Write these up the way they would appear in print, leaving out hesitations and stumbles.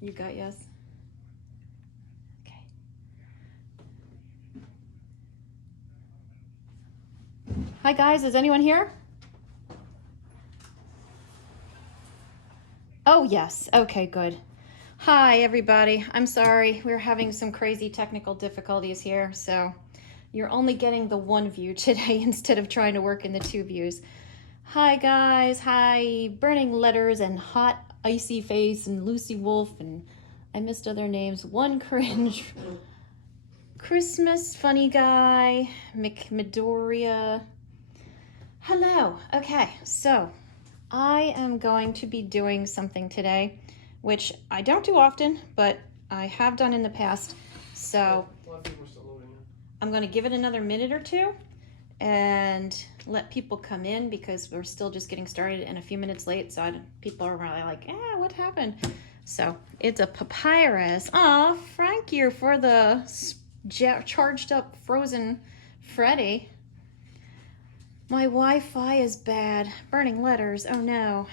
You got yes? Okay. Hi guys, is anyone here? Oh yes, okay, good. Hi everybody, I'm sorry, we're having some crazy technical difficulties here, so you're only getting the one view today instead of trying to work in the two views. Hi guys, hi Burning Letters and Hot Icy Face and Lucy Wolf and I missed other names. One Cringe, Christmas Funny Guy, McMidoria. Hello. Okay, so I am going to be doing something today, which I don't do often, but I have done in the past. So a lot of people are still loading in. I'm going to give it another minute or two and let people come in because we're still just getting started and a few minutes late. So people are really like, what happened? So it's a papyrus. Oh, Frank, you're for the charged up frozen Freddy. My Wi-Fi is bad. Burning Letters. Oh no.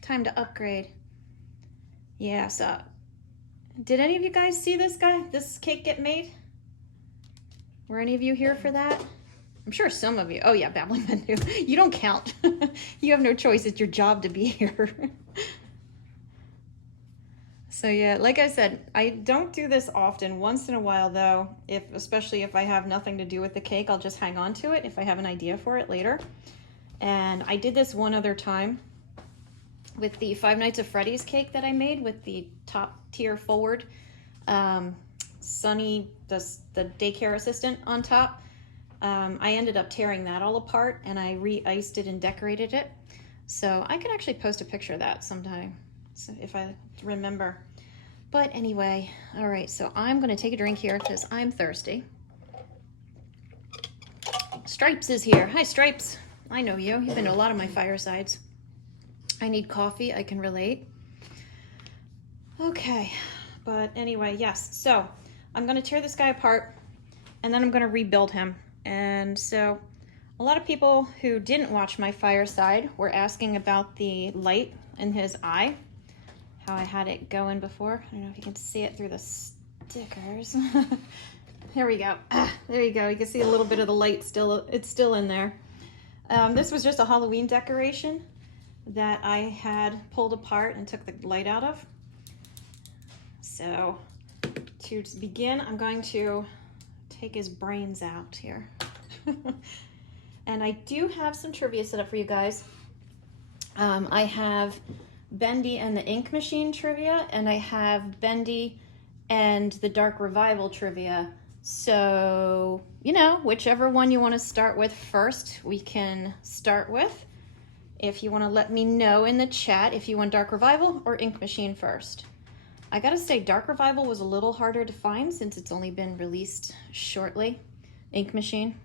Time to upgrade. Yeah, so did any of you guys see this cake get made? Were any of you here for that? I'm sure some of you. Oh yeah, Babbling Menu. You don't count. You have no choice. It's your job to be here. So yeah, like I said, I don't do this often. Once in a while though, especially if I have nothing to do with the cake, I'll just hang on to it if I have an idea for it later. And I did this one other time with the Five Nights at Freddy's cake that I made with the top tier forward Sunny, the daycare assistant on top. I ended up tearing that all apart and I re-iced it and decorated it. So I can actually post a picture of that sometime if I remember. But anyway, all right, so I'm gonna take a drink here because I'm thirsty. Stripes is here. Hi, Stripes. I know you. You've been to a lot of my firesides. I need coffee. I can relate. Okay, but anyway, yes. So I'm gonna tear this guy apart and then I'm gonna rebuild him. And so a lot of people who didn't watch my fireside were asking about the light in his eye, how I had it going before. I don't know if you can see it through the stickers. There we go. There you go. You can see a little bit of the light still. It's still in there. This was just a Halloween decoration that I had pulled apart and took the light out of. So to begin, I'm going to take his brains out here. And I do have some trivia set up for you guys. I have Bendy and the Ink Machine trivia, and I have Bendy and the Dark Revival trivia. So, you know, whichever one you want to start with first, we can start with. If you want to let me know in the chat if you want Dark Revival or Ink Machine first. I gotta say, Dark Revival was a little harder to find since it's only been released shortly. Ink Machine.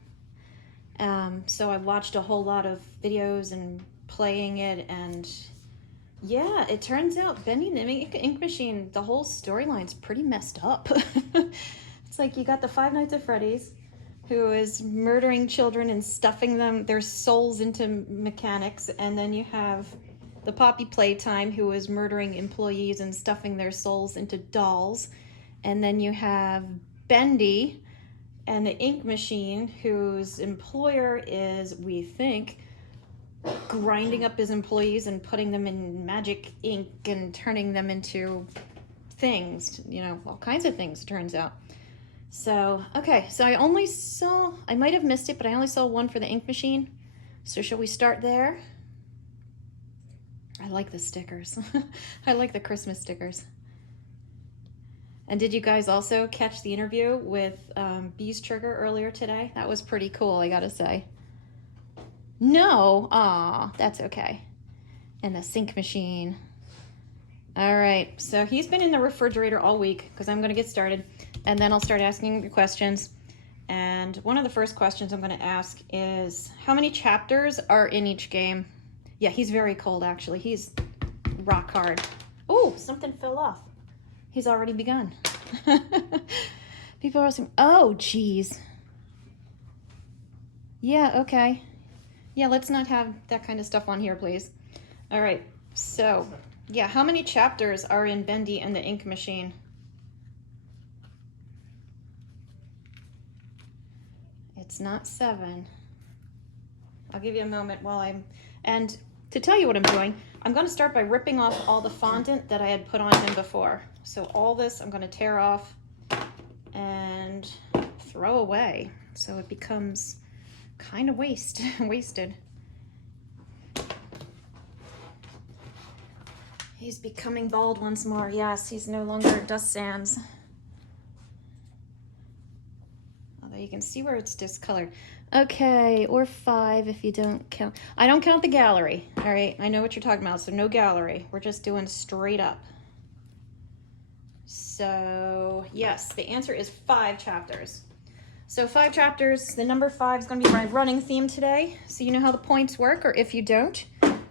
So I watched a whole lot of videos and playing it, and yeah, it turns out Bendy and the Ink Machine, the whole storyline's pretty messed up. It's like you got the Five Nights at Freddy's, who is murdering children and stuffing their souls into mechanics, and then you have the Poppy Playtime, who is murdering employees and stuffing their souls into dolls. And then you have Bendy and the Ink Machine, whose employer is, we think, grinding up his employees and putting them in magic ink and turning them into things, you know, all kinds of things, it turns out. So, okay, so I might have missed it, but I only saw one for the Ink Machine. So shall we start there? I like the stickers. I like the Christmas stickers. And did you guys also catch the interview with Bee's Trigger earlier today? That was pretty cool, I gotta say. No, aw, that's okay. And the Sink Machine. All right, so he's been in the refrigerator all week because I'm gonna get started and then I'll start asking the questions. And one of the first questions I'm gonna ask is, how many chapters are in each game? Yeah, he's very cold, actually. He's rock hard. Oh, something fell off. He's already begun. People are asking, oh, geez. Yeah, okay. Yeah, let's not have that kind of stuff on here, please. All right, so Yeah, how many chapters are in Bendy and the Ink Machine? It's not 7. I'll give you a moment while and to tell you what I'm doing, I'm going to start by ripping off all the fondant that I had put on him before. So all this I'm going to tear off and throw away so it becomes kind of wasted. He's becoming bald once more. Yes, he's no longer dust sans. Although you can see where it's discolored. Okay, or 5 if you don't count. I don't count the gallery. All right, I know what you're talking about, so no gallery. We're just doing straight up. So yes, the answer is 5 chapters. So 5 chapters, the number 5 is going to be my running theme today. So you know how the points work, or if you don't,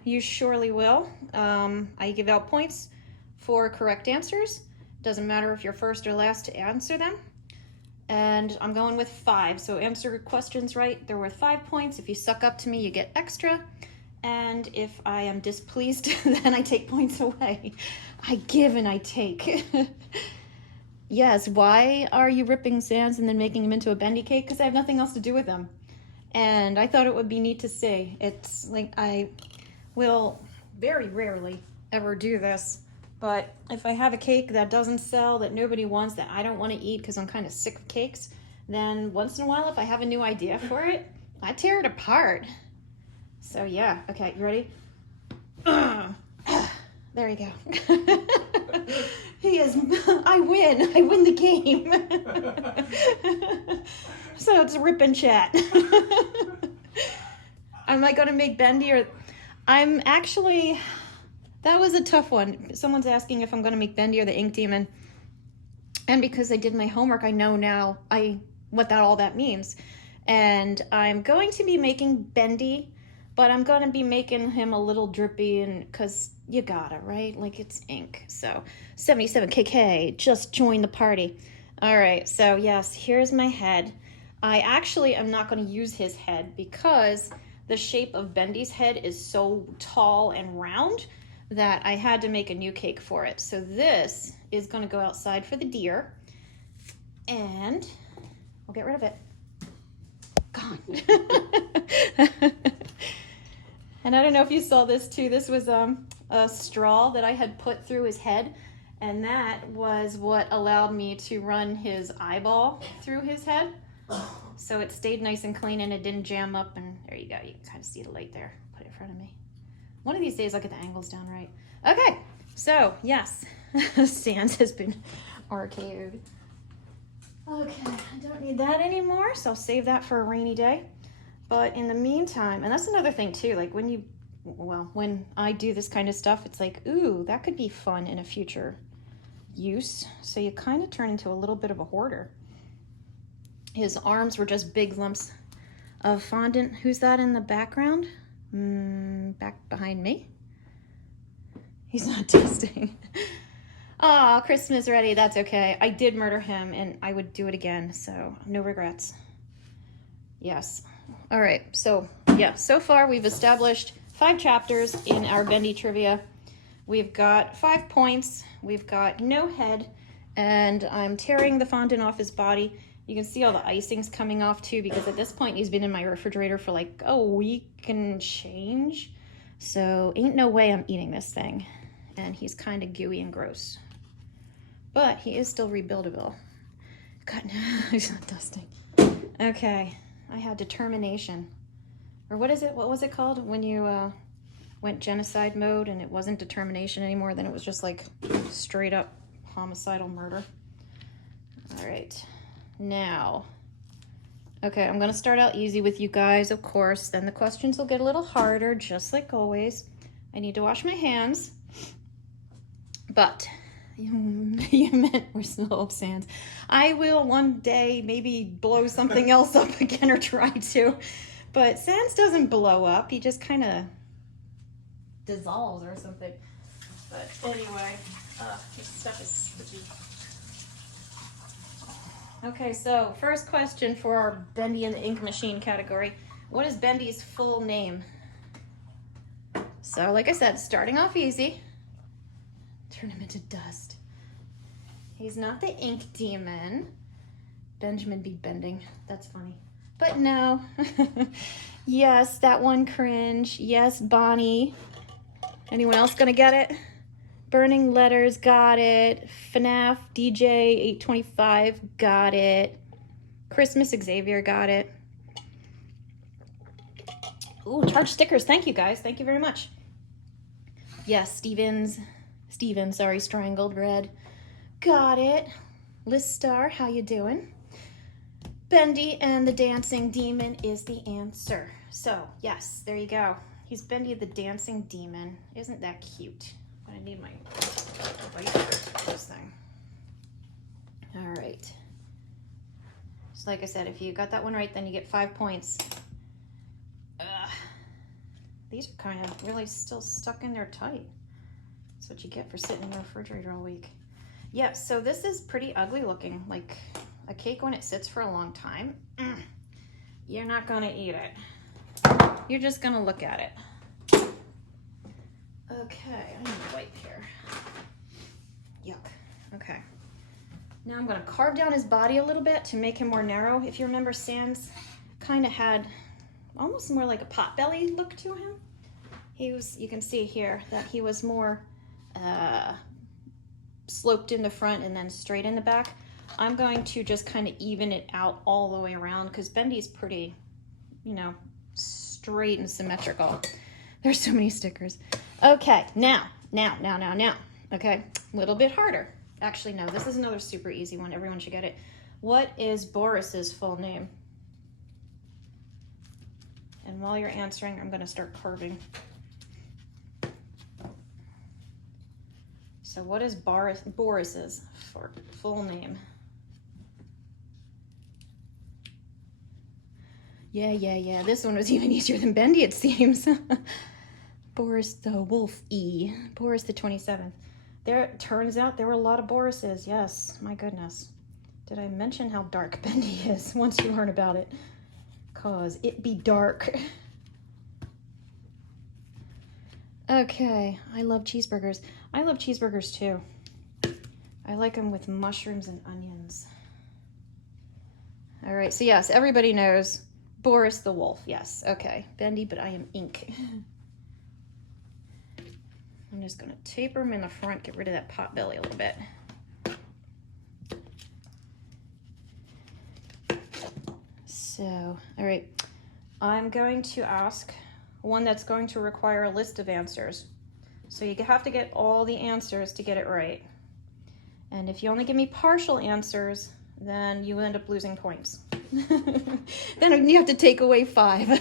you surely will. I give out points for correct answers. Doesn't matter if you're first or last to answer them. And I'm going with 5. So answer questions right, they're worth 5 points. If you suck up to me, you get extra. And if I am displeased, then I take points away. I give and I take. Yes, why are you ripping Sans and then making them into a bendy cake? Because I have nothing else to do with them. And I thought it would be neat to see. It's like I will very rarely ever do this. But if I have a cake that doesn't sell, that nobody wants, that I don't want to eat because I'm kind of sick of cakes, then once in a while, if I have a new idea for it, I tear it apart. So yeah, okay, you ready? There you go. He is, I win the game. So it's rip and chat. Am I gonna make Bendy or, I'm actually, that was a tough one. Someone's asking if I'm gonna make Bendy or the Ink Demon. And because I did my homework, I know now what all that means. And I'm going to be making Bendy, but I'm going to be making him a little drippy, and because you gotta, right? Like, it's ink. So 77KK, just join the party. All right, so yes, here's my head. I actually am not going to use his head because the shape of Bendy's head is so tall and round that I had to make a new cake for it. So this is going to go outside for the deer, and we'll get rid of it. Gone. And I don't know if you saw this too. This was a straw that I had put through his head, and that was what allowed me to run his eyeball through his head. So it stayed nice and clean and it didn't jam up, and there you go. You can kind of see the light there. Put it in front of me. One of these days I'll get the angles down right. Okay, so yes, Sans has been RKO'd. Okay, I don't need that anymore, so I'll save that for a rainy day. But in the meantime, and that's another thing too, like when I do this kind of stuff, it's like, ooh, that could be fun in a future use. So you kind of turn into a little bit of a hoarder. His arms were just big lumps of fondant. Who's that in the background? Back behind me? He's not testing. Oh, Christmas ready, that's okay. I did murder him and I would do it again, so no regrets. Yes. All right, so yeah, so far we've established 5 chapters in our Bendy trivia. We've got 5 points, we've got no head, and I'm tearing the fondant off his body. You can see all the icings coming off too, because at this point he's been in my refrigerator for like a week and change. So ain't no way I'm eating this thing. And he's kind of gooey and gross. But he is still rebuildable. God, no, he's not dusting. Okay, I had determination. Or what is it? What was it called when you went genocide mode and it wasn't determination anymore? Then it was just like straight up homicidal murder. All right, now. Okay, I'm gonna start out easy with you guys, of course. Then the questions will get a little harder, just like always. I need to wash my hands. But you meant we're still up, Sans. I will one day maybe blow something else up again or try to. But Sans doesn't blow up. He just kind of dissolves or something. But anyway, this stuff is sticky. Okay, so first question for our Bendy and the Ink Machine category. What is Bendy's full name? So like I said, starting off easy. Turn him into dust. He's not the ink demon. Benjamin be bending. That's funny. But no. Yes, that one cringe. Yes, Bonnie. Anyone else gonna get it? Burning Letters, got it. FNAF DJ 825, got it. Christmas Xavier, got it. Ooh, charge stickers. Thank you, guys. Thank you very much. Yes, Steven, sorry, Strangled Red. Got it. Listar, how you doing? Bendy and the Dancing Demon is the answer. So, yes, there you go. He's Bendy the Dancing Demon. Isn't that cute? I need my wiper for this thing. All right. So like I said, if you got that one right, then you get 5 points. These are kind of really still stuck in there tight. That's what you get for sitting in the refrigerator all week. Yeah, so this is pretty ugly looking, like a cake when it sits for a long time. You're not gonna eat it. You're just gonna look at it. Okay, I need a wipe here. Yuck. Okay. Now I'm gonna carve down his body a little bit to make him more narrow. If you remember, Sans kind of had almost more like a potbelly look to him. He was, you can see here that he was more sloped in the front and then straight in the back. I'm going to just kind of even it out all the way around because Bendy's pretty, you know, straight and symmetrical. There's so many stickers. Okay, now. Okay, a little bit harder. Actually, no, this is another super easy one. Everyone should get it. What is Boris's full name? And while you're answering, I'm gonna start carving. So what is Boris's full name? Yeah. This one was even easier than Bendy, it seems. Boris the Wolf E. Boris the 27th. There, turns out there were a lot of Borises. Yes, my goodness. Did I mention how dark Bendy is once you learn about it? Cause it be dark. Okay, I love cheeseburgers. I love cheeseburgers too. I like them with mushrooms and onions. All right, so yes, everybody knows Boris the Wolf. Yes, okay. Bendy, but I am ink. I'm just gonna taper him in the front, get rid of that pot belly a little bit. So, all right, I'm going to ask one that's going to require a list of answers. So you have to get all the answers to get it right. And if you only give me partial answers, then you end up losing points. Then you have to take away 5.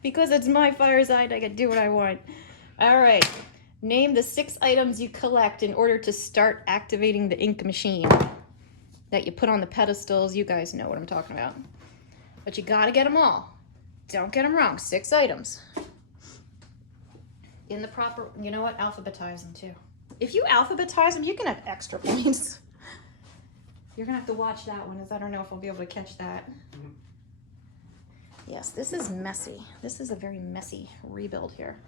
Because it's my fireside, I can do what I want. All right, name the 6 items you collect in order to start activating the ink machine that you put on the pedestals. You guys know what I'm talking about. But you gotta get them all. Don't get them wrong, 6 items. In the proper, you know what, alphabetize them too. If you alphabetize them, you can have extra points. You're gonna have to watch that one, as I don't know if I'll be able to catch that. Yes, this is messy. This is a very messy rebuild here.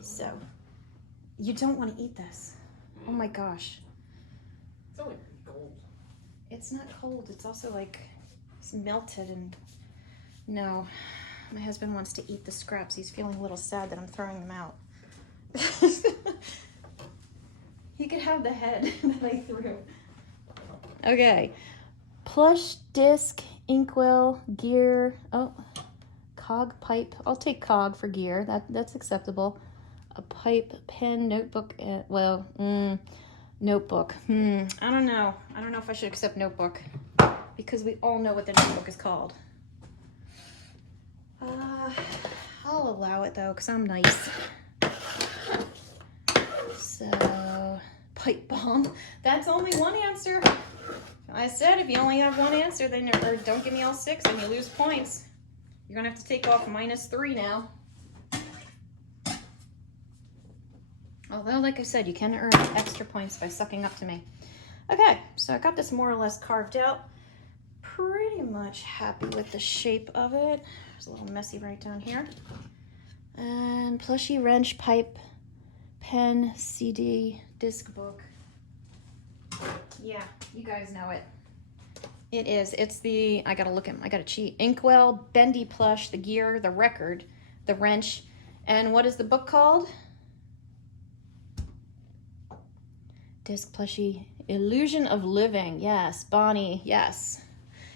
So, you don't want to eat this. Oh my gosh. It's only cold. It's not cold, it's also like, it's melted and, no. My husband wants to eat the scraps. He's feeling a little sad that I'm throwing them out. He could have the head that I threw. Okay. Plush disc, inkwell, gear. Oh, cog pipe. I'll take cog for gear. That's acceptable. A pipe, pen, notebook. Notebook. I don't know. I don't know if I should accept notebook because we all know what the notebook is called. I'll allow it though because I'm nice. So, pipe bomb. That's only one answer. I said if you only have one answer, then or don't give me all 6 and you lose points. You're gonna have to take off -3 now. Although, like I said, you can earn extra points by sucking up to me. Okay, so I got this more or less carved out. Pretty much happy with the shape of it. It's a little messy right down here. And plushy wrench pipe, pen, CD, disc book. Yeah, you guys know it. It is. It's the, I gotta cheat. Inkwell, Bendy plush, the gear, the record, the wrench, and what is the book called? Disc plushie, Illusion of Living. Yes, Bonnie, yes.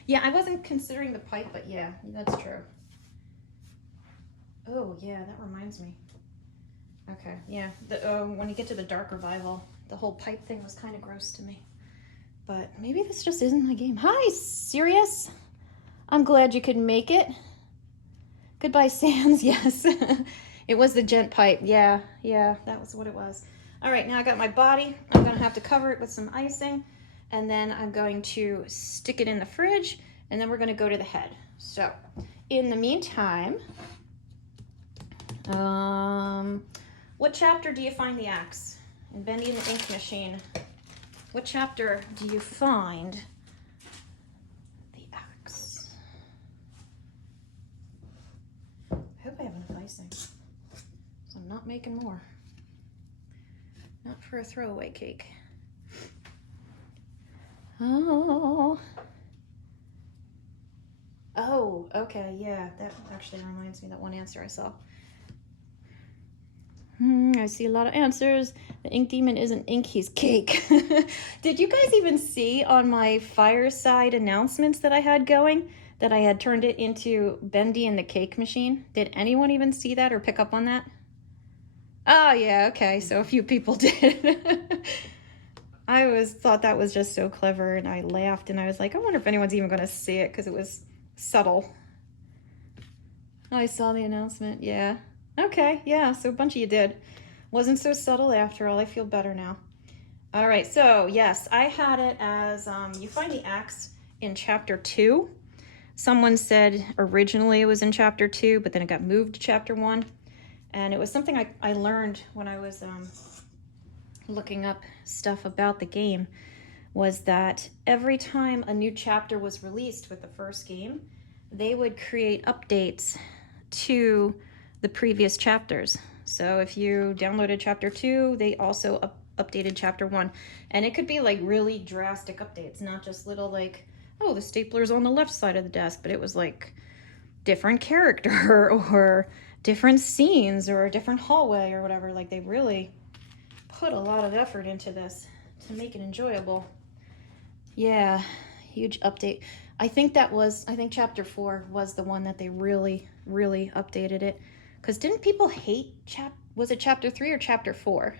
Yeah, I wasn't considering the pipe, but yeah, that's true. Oh, yeah, that reminds me. Okay, yeah, when you get to the Dark Revival, the whole pipe thing was kind of gross to me. But maybe this just isn't my game. Hi, Sirius. I'm glad you could make it. Goodbye, Sans. Yes. It was the gent pipe. Yeah, that was what it was. All right, now I got my body. I'm going to have to cover it with some icing. And then I'm going to stick it in the fridge. And then we're going to go to the head. So, in the meantime, what chapter do you find the axe? In Bendy and the Ink Machine. What chapter do you find the axe? I hope I have enough icing, so I'm not making more. Not for a throwaway cake. Oh, okay, yeah, that actually reminds me of that one answer I saw. I see a lot of answers. The ink demon isn't ink, he's cake. Did you guys even see on my fireside announcements that I had going that I had turned it into Bendy and the Cake Machine? Did anyone even see that or pick up on that? Oh, yeah, okay, so a few people did. I thought that was just so clever, and I laughed, and I was like, I wonder if anyone's even going to see it, because it was subtle. I saw the announcement, yeah. Okay, yeah, so a bunch of you did. Wasn't so subtle after all. I feel better now. All right, so yes, I had it as, you find the axe in chapter 2. Someone said originally it was in chapter 2, but then it got moved to chapter 1. And it was something I learned when I was looking up stuff about the game, was that every time a new chapter was released with the first game, they would create updates to the previous chapters. So if you downloaded chapter 2, they also updated chapter 1. And it could be like really drastic updates, not just little like, oh, the stapler's on the left side of the desk, but it was like different character or different scenes or a different hallway or whatever. Like they really put a lot of effort into this to make it enjoyable. Yeah, huge update. I think chapter 4 was the one that they really updated it. Because didn't people hate was it chapter 3 or chapter 4?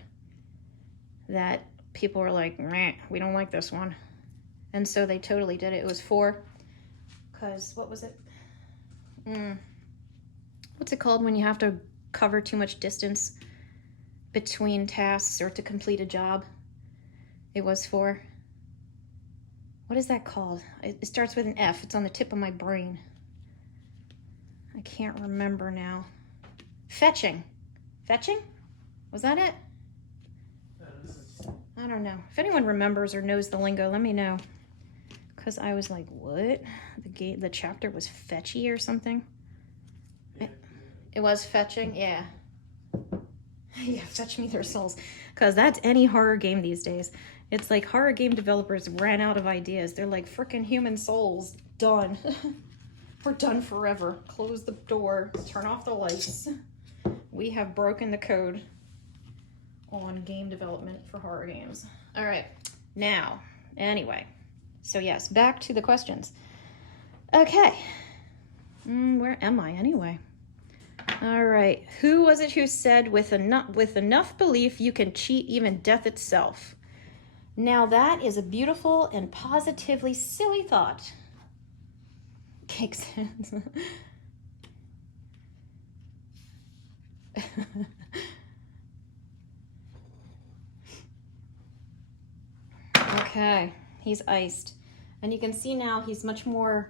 That people were like, meh, we don't like this one. And so they totally did it. It was 4. Because, what was it? What's it called when you have to cover too much distance between tasks or to complete a job? It was 4. What is that called? It starts with an F. It's on the tip of my brain. I can't remember now. Fetching. Fetching? Was that it? I don't know. If anyone remembers or knows the lingo, let me know. Because I was like, what? The chapter was fetchy or something? It was fetching? Yeah. Yeah, fetch me their souls. Because that's any horror game these days. It's like horror game developers ran out of ideas. They're like, frickin' human souls. Done. We're done forever. Close the door. Turn off the lights. We have broken the code on game development for horror games. All right. Now, anyway. So yes, back to the questions. Okay. Where am I anyway? All right. Who was it who said, with enough belief, you can cheat even death itself? Now that is a beautiful and positively silly thought. Cake sense. Okay, he's iced. And you can see now he's much more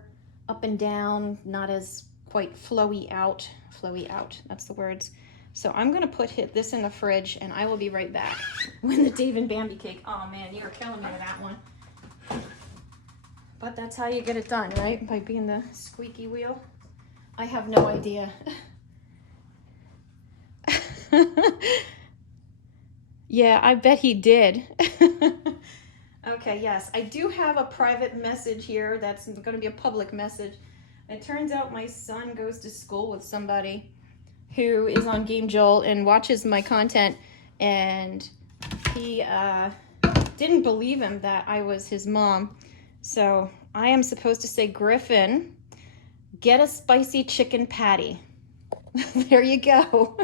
up and down, not as quite flowy out. Flowy out, that's the words. So I'm gonna put this in the fridge and I will be right back when the Dave and Bambi cake. Oh man, you're killing me with that one. But that's how you get it done, right? By being the squeaky wheel. I have no idea. Yeah, I bet he did. Okay, yes, I do have a private message here that's going to be a public message. It turns out my son goes to school with somebody who is on Game Joel and watches my content, and he didn't believe him that I was his mom. So I am supposed to say, Griffin, get a spicy chicken patty. There you go.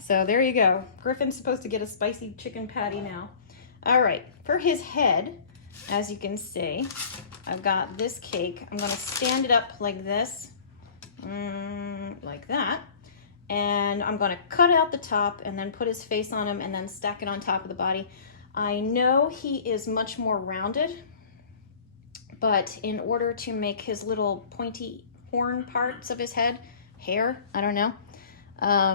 So there you go. Griffin's supposed to get a spicy chicken patty now. All right, for his head, as you can see, I've got this cake. I'm gonna stand it up like this, like that. And I'm gonna cut out the top and then put his face on him and then stack it on top of the body. I know he is much more rounded, but in order to make his little pointy horn parts of his head, hair, I don't know,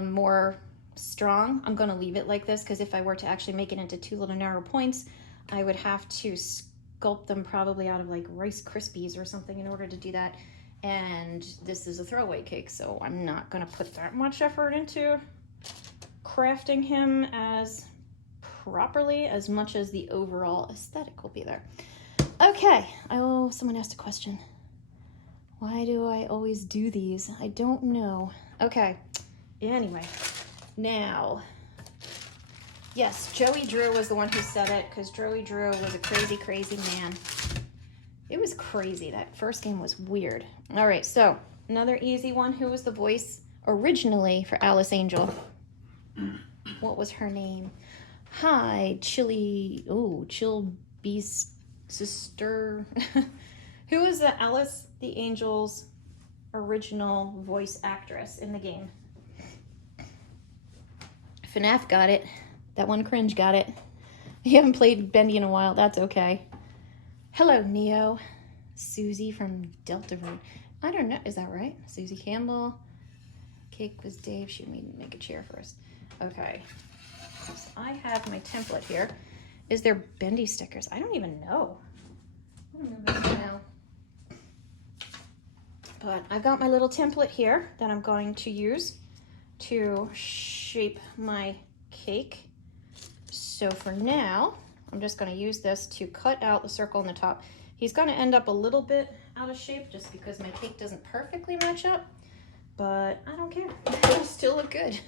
more strong, I'm gonna leave it like this, because if I were to actually make it into two little narrow points, I would have to sculpt them probably out of like Rice Krispies or something in order to do that. And this is a throwaway cake, so I'm not gonna put that much effort into crafting him as properly as much as the overall aesthetic will be there. Okay, oh, someone asked a question. Why do I always do these? I don't know. Okay, anyway, now, yes, Joey Drew was the one who said it, because Joey Drew was a crazy, crazy man. It was crazy. That first game was weird. All right, so another easy one. Who was the voice originally for Alice Angel? What was her name? Hi, Chill Beast Sister. Who was the Alice the Angel's original voice actress in the game? FNAF got it. That one cringe got it. You haven't played Bendy in a while. That's okay. Hello, Neo. Susie from Deltaverne. I don't know. Is that right? Susie Campbell. Cake was Dave. She made me make a chair first. Okay. So I have my template here. Is there Bendy stickers? I don't even know. I don't know this now. But I've got my little template here that I'm going to use to shape my cake. So for now, I'm just going to use this to cut out the circle on the top. He's going to end up a little bit out of shape just because my cake doesn't perfectly match up, but I don't care. It'll still look good.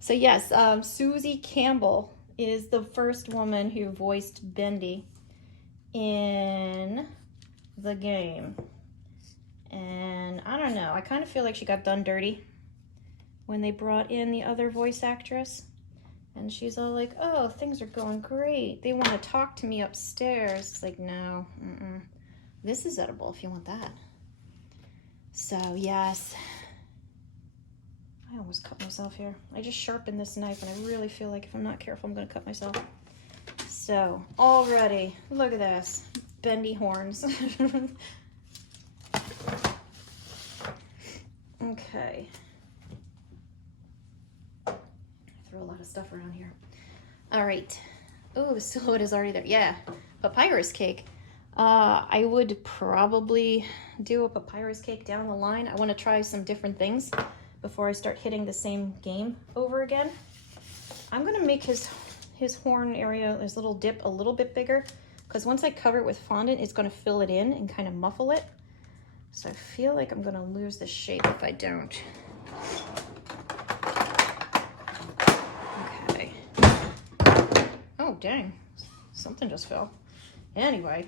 So yes, Susie Campbell is the first woman who voiced Bendy in the game. And I don't know, I kind of feel like she got done dirty when they brought in the other voice actress. And she's all like, oh, things are going great. They want to talk to me upstairs. It's like, no, this is edible if you want that. So, yes. I almost cut myself here. I just sharpened this knife, and I really feel like if I'm not careful, I'm going to cut myself. So, already, look at this. Bendy horns. Okay. A lot of stuff around here. All right. Oh, the silhouette is already there. Yeah, papyrus cake. I would probably do a papyrus cake down the line. I want to try some different things before I start hitting the same game over again. I'm going to make his horn area, his little dip, a little bit bigger, because once I cover it with fondant, it's going to fill it in and kind of muffle it. So I feel like I'm going to lose the shape if I don't. Oh, dang. Something just fell. Anyway.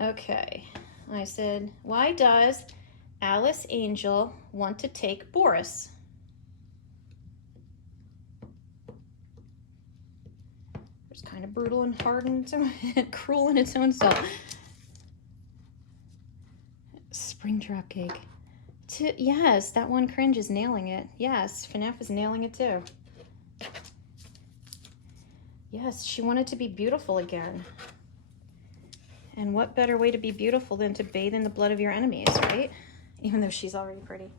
Okay. I said, why does Alice Angel want to take Boris? It's kind of brutal and hard and cruel in its own self. Springtrap cake. Yes, that one cringe is nailing it. Yes, FNAF is nailing it too. Yes, she wanted to be beautiful again. And what better way to be beautiful than to bathe in the blood of your enemies, right? Even though she's already pretty.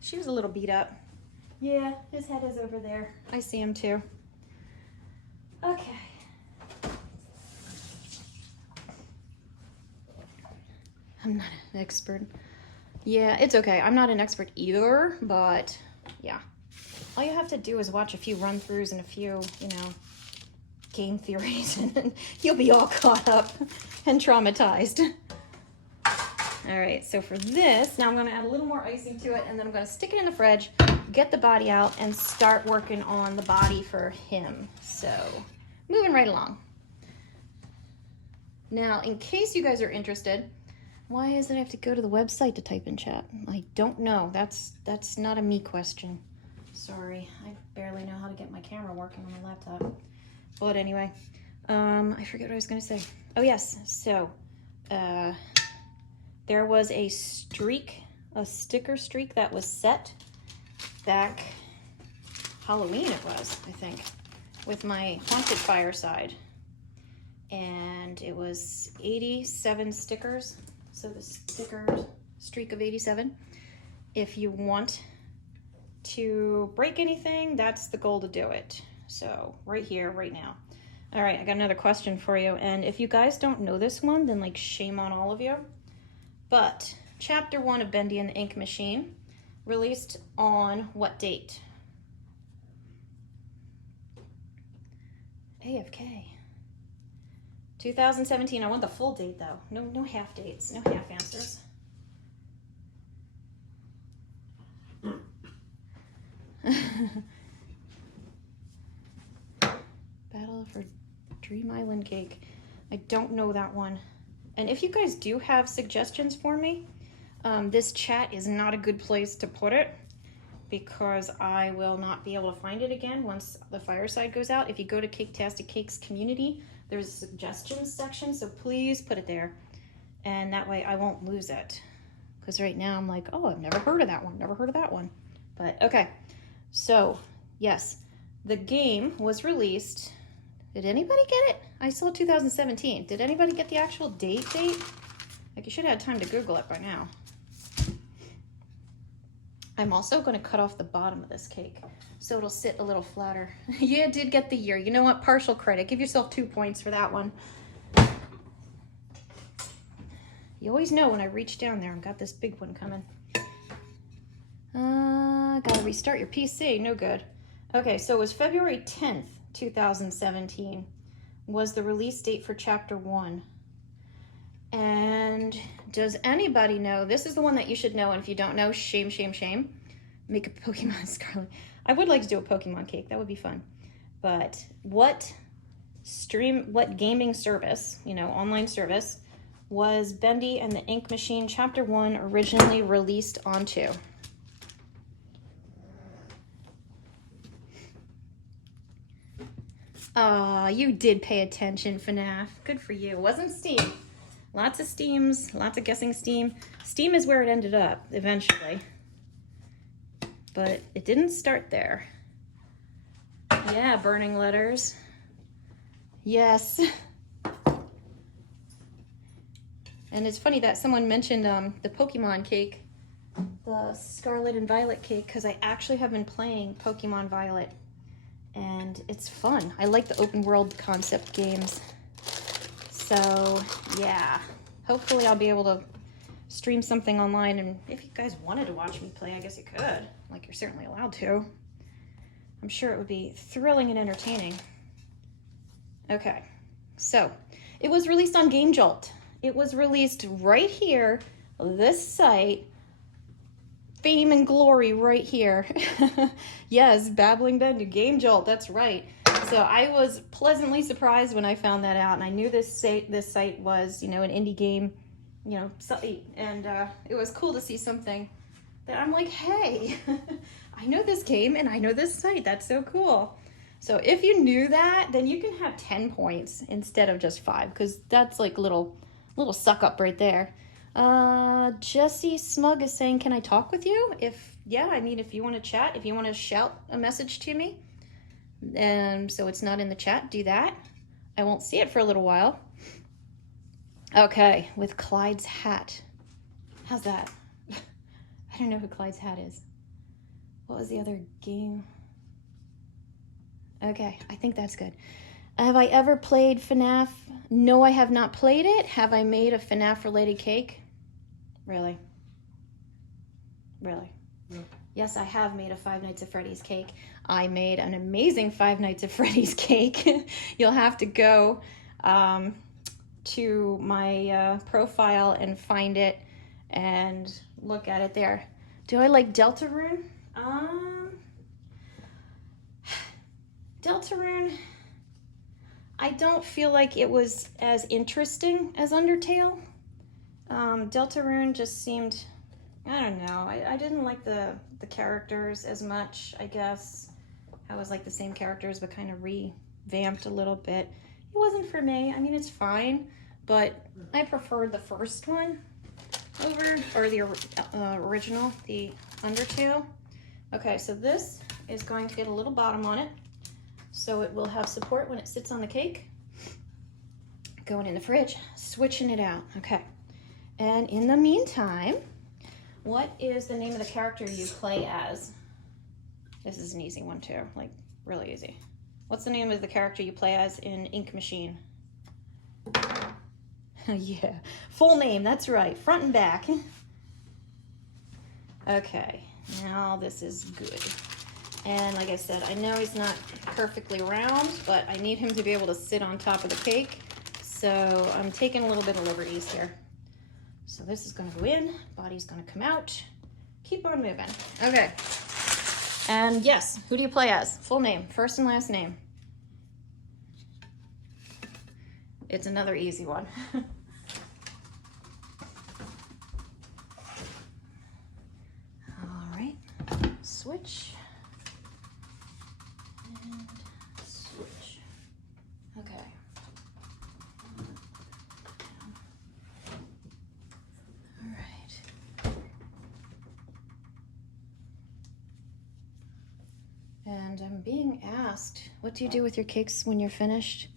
She was a little beat up. Yeah, his head is over there. I see him too. Okay. I'm not an expert. Yeah, it's okay. I'm not an expert either, but Yeah. All you have to do is watch a few run-throughs and a few, you know, game theories, and you'll be all caught up and traumatized. All right, so for this, now I'm gonna add a little more icing to it, and then I'm gonna stick it in the fridge, get the body out, and start working on the body for him. So, moving right along. Now, in case you guys are interested, why is it I have to go to the website to type in chat? I don't know. That's not a me question. Sorry, I barely know how to get my camera working on my laptop. But anyway, I forget what I was gonna say. Oh yes, so there was a streak, a sticker streak that was set back Halloween it was, I think, with my haunted fireside. And it was 87 stickers. So the sticker streak of 87. If you want to break anything, that's the goal to do it. So right here, right now. All right, I got another question for you. And if you guys don't know this one, then like shame on all of you. But chapter 1 of Bendy and the Ink Machine released on what date? AFK. 2017. I want the full date though. No half dates. No half answers. Battle for Dream Island Cake. I don't know that one. And if you guys do have suggestions for me, this chat is not a good place to put it because I will not be able to find it again once the fireside goes out. If you go to Caketastic Cakes community, there's a suggestions section, so please put it there. And that way I won't lose it. Because right now I'm like, oh, I've never heard of that one, never heard of that one. But okay, so yes, the game was released. Did anybody get it? I saw 2017. Did anybody get the actual date? Like you should have had time to Google it by now. I'm also going to cut off the bottom of this cake so it'll sit a little flatter. Yeah, it did get the year. You know what? Partial credit. Give yourself 2 points for that one. You always know when I reach down there, I've got this big one coming. Gotta restart your PC. No good. Okay, so it was February 10th, 2017 was the release date for chapter 1. And does anybody know, this is the one that you should know, and if you don't know, shame, shame, shame. Make a Pokemon Scarlet. I would like to do a Pokemon cake, that would be fun. But what gaming service, you know, online service, was Bendy and the Ink Machine chapter 1 originally released onto? You did pay attention, FNAF. Good for you. It wasn't Steam. Lots of Steams, lots of guessing Steam. Steam is where it ended up, eventually. But it didn't start there. Yeah, burning letters. Yes. And it's funny that someone mentioned the Pokemon cake, the Scarlet and Violet cake, because I actually have been playing Pokemon Violet. And it's fun. I like the open world concept games. So, yeah. Hopefully I'll be able to stream something online. And if you guys wanted to watch me play, I guess you could. Like, you're certainly allowed to. I'm sure it would be thrilling and entertaining. Okay. So, it was released on Game Jolt. It was released right here, this site. Fame and glory right here. Yes, Babbling Bendy, Game Jolt, that's right. So I was pleasantly surprised when I found that out, and I knew this site was, you know, an indie game, you know, site, and it was cool to see something that I'm like, hey, I know this game and I know this site. That's so cool. So if you knew that, then you can have 10 points instead of just 5, because that's like little suck up right there. Jesse Smug is saying, can I talk with you? If you want to chat, if you want to shout a message to me, so it's not in the chat, do that. I won't see it for a little while. Okay, with Clyde's hat. How's that? I don't know who Clyde's hat is. What was the other game? Okay, I think that's good. Have I ever played FNAF? No, I have not played it. Have I made a FNAF related cake? Really? Really? No. Yes, I have made a Five Nights at Freddy's cake. I made an amazing Five Nights at Freddy's cake. You'll have to go to my profile and find it and look at it there. Do I like Deltarune? Deltarune, I don't feel like it was as interesting as Undertale. Deltarune just seemed, I don't know, I didn't like the characters as much, I guess. I was like the same characters but kind of revamped a little bit. It wasn't for me. I mean, it's fine, but I preferred the first one over, or the original, the Undertale. Okay, so this is going to get a little bottom on it, so it will have support when it sits on the cake. Going in the fridge, switching it out. Okay, and in the meantime, what is the name of the character you play as? This is an easy one too, like really easy. What's the name of the character you play as in Ink Machine? Yeah, full name, that's right, front and back. Okay, now this is good. And like I said, I know he's not perfectly round, but I need him to be able to sit on top of the cake. So I'm taking a little bit of liberties here. So this is gonna go in, body's gonna come out. Keep on moving. Okay. And yes, who do you play as? Full name, first and last name. It's another easy one. All right, switch. And switch. Okay. All right. And I'm being asked, what do you do with your cakes when you're finished?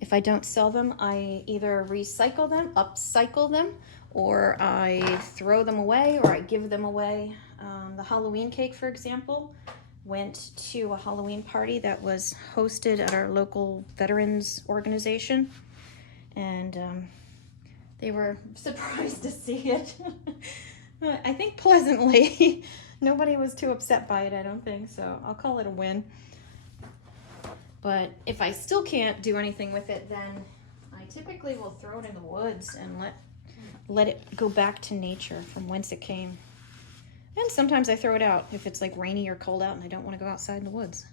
If I don't sell them, I either recycle them, upcycle them, or I throw them away, or I give them away. The Halloween cake, for example, went to a Halloween party that was hosted at our local veterans organization, and they were surprised to see it. I think pleasantly. Nobody was too upset by it, I don't think, so I'll call it a win. But if I still can't do anything with it, then I typically will throw it in the woods and let it go back to nature from whence it came. And sometimes I throw it out if it's like rainy or cold out and I don't want to go outside in the woods.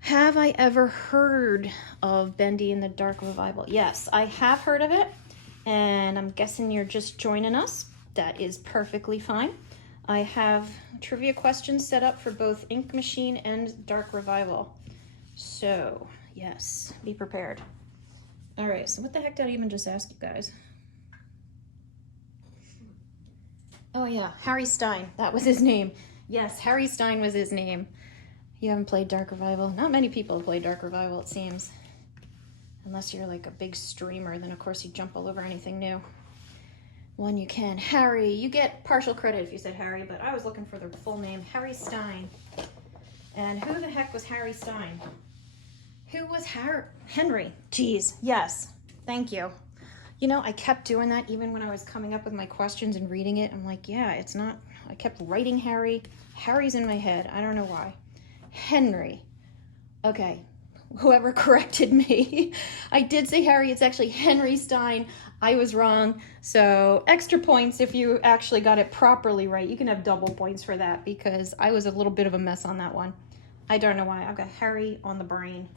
Have I ever heard of Bendy and the Dark Revival? Yes, I have heard of it, and I'm guessing you're just joining us. That is perfectly fine. I have trivia questions set up for both Ink Machine and Dark Revival. So, yes, be prepared. All right, so what the heck did I even just ask you guys? Oh yeah, Harry Stein, that was his name. Yes, Harry Stein was his name. You haven't played Dark Revival? Not many people play Dark Revival, it seems. Unless you're like a big streamer, then of course you jump all over anything new. One you can. Harry, you get partial credit if you said Harry, but I was looking for the full name, Harry Stein. And who the heck was Harry Stein? Who was Henry? Jeez, yes, thank you. You know, I kept doing that even when I was coming up with my questions and reading it. I'm like, yeah, it's not, I kept writing Harry. Harry's in my head, I don't know why. Henry. Okay, whoever corrected me. I did say Harry, it's actually Henry Stein. I was wrong. So extra points if you actually got it properly right. You can have double points for that because I was a little bit of a mess on that one. I don't know why. I've got Harry on the brain.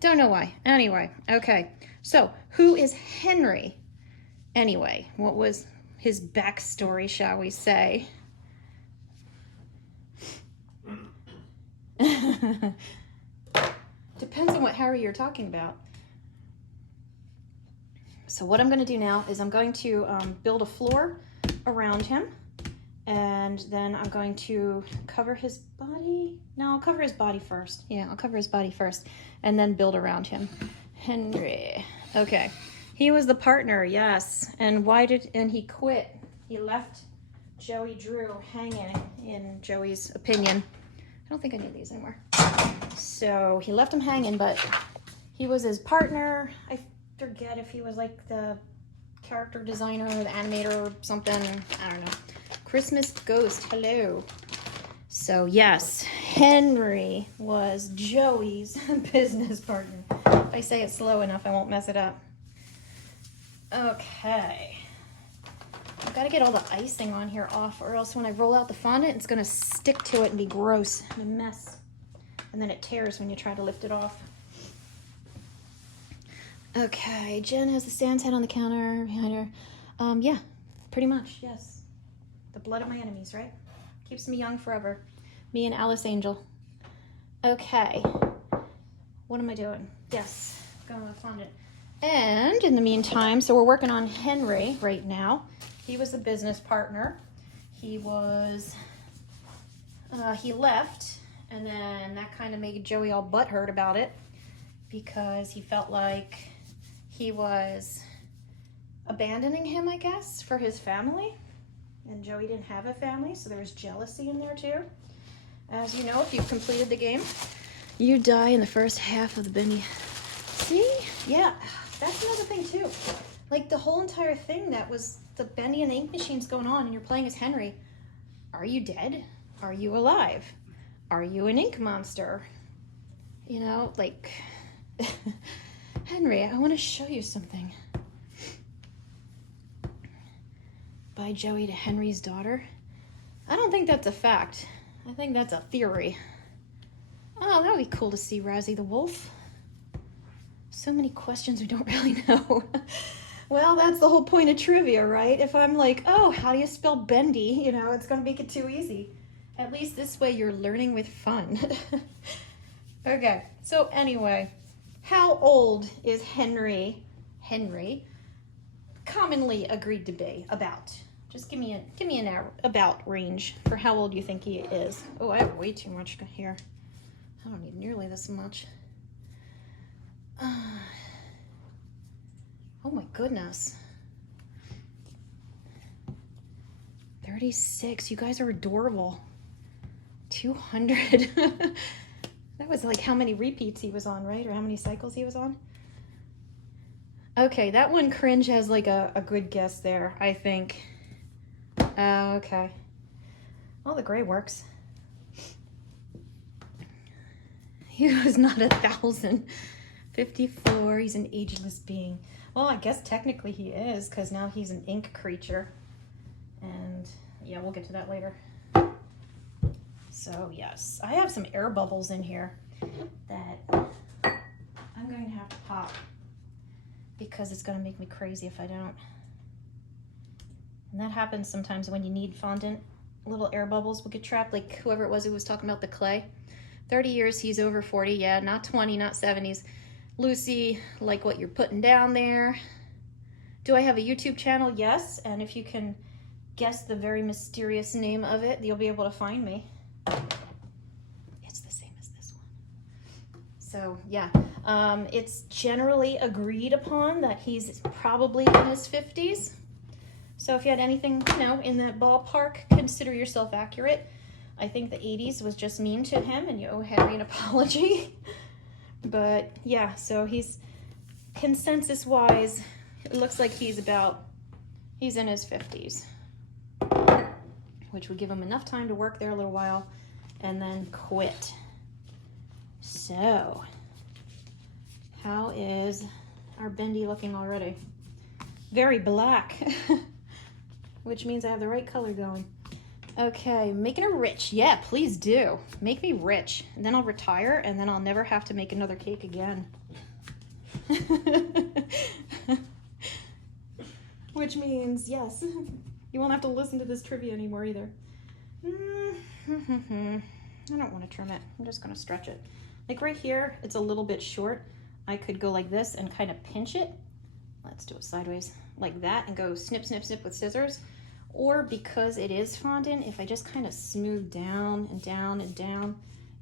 Don't know why. Anyway, okay. So who is Henry? Anyway, what was his backstory, shall we say? Depends on what Harry you're talking about. So what I'm going to do now is I'm going to build a floor around him, and then I'm going to cover his body. No, I'll cover his body first. Yeah, I'll cover his body first, and then build around him. Henry. Okay. He was the partner, yes. And and he quit. He left Joey Drew hanging, in Joey's opinion. I don't think I need these anymore. So he left him hanging, but he was his partner. I forget if he was like the character designer or the animator or something. I don't know. Christmas Ghost, hello. So yes, Henry was Joey's business partner. If I say it slow enough, I won't mess it up. Okay. I've got to get all the icing on here off, or else when I roll out the fondant, it's going to stick to it and be gross and a mess. And then it tears when you try to lift it off. Okay, Jen has the Sans head on the counter behind her. Yeah, pretty much, yes. The blood of my enemies, right? Keeps me young forever. Me and Alice Angel. Okay. What am I doing? Yes, going with fondant. And in the meantime, so we're working on Henry right now. He was the business partner. He was, he left, and then that kind of made Joey all butthurt about it because he felt like he was abandoning him, I guess, for his family. And Joey didn't have a family, so there was jealousy in there too. As you know, if you've completed the game, you die in the first half of the Bendy. See? Yeah, that's another thing too. Like the whole entire thing that was the Bendy and the ink machines going on, and you're playing as Henry. Are you dead? Are you alive? Are you an ink monster? You know, like, Henry, I want to show you something. By Joey to Henry's daughter. I don't think that's a fact. I think that's a theory. Oh, that would be cool to see Razzie the Wolf. So many questions we don't really know. Well, that's the whole point of trivia, right? If I'm like, oh, how do you spell Bendy? You know, it's going to make it too easy. At least this way you're learning with fun. Okay, so anyway, how old is Henry commonly agreed to be about? Just give me an about range for how old you think he is. Oh, I have way too much here. I don't need nearly this much. Oh my goodness. 36. You guys are adorable. 200. That was like how many repeats he was on, right? Or how many cycles he was on? Okay, that one cringe has like a good guess there, I think. Okay. Well, the gray works. He was not 1,000. 54, he's an ageless being. Well, I guess technically he is, because now he's an ink creature. And yeah, we'll get to that later. So yes, I have some air bubbles in here that I'm going to have to pop because it's going to make me crazy if I don't. And that happens sometimes when you need fondant. Little air bubbles will get trapped, like whoever it was who was talking about the clay. 30 years, he's over 40. Yeah, not 20, not 70s. Lucy, like what you're putting down there. Do I have a YouTube channel? Yes, and if you can guess the very mysterious name of it, you'll be able to find me. It's the same as this one. So yeah, it's generally agreed upon that he's probably in his 50s. So if you had anything, you know, in that ballpark, consider yourself accurate. I think the 80s was just mean to him, and you owe Henry an apology. But yeah, so he's consensus-wise, it looks like he's in his 50s, which would give him enough time to work there a little while and then quit. So, how is our Bendy looking already? Very black, which means I have the right color going. Okay, making her rich. Yeah, please do. Make me rich. And then I'll retire, and then I'll never have to make another cake again. Which means, yes, you won't have to listen to this trivia anymore either. I don't want to trim it. I'm just going to stretch it. Like right here, it's a little bit short. I could go like this and kind of pinch it. Let's do it sideways. Like that, and go snip, snip, snip with scissors. Or because it is fondant, if I just kind of smooth down and down and down,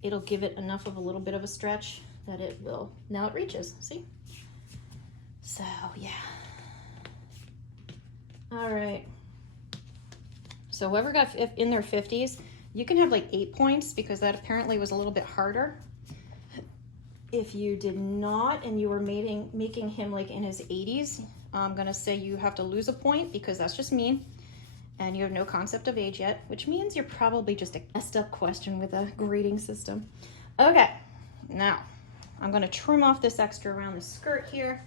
it'll give it enough of a little bit of a stretch that it will, now it reaches, see? So, yeah. All right. So whoever got in their 50s, you can have like 8 points because that apparently was a little bit harder. If you did not and you were making him like in his 80s, I'm gonna say you have to lose a point because that's just mean. and you have no concept of age yet, which means you're probably just a messed up question with a grading system. Okay, now I'm gonna trim off this extra around the skirt here,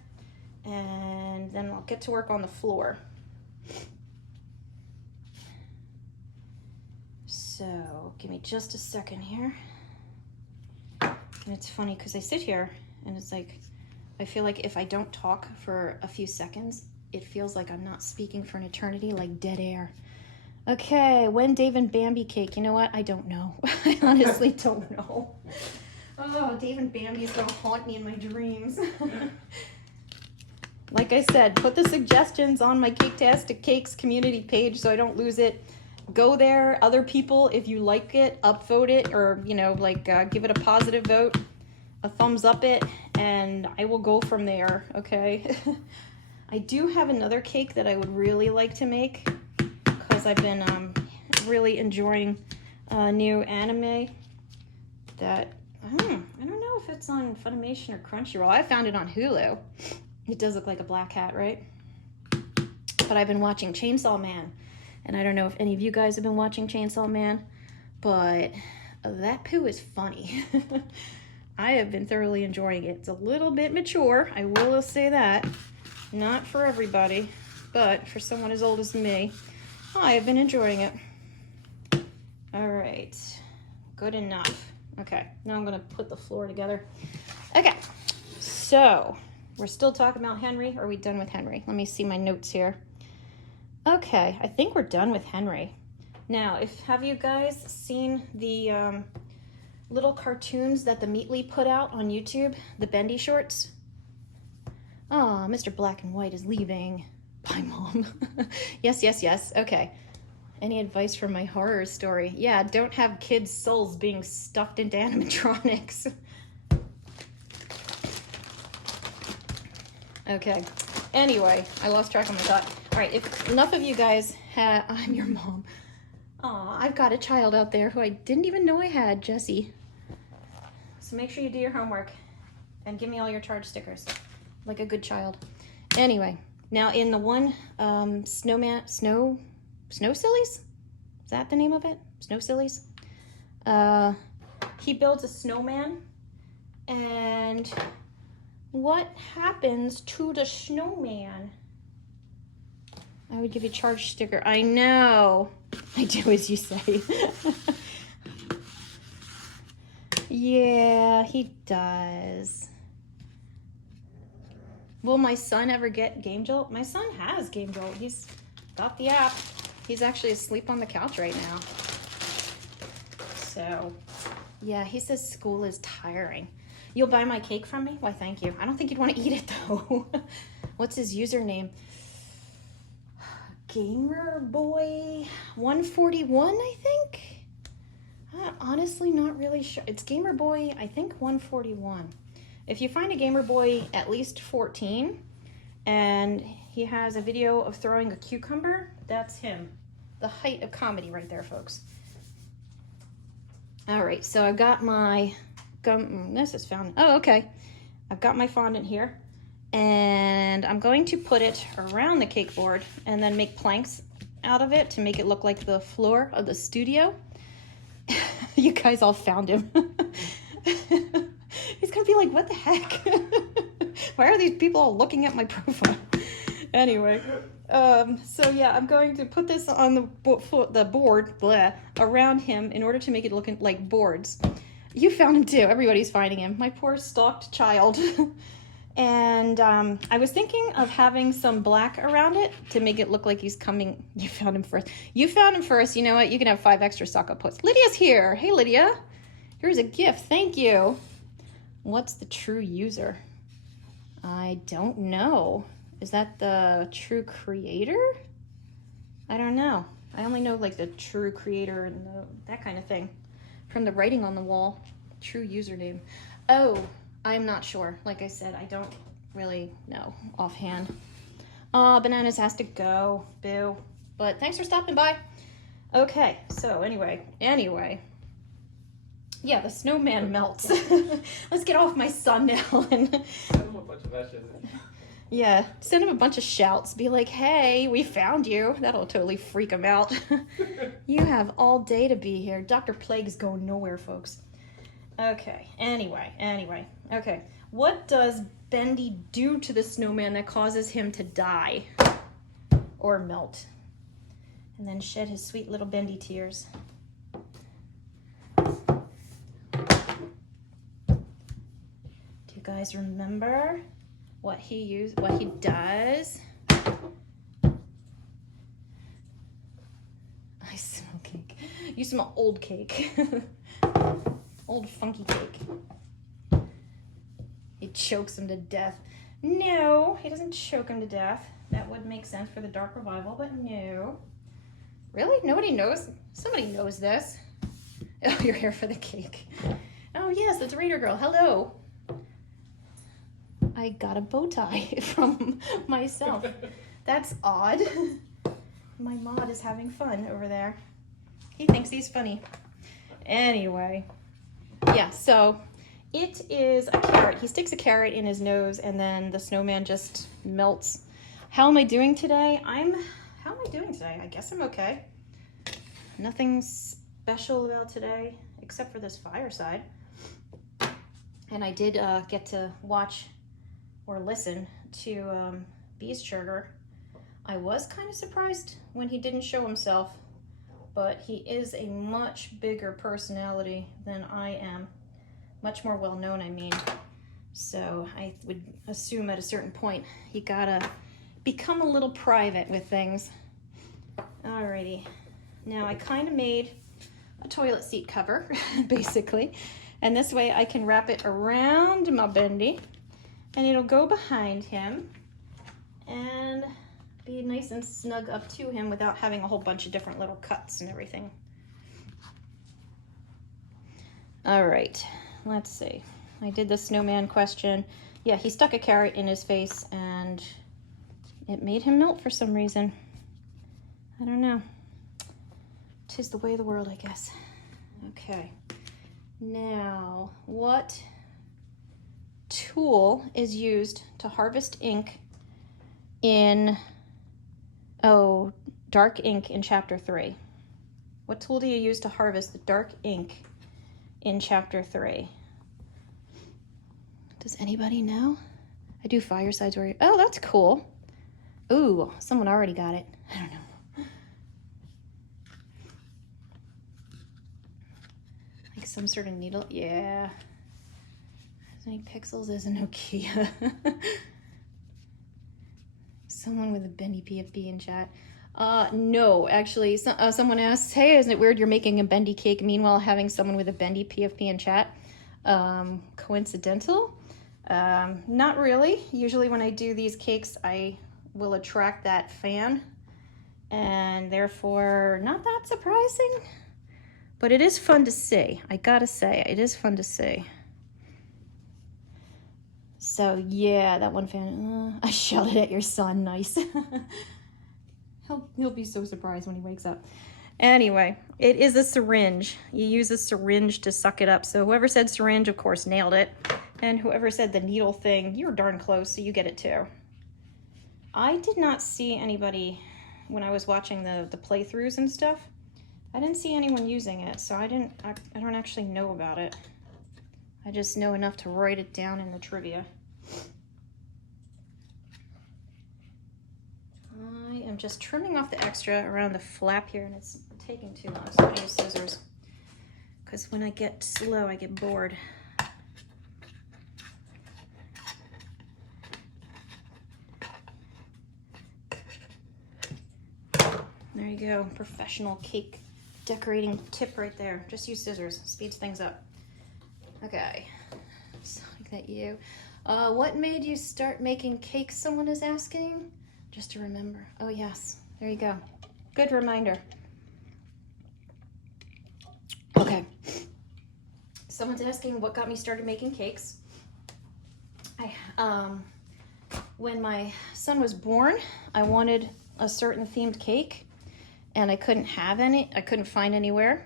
and then I'll get to work on the floor. So give me just a second here. And it's funny because I sit here and it's like, I feel like if I don't talk for a few seconds, it feels like I'm not speaking for an eternity, like dead air. Okay, when Dave and Bambi cake? You know what? I don't know. I honestly don't know. Oh, Dave and Bambi is gonna haunt me in my dreams. Like I said, put the suggestions on my Caketastic Cakes community page so I don't lose it. Go there, other people, if you like it, upvote it, or, you know, like give it a positive vote, a thumbs up it, and I will go from there, okay? I do have another cake that I would really like to make because I've been really enjoying a new anime that, I don't know if it's on Funimation or Crunchyroll. I found it on Hulu. It does look like a black hat, right? But I've been watching Chainsaw Man. And I don't know if any of you guys have been watching Chainsaw Man, but that poo is funny. I have been thoroughly enjoying it. It's a little bit mature, I will say that. Not for everybody, but for someone as old as me, I have been enjoying it. All right, good enough. Okay, now I'm gonna put the floor together. Okay, so we're still talking about Henry. Or are we done with Henry? Let me see my notes here. Okay, I think we're done with Henry. Now, have you guys seen the little cartoons that the Meatly put out on YouTube, the Bendy shorts? Oh, Mr. Black and White is leaving. Bye, Mom. Yes, yes, yes. Okay. Any advice for my horror story? Yeah, don't have kids' souls being stuffed into animatronics. Okay. Anyway, I lost track of my thought. All right, if enough of you guys have... I'm your mom. Aw, I've got a child out there who I didn't even know I had, Jessie. So make sure you do your homework and give me all your charge stickers, like a good child. Anyway, now in the one Snow Sillies? Is that the name of it? Snow Sillies? He builds a snowman, and what happens to the snowman? I would give you a charge sticker. I know. I do as you say. Yeah, he does. Will my son ever get Game Jolt? My son has Game Jolt. He's got the app. He's actually asleep on the couch right now. So, yeah, he says school is tiring. You'll buy my cake from me? Why, thank you. I don't think you'd want to eat it, though. What's his username? Gamerboy141, I think? I'm honestly not really sure. It's Gamerboy, I think 141. If you find a Gamerboy at least 14, and he has a video of throwing a cucumber, that's him. The height of comedy right there, folks. All right, so I've got my this is found. Oh, okay. I've got my fondant here, and I'm going to put it around the cake board and then make planks out of it to make it look like the floor of the studio. You guys all found him. He's gonna be like, what the heck? Why are these people all looking at my profile? Anyway, so yeah, I'm going to put this on the board around him in order to make it look like boards. You found him too. Everybody's finding him. My poor stalked child. And I was thinking of having some black around it to make it look like he's coming. You found him first. You found him first. You know what? You can have 5 extra sock up puts. Lydia's here. Hey, Lydia. Here's a gift. Thank you. What's the true user? I don't know. Is that the true creator? I don't know. I only know like the true creator and that kind of thing from the writing on the wall. True username. Oh, I'm not sure. Like I said, I don't really know offhand. Bananas has to go. Boo. But thanks for stopping by. Okay, so anyway. Yeah, the snowman melts. Let's get off my son now. Yeah, send him a bunch of shouts. Be like, hey, we found you. That'll totally freak him out. You have all day to be here. Dr. Plague is going nowhere, folks. Okay, anyway. Okay, what does Bendy do to the snowman that causes him to die? Or melt? And then shed his sweet little Bendy tears. Do you guys remember what he does? I smell cake. You smell old cake. Old funky cake. He chokes him to death. No, he doesn't choke him to death. That would make sense for the Dark Revival, but no. Really? Nobody knows? Somebody knows this. Oh, you're here for the cake. Oh, yes, it's Reader Girl. Hello. I got a bow tie from myself. That's odd. My mod is having fun over there. He thinks he's funny. Anyway. Yeah, so it is a carrot. He sticks a carrot in his nose and then the snowman just melts. How am I doing today? How am I doing today? I guess I'm okay. Nothing special about today except for this fireside. And I did get to watch or listen to Beast Sugar. I was kind of surprised when he didn't show himself, but he is a much bigger personality than I am. Much more well known, I mean. So I would assume at a certain point he gotta become a little private with things. Alrighty. Now I kind of made a toilet seat cover, basically. And this way I can wrap it around my Bendy and it'll go behind him and be nice and snug up to him without having a whole bunch of different little cuts and everything. All right, let's see. I did the snowman question. Yeah, he stuck a carrot in his face and it made him melt for some reason. I don't know. 'Tis the way of the world, I guess. Okay. Now, what tool is used to harvest ink in, dark ink in chapter 3? What tool do you use to harvest the dark ink in chapter 3? Does anybody know? I do firesides where, oh, that's cool. Ooh, someone already got it. I don't know. Like some sort of needle, yeah. As many pixels as a Nokia. Someone with a Bendy PFP in chat. No, actually, someone asked, hey, isn't it weird you're making a Bendy cake meanwhile having someone with a Bendy PFP in chat? Coincidental? Not really. Usually when I do these cakes, I will attract that fan, and therefore not that surprising, but it is fun to see. I gotta say, it is fun to see. So yeah, that one fan, I shouted at your son, nice. He'll be so surprised when he wakes up. Anyway, it is a syringe. You use a syringe to suck it up. So whoever said syringe, of course, nailed it. And whoever said the needle thing, you were darn close, so you get it too. I did not see anybody, when I was watching the playthroughs and stuff, I didn't see anyone using it, so I don't actually know about it. I just know enough to write it down in the trivia. I am just trimming off the extra around the flap here, and it's taking too long, so I'm gonna use scissors. Because when I get slow, I get bored. There you go, professional cake decorating tip right there. Just use scissors, speeds things up. Okay, so like that you. What made you start making cakes, someone is asking? Just to remember. Oh yes, there you go. Good reminder. Okay, someone's asking what got me started making cakes. When my son was born, I wanted a certain themed cake, and I couldn't have any. I couldn't find anywhere.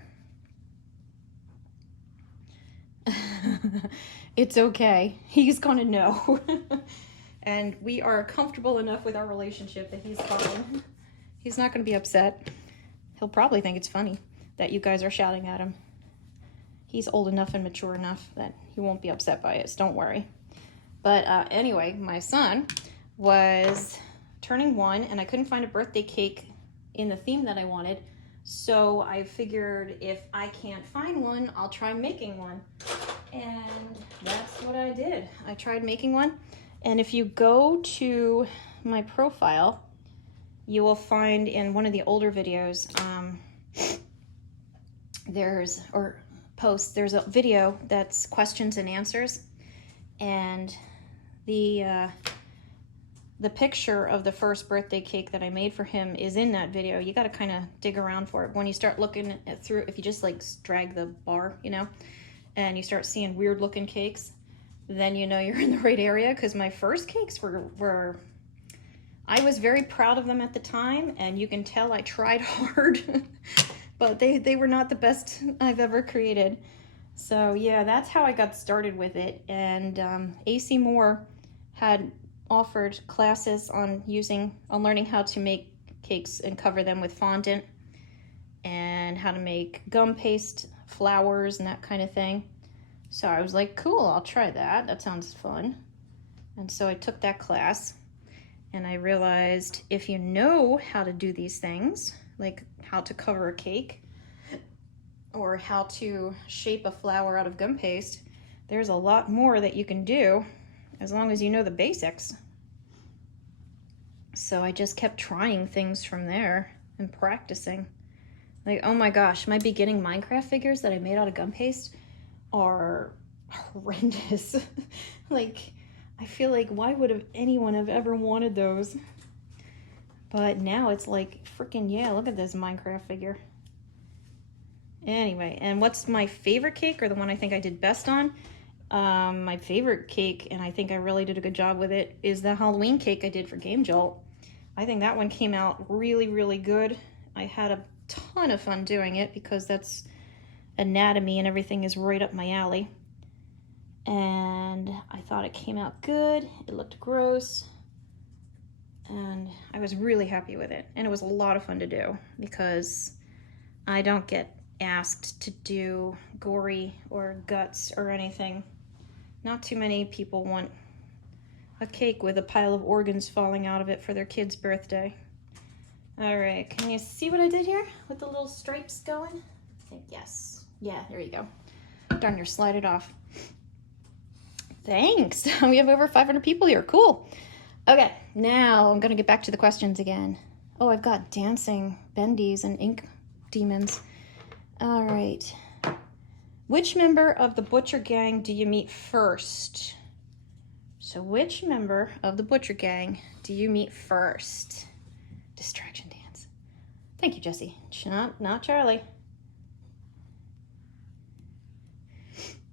It's okay. He's gonna know. And we are comfortable enough with our relationship that he's fine. He's not going to be upset. He'll probably think it's funny that you guys are shouting at him. He's old enough and mature enough that he won't be upset by it, so don't worry. But anyway, my son was turning 1, and I couldn't find a birthday cake in the theme that I wanted. So I figured if I can't find one, I'll try making one. And that's what I did. I tried making one. And if you go to my profile, you will find in one of the older videos, there's a video that's questions and answers. And the picture of the first birthday cake that I made for him is in that video. You got to kind of dig around for it. When you start looking through, if you just like drag the bar, you know, and you start seeing weird looking cakes, then you know you're in the right area. Because my first cakes were, I was very proud of them at the time, and you can tell I tried hard, but they were not the best I've ever created. So yeah, that's how I got started with it. And AC Moore had offered classes on learning how to make cakes and cover them with fondant, and how to make gum paste, flowers, and that kind of thing. So I was like, cool, I'll try that. That sounds fun. And so I took that class, and I realized if you know how to do these things, like how to cover a cake or how to shape a flower out of gum paste, there's a lot more that you can do as long as you know the basics. So I just kept trying things from there and practicing. Like, oh my gosh, my beginning Minecraft figures that I made out of gum paste are horrendous. Like, I feel like, why would anyone have ever wanted those? But now it's like, freaking yeah, look at this Minecraft figure. Anyway, and what's my favorite cake, or the one I think I did best on? My favorite cake, and I think I really did a good job with it, is the Halloween cake I did for Game Jolt. I think that one came out really, really good. I had a ton of fun doing it because that's anatomy and everything is right up my alley. And I thought it came out good. It looked gross. And I was really happy with it. And it was a lot of fun to do because I don't get asked to do gory or guts or anything. Not too many people want a cake with a pile of organs falling out of it for their kid's birthday. All right, can you see what I did here with the little stripes going? I think yes. Yeah, there you go. Darn, you're slide it off. Thanks. We have over 500 people here. Cool. Okay, now I'm gonna get back to the questions again. Oh, I've got dancing Bendies and ink demons. All right. Which member of the Butcher Gang do you meet first? So which member of the Butcher Gang do you meet first? Distraction dance. Thank you, Jesse. Not Charlie.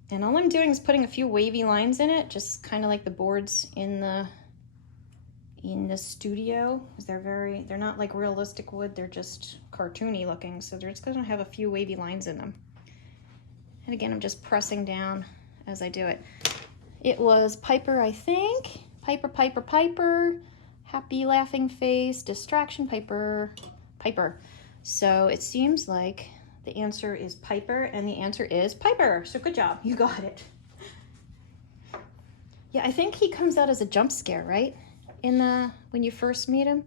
And all I'm doing is putting a few wavy lines in it, just kind of like the boards in the studio. They're not like realistic wood, they're just cartoony looking, so they're just gonna have a few wavy lines in them. And again, I'm just pressing down as I do it. It was Piper, I think. Piper. Happy laughing face. Distraction Piper. So it seems like the answer is Piper, and the answer is Piper. So good job, you got it. Yeah, I think he comes out as a jump scare, right? When you first meet him?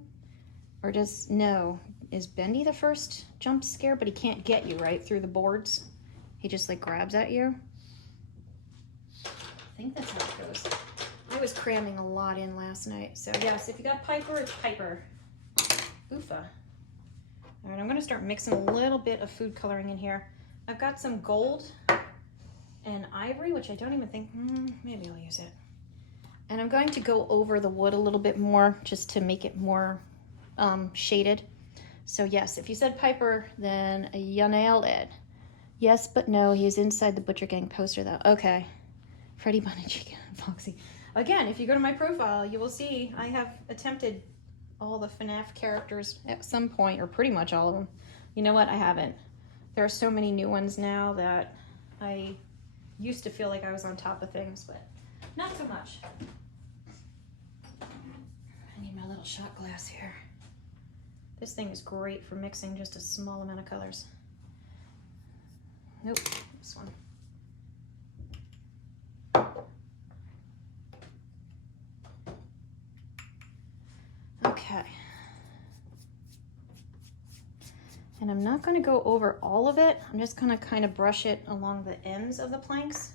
Or is Bendy the first jump scare, but he can't get you, right, through the boards? He just like grabs at you. I think that's how it goes. I was cramming a lot in last night. So yes, if you got Piper, it's Piper. Oofa. All right, I'm gonna start mixing a little bit of food coloring in here. I've got some gold and ivory, which I don't even think, maybe I'll use it. And I'm going to go over the wood a little bit more just to make it more shaded. So yes, if you said Piper, then you nailed it. Yes, but no, he's inside the Butcher Gang poster though. Okay. Freddy Bunny Chicken Foxy. Again, if you go to my profile, you will see I have attempted all the FNAF characters at some point, or pretty much all of them. You know what? I haven't. There are so many new ones now that I used to feel like I was on top of things, but not so much. need my little shot glass here. This thing is great for mixing just a small amount of colors. Nope, this one. Okay. And I'm not going to go over all of it. I'm just going to kind of brush it along the ends of the planks.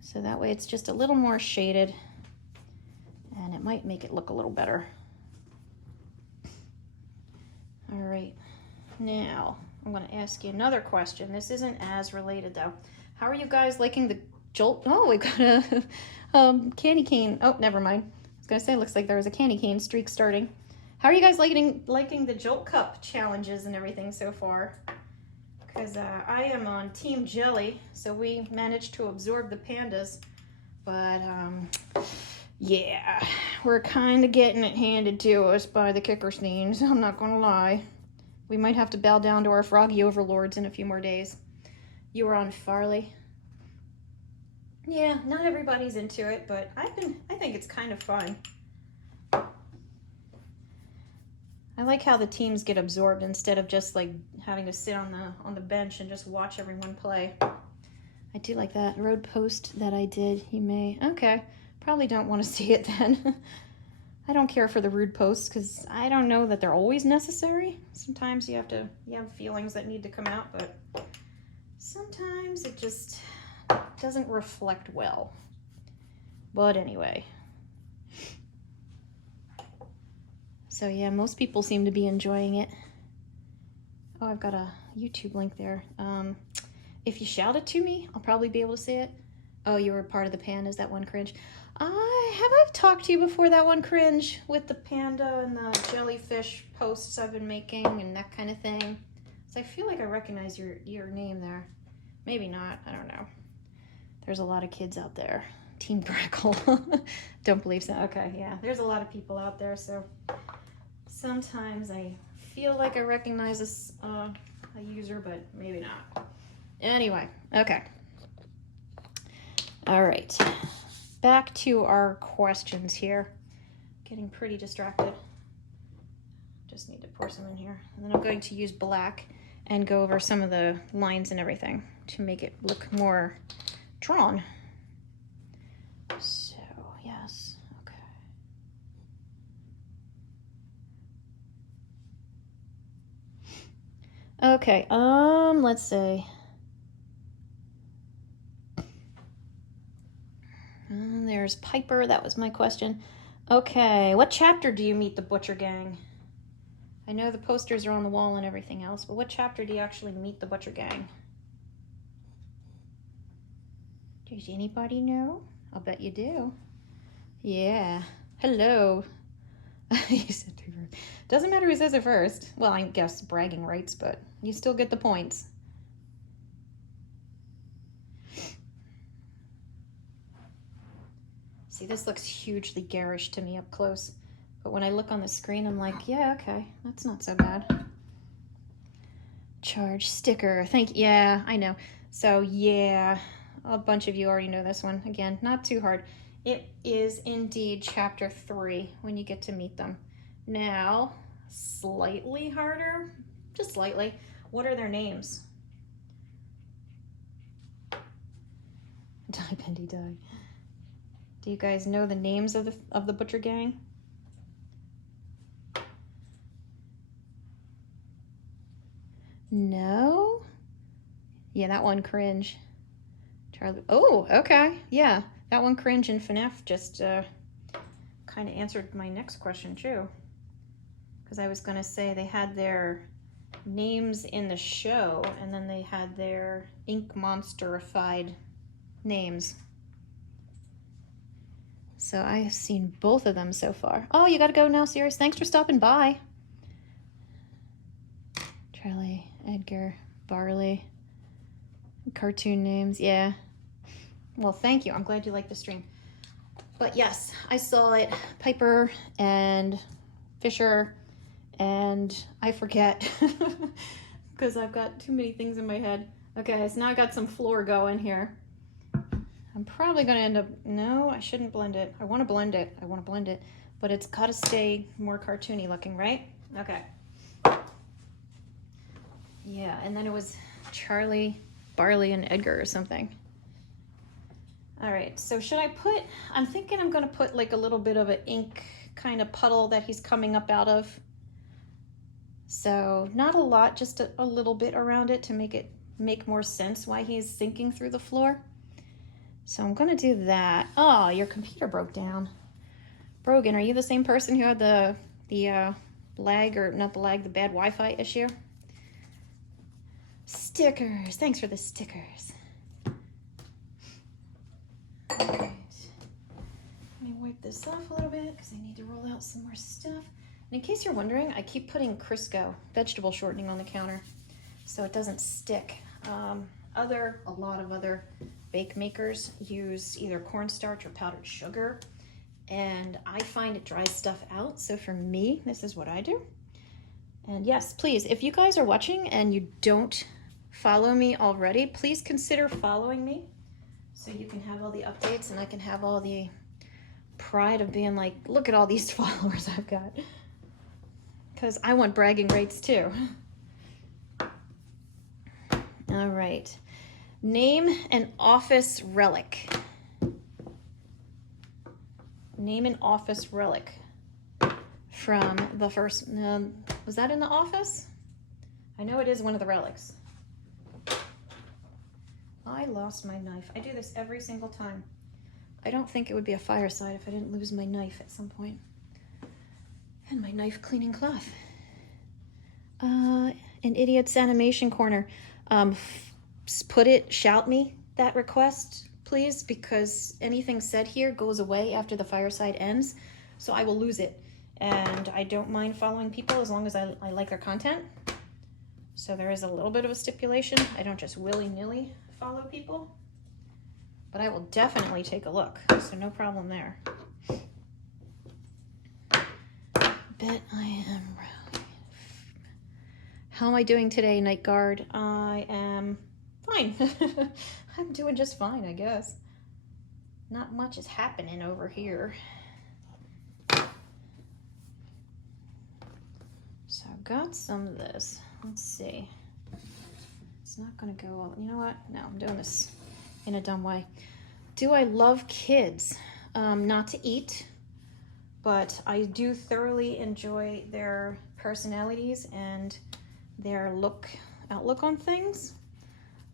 So that way it's just a little more shaded and it might make it look a little better. All right, now I'm going to ask you another question. This isn't as related though. How are you guys liking the Jolt? Oh, we got a candy cane. Oh, never mind. I was going to say it looks like there was a candy cane streak starting. How are you guys liking the Jolt Cup challenges and everything so far? Because I am on Team Jelly, so we managed to absorb the pandas. But, yeah, we're kind of getting it handed to us by the Caketastic, I'm not going to lie. We might have to bow down to our froggy overlords in a few more days. You were on Farley. Yeah, not everybody's into it, but I think it's kind of fun. I like how the teams get absorbed instead of just like having to sit on the bench and just watch everyone play. I do like that road post that I did. You may, okay, probably don't want to see it then. I don't care for the rude posts because I don't know that they're always necessary. Sometimes you have feelings that need to come out, but sometimes it just doesn't reflect well. But anyway. So yeah, most people seem to be enjoying it. Oh, I've got a YouTube link there. If you shout it to me, I'll probably be able to see it. Oh, you were part of the pandas, that one cringe. I've talked to you before, that one cringe, with the panda and the jellyfish posts I've been making and that kind of thing. So I feel like I recognize your name there. Maybe not, I don't know. There's a lot of kids out there. Team Crackle. Don't believe so. Okay, yeah, there's a lot of people out there, so sometimes I feel like I recognize a user, but maybe not. Anyway, okay. All right, back to our questions here. Getting pretty distracted. Just need to pour some in here. And then I'm going to use black and go over some of the lines and everything to make it look more drawn. So, yes, okay. Okay, let's see. There's Piper, that was my question. Okay, what chapter do you meet the Butcher Gang? I know the posters are on the wall and everything else, but what chapter do you actually meet the Butcher Gang? Does anybody know? I'll bet you do. Yeah. Hello. You said three first. Doesn't matter who says it first. Well, I guess bragging rights, but you still get the points. See, this looks hugely garish to me up close. But when I look on the screen, I'm like, yeah, okay, that's not so bad. Charge sticker. Yeah, I know. So, yeah, a bunch of you already know this one. Again, not too hard. It is indeed chapter 3 when you get to meet them. Now, slightly harder, just slightly. What are their names? Die, Bendy, die. Do you guys know the names of the Butcher Gang? No? Yeah, that one cringe. Charlie. Oh, okay. Yeah, that one cringe in FNAF just kind of answered my next question too. Because I was going to say they had their names in the show and then they had their ink monsterified names. So I have seen both of them so far. Oh, you got to go now, Sirius. Thanks for stopping by. Charlie, Edgar, Barley, cartoon names. Yeah. Well, thank you. I'm glad you liked the stream. But yes, I saw it. Piper and Fisher and I forget because I've got too many things in my head. Okay, so now I got some floor going here. I'm probably gonna end up, no, I shouldn't blend it. I wanna blend it, but it's gotta stay more cartoony looking, right? Okay. Yeah, and then it was Charlie, Barley, and Edgar or something. All right, so should I put, I'm thinking I'm gonna put like a little bit of an ink kind of puddle that he's coming up out of. So not a lot, just a little bit around it to make more sense why he's sinking through the floor. So I'm gonna do that. Oh, your computer broke down. Brogan, are you the same person who had the lag, or not the lag, the bad Wi-Fi issue? Stickers, thanks for the stickers. All right. Let me wipe this off a little bit because I need to roll out some more stuff. And in case you're wondering, I keep putting Crisco vegetable shortening on the counter so it doesn't stick. A lot of other bake makers use either cornstarch or powdered sugar, and I find it dries stuff out. So for me, this is what I do. And yes, please, if you guys are watching and you don't follow me already, please consider following me so you can have all the updates and I can have all the pride of being like, look at all these followers I've got. Because I want bragging rights too. All right. Name an office relic. Name an office relic from the first, was that in The Office? I know it is one of the relics. I lost my knife. I do this every single time. I don't think it would be a fireside if I didn't lose my knife at some point. And my knife cleaning cloth. An idiot's animation corner. Shout me that request, please, because anything said here goes away after the fireside ends, so I will lose it. And I don't mind following people as long as I like their content. So there is a little bit of a stipulation. I don't just willy-nilly follow people, but I will definitely take a look, so no problem there. Bet I am right. How am I doing today, Night Guard? I am fine. I'm doing just fine, I guess. Not much is happening over here. So I've got some of this. Let's see. It's not gonna go all, you know what? No, I'm doing this in a dumb way. Do I love kids? Not to eat, but I do thoroughly enjoy their personalities and their outlook on things.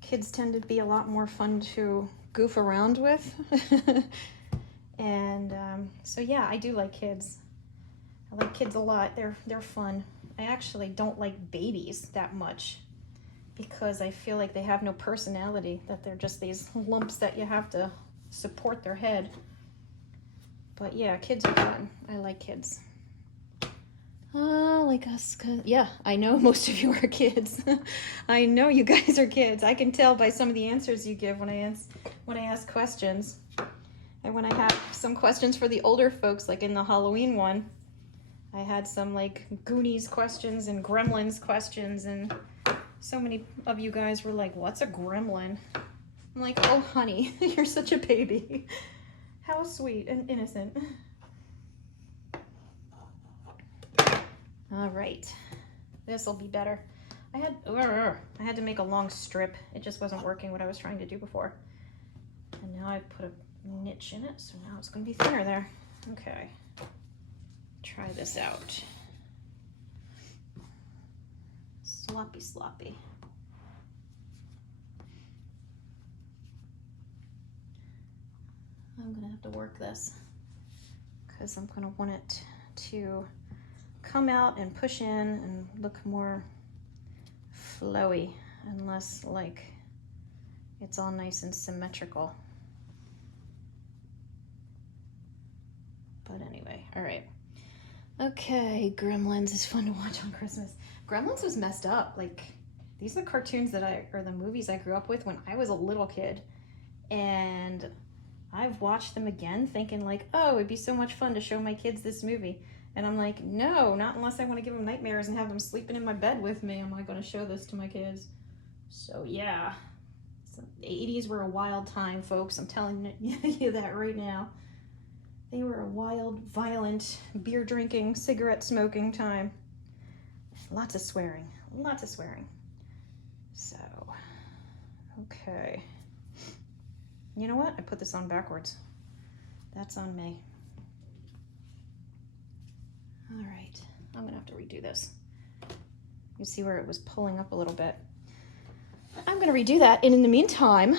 Kids tend to be a lot more fun to goof around with. And so yeah, I do like kids. I like kids a lot. They're fun. I actually don't like babies that much because I feel like they have no personality, that they're just these lumps that you have to support their head. But yeah, kids are fun. I like kids. Like us, yeah, I know most of you are kids. I know you guys are kids. I can tell by some of the answers you give when I ask questions. And when I have some questions for the older folks, like in the Halloween one, I had some like Goonies questions and Gremlins questions, and so many of you guys were like, what's a gremlin? I'm like, oh honey, you're such a baby. How sweet and innocent. All right, this will be better. I had to make a long strip. It just wasn't working what I was trying to do before. And now I've put a niche in it, so now it's gonna be thinner there. Okay, try this out. Sloppy, sloppy. I'm gonna have to work this because I'm gonna want it to come out and push in and look more flowy and less like it's all nice and symmetrical. But anyway, all right. Okay, Gremlins is fun to watch on Christmas. Gremlins was messed up. Like, these are cartoons or the movies I grew up with when I was a little kid. And I've watched them again thinking like, oh, it'd be so much fun to show my kids this movie. And I'm like, no, not unless I want to give them nightmares and have them sleeping in my bed with me. Am I going to show this to my kids? So yeah, So the 80s were a wild time, folks. I'm telling you that right now. They were a wild, violent, beer drinking, cigarette smoking time. Lots of swearing. Lots of swearing. So, okay. You know what? I put this on backwards. That's on me. All right. I'm going to have to redo this. You see where it was pulling up a little bit. I'm going to redo that. And in the meantime,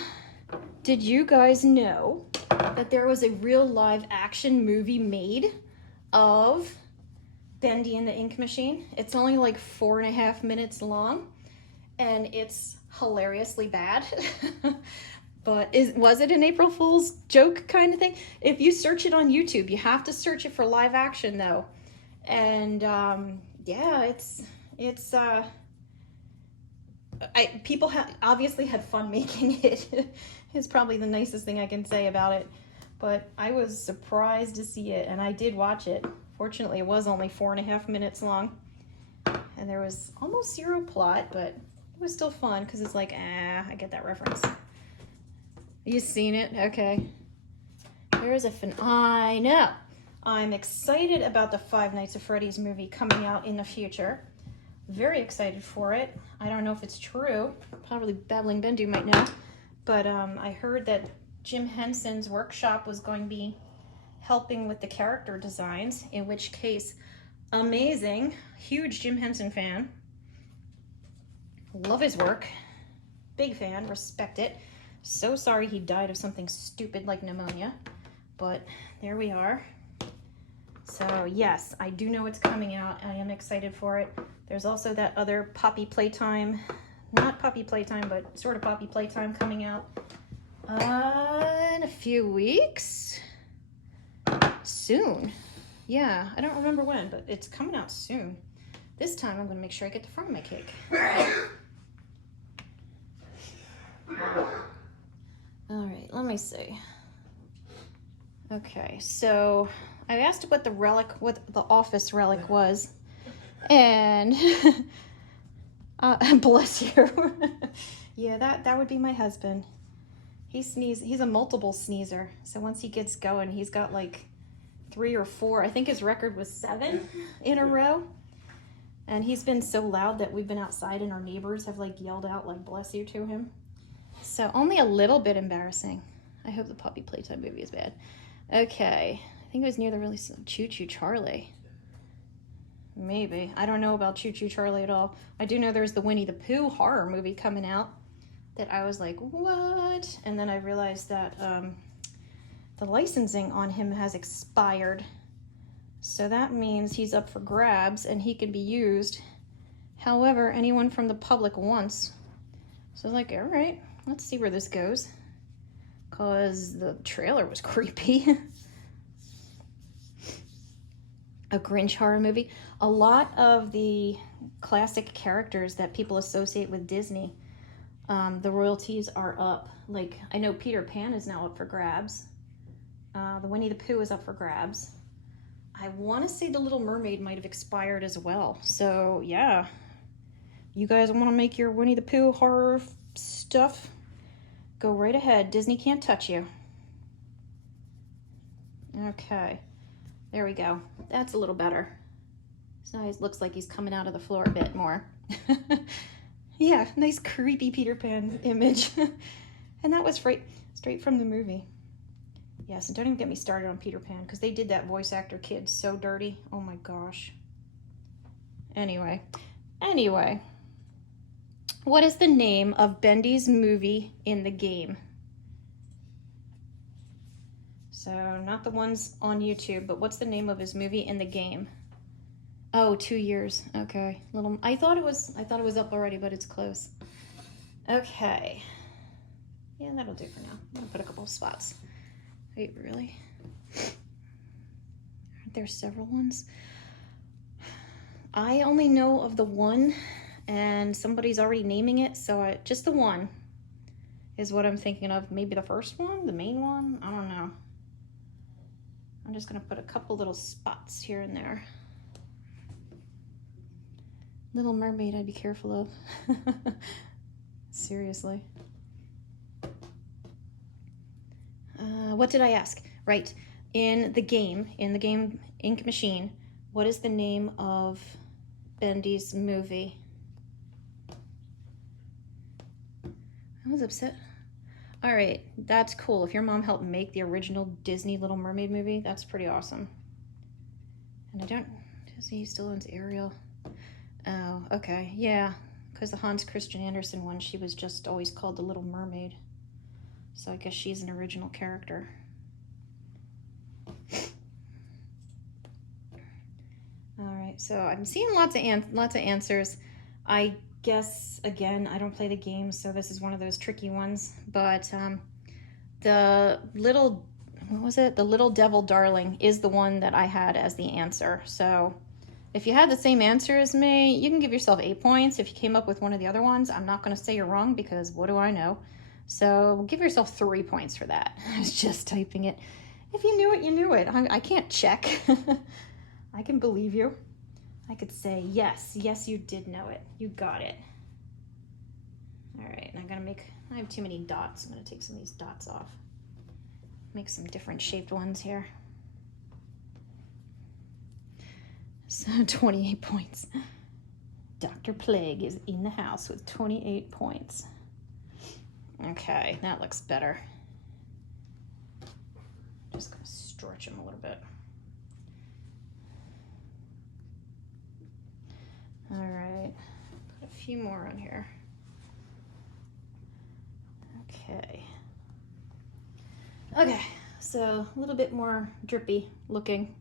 did you guys know that there was a real live action movie made of Bendy and the Ink Machine? It's only like 4.5 minutes long, and it's hilariously bad. But was it an April Fool's joke kind of thing? If you search it on YouTube, you have to search it for live action though. And yeah, people obviously had fun making it. It's probably the nicest thing I can say about it. But I was surprised to see it, and I did watch it. Fortunately, it was only 4.5 minutes long, and there was almost zero plot, but it was still fun because it's like, I get that reference. You seen it? Okay. There is I know. I'm excited about the Five Nights at Freddy's movie coming out in the future. Very excited for it. I don't know if it's true. Probably Babbling Bendy might know. But I heard that Jim Henson's workshop was going to be helping with the character designs, in which case, amazing. Huge Jim Henson fan. Love his work. Big fan. Respect it. So sorry he died of something stupid like pneumonia. But there we are. So yes, I do know it's coming out. I am excited for it. There's also that other Poppy Playtime, not Poppy Playtime, but sort of Poppy Playtime coming out in a few weeks. Soon. Yeah, I don't remember when, but it's coming out soon. This time I'm going to make sure I get the front of my cake. All right, let me see. Okay, so I asked what the office relic was, and bless you. Yeah, that would be my husband. He's a multiple sneezer. So once he gets going, he's got like 3 or 4. I think his record was 7 in a row. And he's been so loud that we've been outside and our neighbors have like yelled out like bless you to him. So only a little bit embarrassing. I hope the Poppy Playtime movie is bad. Okay, I think it was near the release of Choo Choo Charlie. Maybe. I don't know about Choo Choo Charlie at all. I do know there's the Winnie the Pooh horror movie coming out that I was like, what? And then I realized that the licensing on him has expired. So that means he's up for grabs and he can be used however anyone from the public wants. So I was like, all right, let's see where this goes. Because the trailer was creepy. A Grinch horror movie. A lot of the classic characters that people associate with Disney, the royalties are up. Like, I know Peter Pan is now up for grabs. The Winnie the Pooh is up for grabs. I want to say the Little Mermaid might have expired as well. So, yeah. You guys want to make your Winnie the Pooh horror stuff? Go right ahead. Disney can't touch you. Okay. There we go. That's a little better. So it looks like he's coming out of the floor a bit more. Yeah, nice creepy Peter Pan image. And that was straight from the movie. Yes, and don't even get me started on Peter Pan, because they did that voice actor kid so dirty. Oh my gosh. Anyway. What is the name of Bendy's movie in the game? So not the ones on YouTube, but what's the name of his movie in the game? Oh, 2 years. Okay. I thought it was up already, but it's close. Okay. Yeah, that'll do for now. I'm gonna put a couple of spots. Wait, really? Aren't there several ones? I only know of the one, and somebody's already naming it, so just the one is what I'm thinking of. Maybe the first one, the main one? I don't know. I'm just gonna put a couple little spots here and there. Little Mermaid, I'd be careful of. Seriously. what did I ask? Right. In the game Ink Machine, what is the name of Bendy's movie? I was upset. All right, that's cool. If your mom helped make the original Disney Little Mermaid movie, that's pretty awesome. And Disney still owns Ariel. Oh, okay, yeah, because the Hans Christian Andersen one, she was just always called the Little Mermaid. So I guess she's an original character. All right, so I'm seeing lots of answers. I guess, again, I don't play the game, so this is one of those tricky ones. But the little, what was it? The Little Devil Darling is the one that I had as the answer. So if you had the same answer as me, you can give yourself 8 points. If you came up with one of the other ones, I'm not going to say you're wrong because what do I know? So give yourself 3 points for that. I was just typing it. If you knew it, you knew it. I can't check. I can believe you. I could say, yes, you did know it. You got it. All right, and I have too many dots. I'm gonna take some of these dots off. Make some different shaped ones here. So 28 points. Dr. Plague is in the house with 28 points. Okay, that looks better. Just gonna stretch them a little bit. All right, put a few more on here. Okay, so a little bit more drippy looking,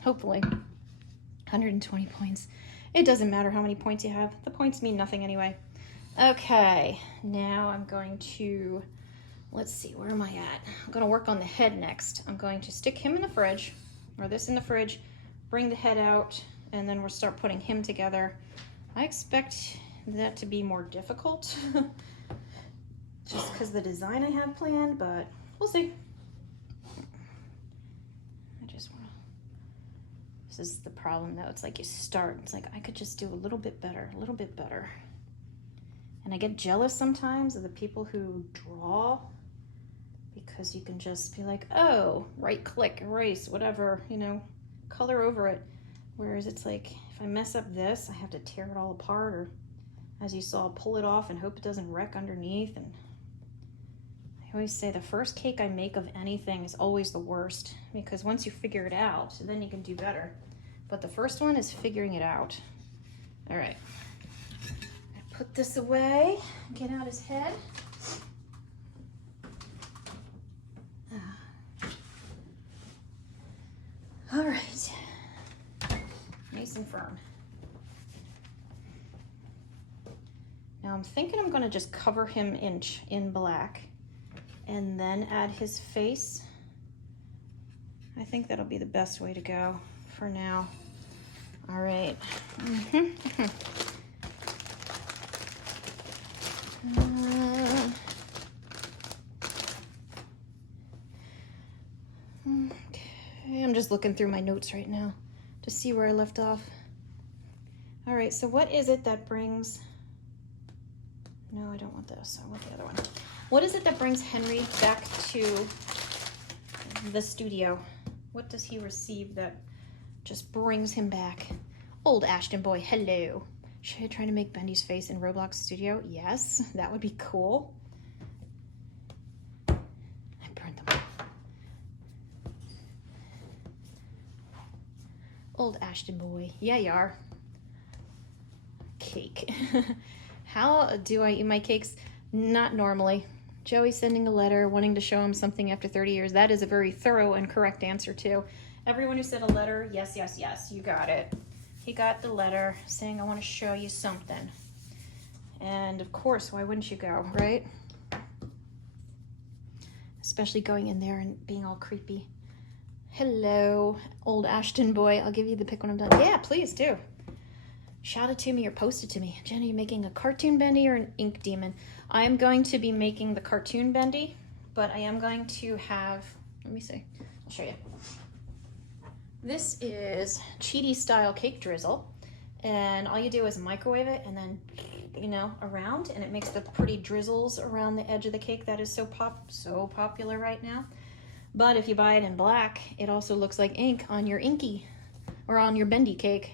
hopefully. 120 points. It doesn't matter how many points you have. The points mean nothing anyway. Okay, now I'm going to, let's see, where am I at? I'm gonna work on the head next. I'm going to stick him in the fridge, or this in the fridge, bring the head out, and then we'll start putting him together. I expect that to be more difficult, just because the design I have planned, but we'll see. This is the problem though. It's like you start, it's like I could just do a little bit better. And I get jealous sometimes of the people who draw, because you can just be like, oh, right click, erase, whatever, you know, color over it. Whereas it's like, if I mess up this, I have to tear it all apart, or as you saw, pull it off and hope it doesn't wreck underneath. And I always say the first cake I make of anything is always the worst, because once you figure it out, then you can do better. But the first one is figuring it out. All right, I put this away, get out his head. All right, nice and firm. Now I'm thinking I'm gonna just cover him in black and then add his face. I think that'll be the best way to go for now. All right. Okay, I'm just looking through my notes right now to see where I left off. All right, so what is it that brings, no, I don't want this, I want the other one. What is it that brings Henry back to the studio? What does he receive that just brings him back? Old Ashton boy, hello. Should I try to make Bendy's face in Roblox Studio? Yes, that would be cool. I burned them. Old Ashton boy, yeah you are. Cake. How do I eat my cakes? Not normally. Joey's sending a letter wanting to show him something after 30 years. That is a very thorough and correct answer too. Everyone who said a letter, yes, yes, yes, you got it. He got the letter saying, I want to show you something. And of course, why wouldn't you go, right? Especially going in there and being all creepy. Hello, old Ashton boy. I'll give you the pic when I'm done. Yeah, please do. Shout it to me or post it to me. Jenna, are you making a cartoon Bendy or an ink demon? I am going to be making the cartoon Bendy, but I am going to have, let me see, I'll show you. This is Cheaty style cake drizzle, and all you do is microwave it and then, you know, around, and it makes the pretty drizzles around the edge of the cake that is so popular right now. But if you buy it in black, it also looks like ink on your inky or on your bendy cake.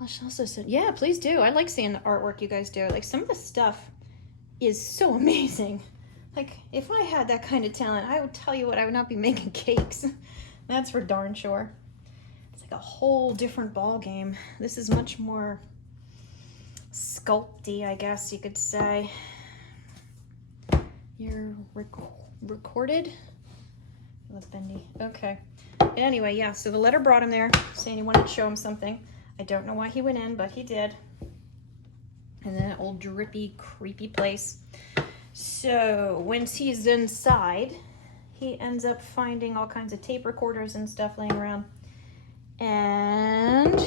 I should also say, yeah, please do. I like seeing the artwork you guys do. Like, some of the stuff is so amazing. Like, if I had that kind of talent, I would tell you what, I would not be making cakes. That's for darn sure. It's like a whole different ball game. This is much more sculpty, I guess you could say. You're recorded? That's Bendy. Okay. Anyway, yeah, so the letter brought him there, saying he wanted to show him something. I don't know why he went in, but he did. And then that old drippy, creepy place. So once he's inside, he ends up finding all kinds of tape recorders and stuff laying around. And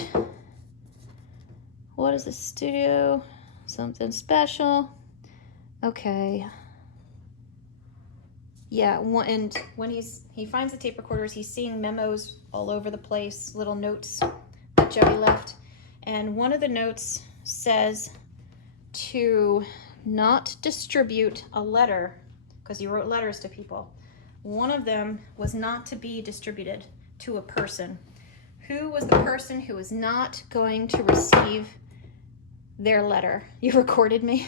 what is the studio? Something special. Okay. Yeah, and when he finds the tape recorders, he's seeing memos all over the place, little notes that Joey left. And one of the notes says to not distribute a letter, because he wrote letters to people. One of them was not to be distributed to a person. Who was the person who was not going to receive their letter? You recorded me?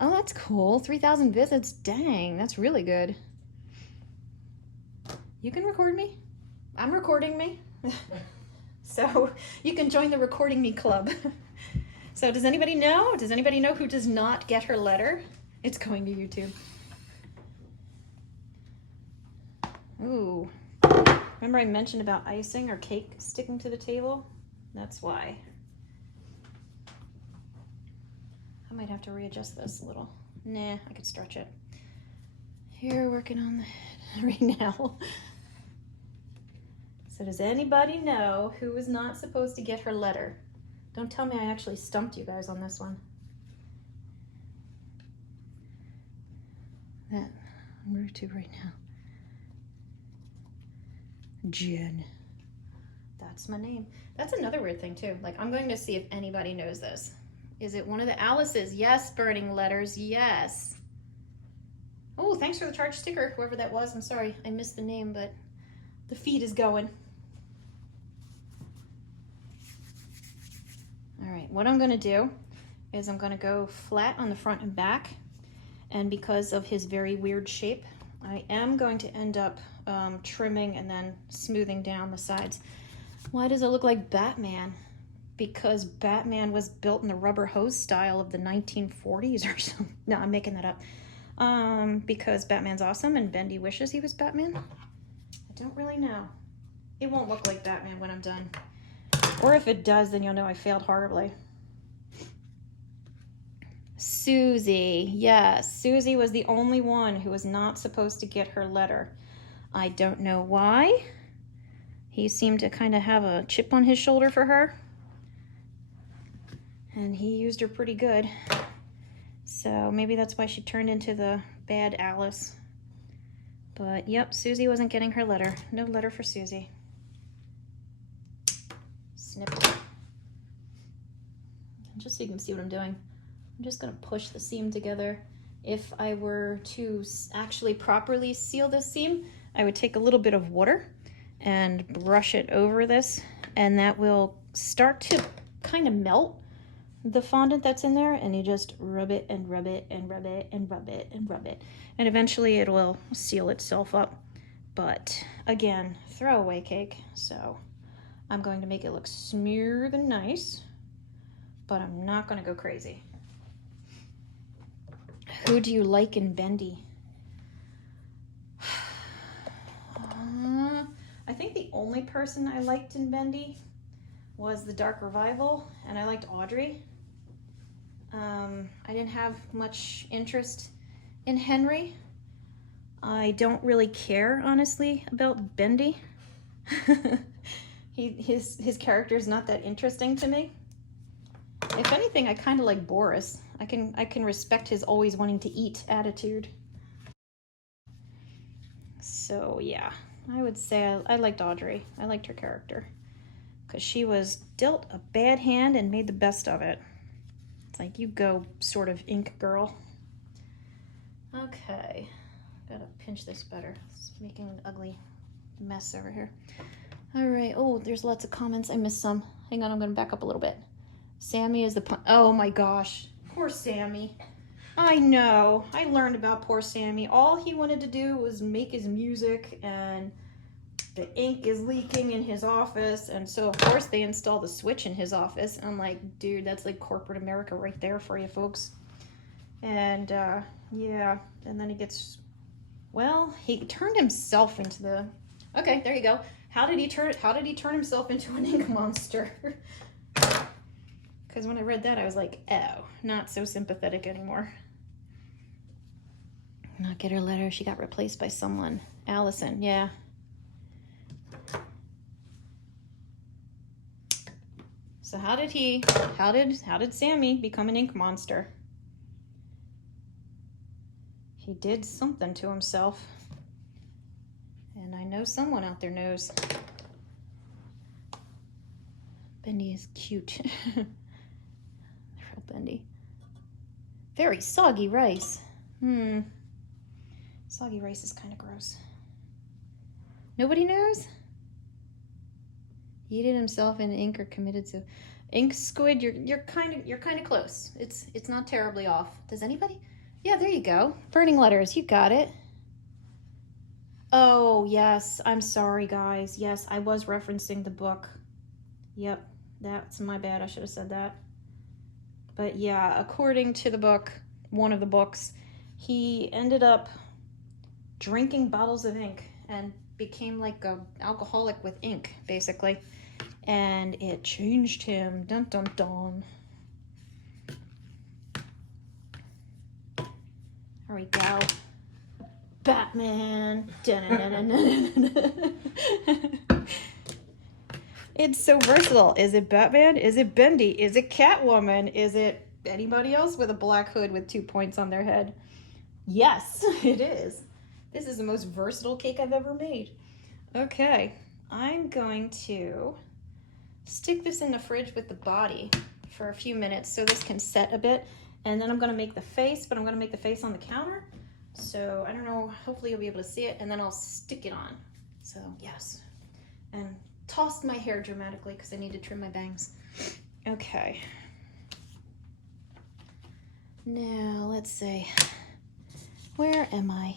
Oh, that's cool. 3,000 visits. Dang, that's really good. You can record me. I'm recording me. So you can join the Recording Me Club. So does anybody know? Does anybody know who does not get her letter? It's going to YouTube. Ooh. Remember I mentioned about icing or cake sticking to the table? That's why. I might have to readjust this a little. Nah, I could stretch it. Here, working on the head right now. So does anybody know who was not supposed to get her letter? Don't tell me I actually stumped you guys on this one. That on YouTube right now. Jen. That's my name. That's another weird thing too. Like, I'm going to see if anybody knows this. Is it one of the Alice's? Yes, burning letters. Yes. Oh, thanks for the charged sticker, whoever that was. I'm sorry, I missed the name, but the feed is going. All right, what I'm gonna do is I'm gonna go flat on the front and back, and because of his very weird shape, I am going to end up trimming and then smoothing down the sides. Why does it look like Batman? Because Batman was built in the rubber hose style of the 1940s or something. No, I'm making that up. Because Batman's awesome and Bendy wishes he was Batman? I don't really know. It won't look like Batman when I'm done. Or if it does, then you'll know I failed horribly. Susie. Yes, Susie was the only one who was not supposed to get her letter. I don't know why. He seemed to kind of have a chip on his shoulder for her. And he used her pretty good. So maybe that's why she turned into the bad Alice. But yep, Susie wasn't getting her letter. No letter for Susie. Snip. Just so you can see what I'm doing. I'm just gonna push the seam together. If I were to actually properly seal this seam, I would take a little bit of water and brush it over this, and that will start to kind of melt the fondant that's in there, and you just rub it and rub it and rub it and rub it and rub it, and eventually it will seal itself up. But again, throwaway cake, so I'm going to make it look smooth and nice, but I'm not going to go crazy. Who do you like in Bendy? I think the only person I liked in Bendy was the Dark Revival, and I liked Audrey. I didn't have much interest in Henry. I don't really care, honestly, about Bendy. His character is not that interesting to me. If anything, I kind of like Boris. I can respect his always wanting to eat attitude. So yeah, I would say I liked Audrey. I liked her character because she was dealt a bad hand and made the best of it. It's like, you go, sort of ink girl. Okay, gotta pinch this better. It's making an ugly mess over here. All right. Oh, there's lots of comments. I missed some. Hang on, I'm gonna back up a little bit. Sammy is the oh my gosh, poor Sammy. I know. I learned about poor Sammy. All he wanted to do was make his music, and the ink is leaking in his office, and so of course they installed the switch in his office. I'm like, dude, that's like corporate America right there for you folks. And yeah, and then he gets, well, he turned himself into the, okay, there you go. How did he turn himself into an ink monster? Because when I read that, I was like, oh, not so sympathetic anymore. Not get her letter. She got replaced by someone. Allison, yeah. So how did Sammy become an ink monster? He did something to himself. And I know someone out there knows. Bendy is cute. Real Bendy. Very soggy rice. Soggy rice is kind of gross. Nobody knows? He did himself in ink or committed to ink squid. You're kind of close. It's not terribly off. Does anybody? Yeah, there you go. Burning letters. You got it. Oh, yes. I'm sorry, guys. Yes, I was referencing the book. Yep, that's my bad. I should have said that. But yeah, according to the book, one of the books, he ended up drinking bottles of ink and became like a alcoholic with ink, basically. And it changed him. Dun dun dun. There we go. Batman. It's so versatile. Is it Batman? Is it Bendy? Is it Catwoman? Is it anybody else with a black hood with 2 points on their head? Yes, it is. This is the most versatile cake I've ever made. Okay, I'm going to stick this in the fridge with the body for a few minutes so this can set a bit. And then I'm going to make the face, but I'm going to make the face on the counter. So I don't know, hopefully you'll be able to see it, and then I'll stick it on. So yes, and tossed my hair dramatically because I need to trim my bangs. Okay. Now let's see, where am I?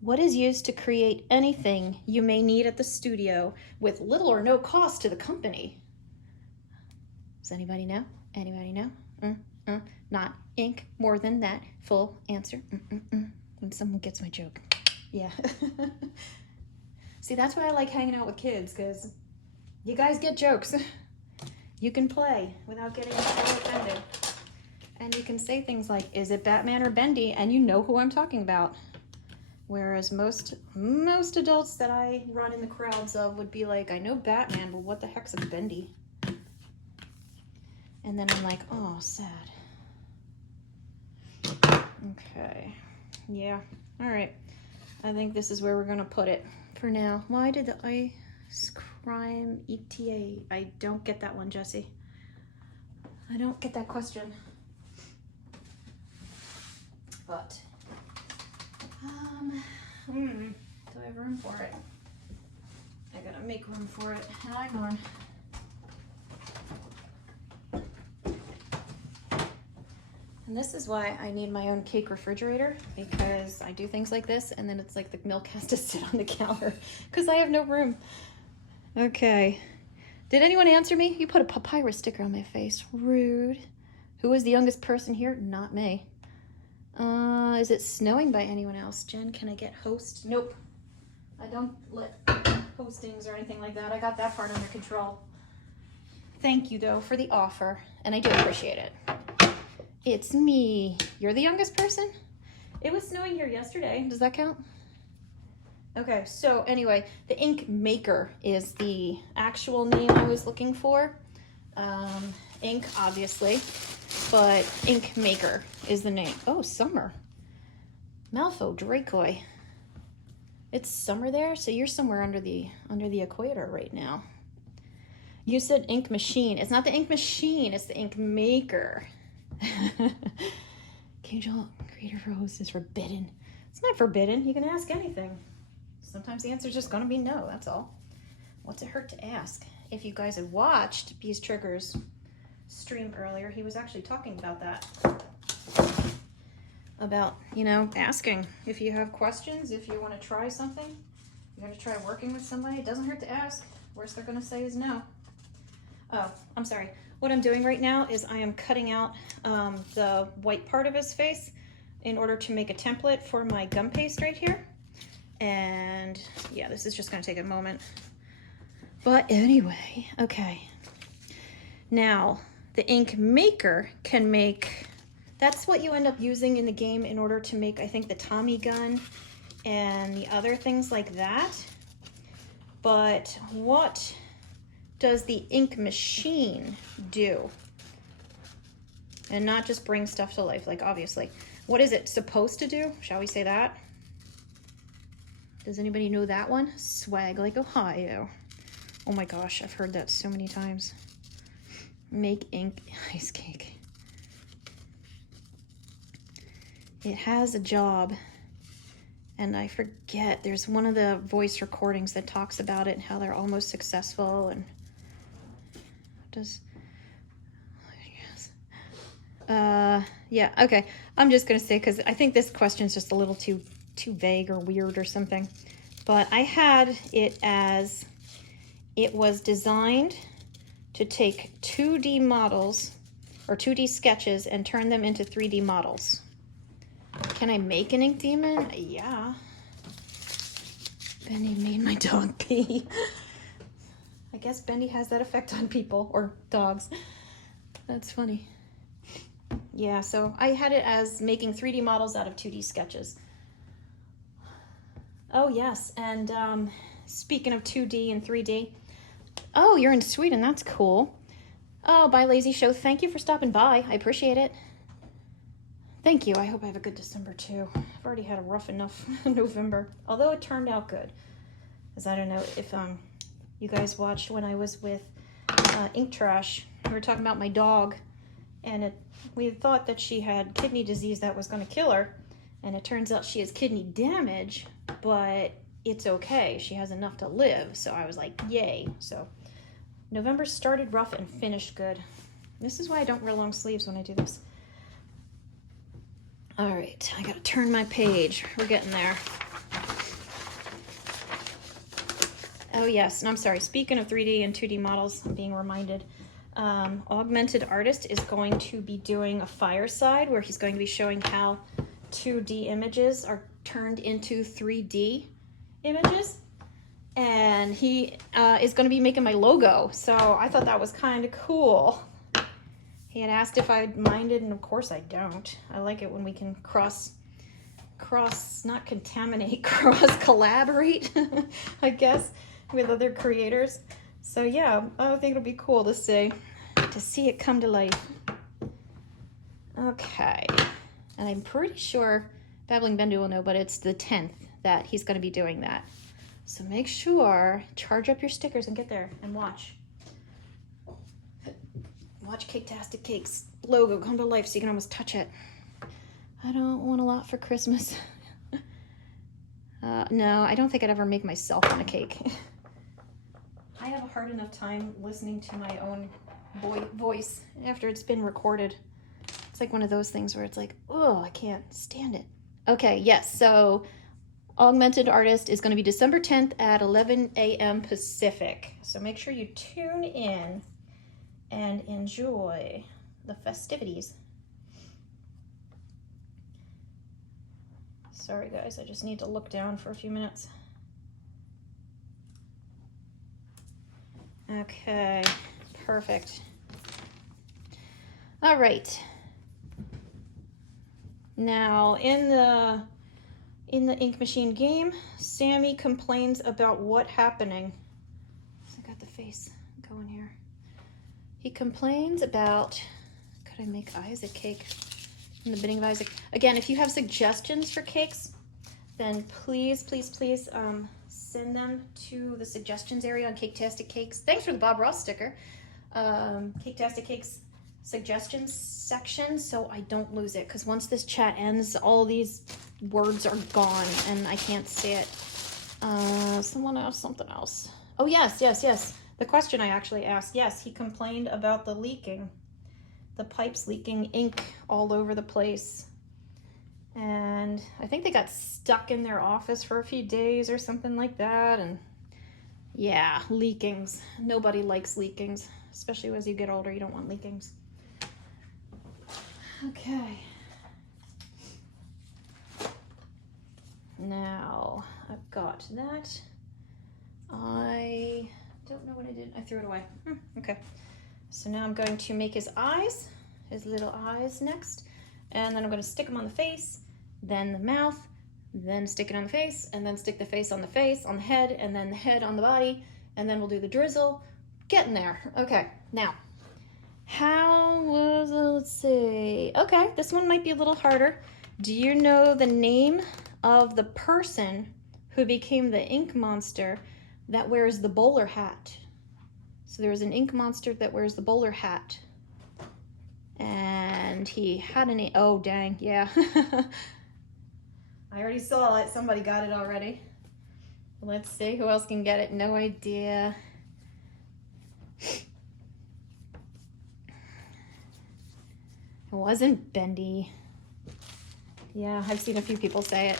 What is used to create anything you may need at the studio with little or no cost to the company? Does anybody know? Anybody know? Not ink, more than that. Full answer. When someone gets my joke. Yeah. See, that's why I like hanging out with kids, because you guys get jokes. You can play without getting so offended. And you can say things like, is it Batman or Bendy? And you know who I'm talking about. Whereas most adults that I run in the crowds of would be like, I know Batman, but what the heck's a Bendy? And then I'm like, oh, sad. Okay. Yeah. All right. I think this is where we're going to put it for now. Why did the ice crime ETA? I don't get that one, Jesse. I don't get that question. But, do I have room for it? I gotta make room for it. Hang on. And this is why I need my own cake refrigerator, because I do things like this and then it's like the milk has to sit on the counter because I have no room. Okay. Did anyone answer me? You put a papyrus sticker on my face. Rude. Who is the youngest person here? Not me. Is it snowing by anyone else? Jen, can I get host? Nope. I don't let postings or anything like that. I got that part under control. Thank you, though, for the offer, and I do appreciate it. It's me. You're the youngest person? It was snowing here yesterday. Does that count? Okay, so anyway, the ink maker is the actual name I was looking for. Ink, obviously, but ink maker is the name. Oh, summer. Malfo, Dracoi. It's summer there, so you're somewhere under the equator right now. You said ink machine. It's not the ink machine, it's the ink maker. Cajal creator for host is forbidden. It's not forbidden. You can ask anything. Sometimes the answer is just going to be no. That's all. What's it hurt to ask? If you guys had watched Bees Triggers stream earlier, he was actually talking about that. About, you know, asking if you have questions, if you want to try something, you're going to try working with somebody. It doesn't hurt to ask. Worst they're going to say is no. Oh, I'm sorry. What I'm doing right now is I am cutting out the white part of his face in order to make a template for my gum paste right here. And yeah, this is just going to take a moment. But anyway, okay. Now, the ink maker can make, that's what you end up using in the game in order to make, I think, the Tommy gun and the other things like that. But what does the ink machine do? And not just bring stuff to life, like obviously. What is it supposed to do? Shall we say that? Does anybody know that one? Swag like Ohio. Oh my gosh, I've heard that so many times. Make ink ice cake. It has a job, and I forget, there's one of the voice recordings that talks about it and how they're almost successful. And does, yeah, okay. I'm just gonna say, because I think this question is just a little too vague or weird or something. But I had it as, it was designed to take 2D models or 2D sketches and turn them into 3D models. Can I make an ink demon? Yeah. Bendy made my dog pee. I guess Bendy has that effect on people or dogs. That's funny. Yeah, so I had it as making 3D models out of 2D sketches. Oh yes, and speaking of 2D and 3D, oh, you're in Sweden, that's cool. Oh, bye Lazy Show, thank you for stopping by, I appreciate it. Thank you, I hope I have a good December too. I've already had a rough enough November, although it turned out good. Because I don't know if you guys watched when I was with Ink Trash, we were talking about my dog, and we had thought that she had kidney disease that was going to kill her, and it turns out she has kidney damage, but it's okay. She has enough to live, so I was like, yay. So November started rough and finished good. This is why I don't wear long sleeves when I do this. All right, I gotta turn my page. We're getting there. Oh yes, and I'm sorry, speaking of 3D and 2D models, I'm being reminded. Augmented Artist is going to be doing a fireside where he's going to be showing how 2D images are turned into 3D images. And he is going to be making my logo, so I thought that was kind of cool. He had asked if I minded, and of course I don't. I like it when we can not contaminate, cross collaborate, I guess, with other creators. So yeah, I think it'll be cool to see it come to life. Okay, and I'm pretty sure Babbling Bendy will know, but it's the 10th that he's going to be doing that. So make sure, charge up your stickers and get there and watch. Watch Caketastic Cake's logo come to life so you can almost touch it. I don't want a lot for Christmas. No, I don't think I'd ever make myself on a cake. I have a hard enough time listening to my own voice after it's been recorded. It's like one of those things where it's like, oh, I can't stand it. Okay, yes, so Augmented Artist is going to be December 10th at 11 a.m. Pacific. So make sure you tune in and enjoy the festivities. Sorry guys, I just need to look down for a few minutes. Okay, perfect. All right. Now, in the Ink Machine game, Sammy complains about what happening. So I got the face going here. He complains about, could I make Isaac cake in the bidding of Isaac? Again, if you have suggestions for cakes, then please, please, please send them to the suggestions area on Caketastic Cakes. Thanks for the Bob Ross sticker. Caketastic Cakes suggestions section, so I don't lose it, because once this chat ends, all these words are gone and I can't see it. Someone asked something else. Oh, yes. The question I actually asked, yes, he complained about the leaking. The pipes leaking ink all over the place. And I think they got stuck in their office for a few days or something like that. And yeah, leakings. Nobody likes leakings, especially as you get older. You don't want leakings. Okay. Now, I've got that. I don't know what I did. I threw it away. Okay. So now I'm going to make his eyes, his little eyes next. And then I'm going to stick them on the face, then the mouth, then stick it on the face, and then stick the face, on the head, and then the head on the body. And then we'll do the drizzle. Getting there. Okay. Now, how was it? Let's see. Okay. This one might be a little harder. Do you know the name of the person who became the ink monster that wears the bowler hat? So there's an ink monster that wears the bowler hat. And he had an... Oh, dang. Yeah. I already saw it. Somebody got it already. Let's see who else can get it. No idea. It wasn't Bendy. Yeah, I've seen a few people say it.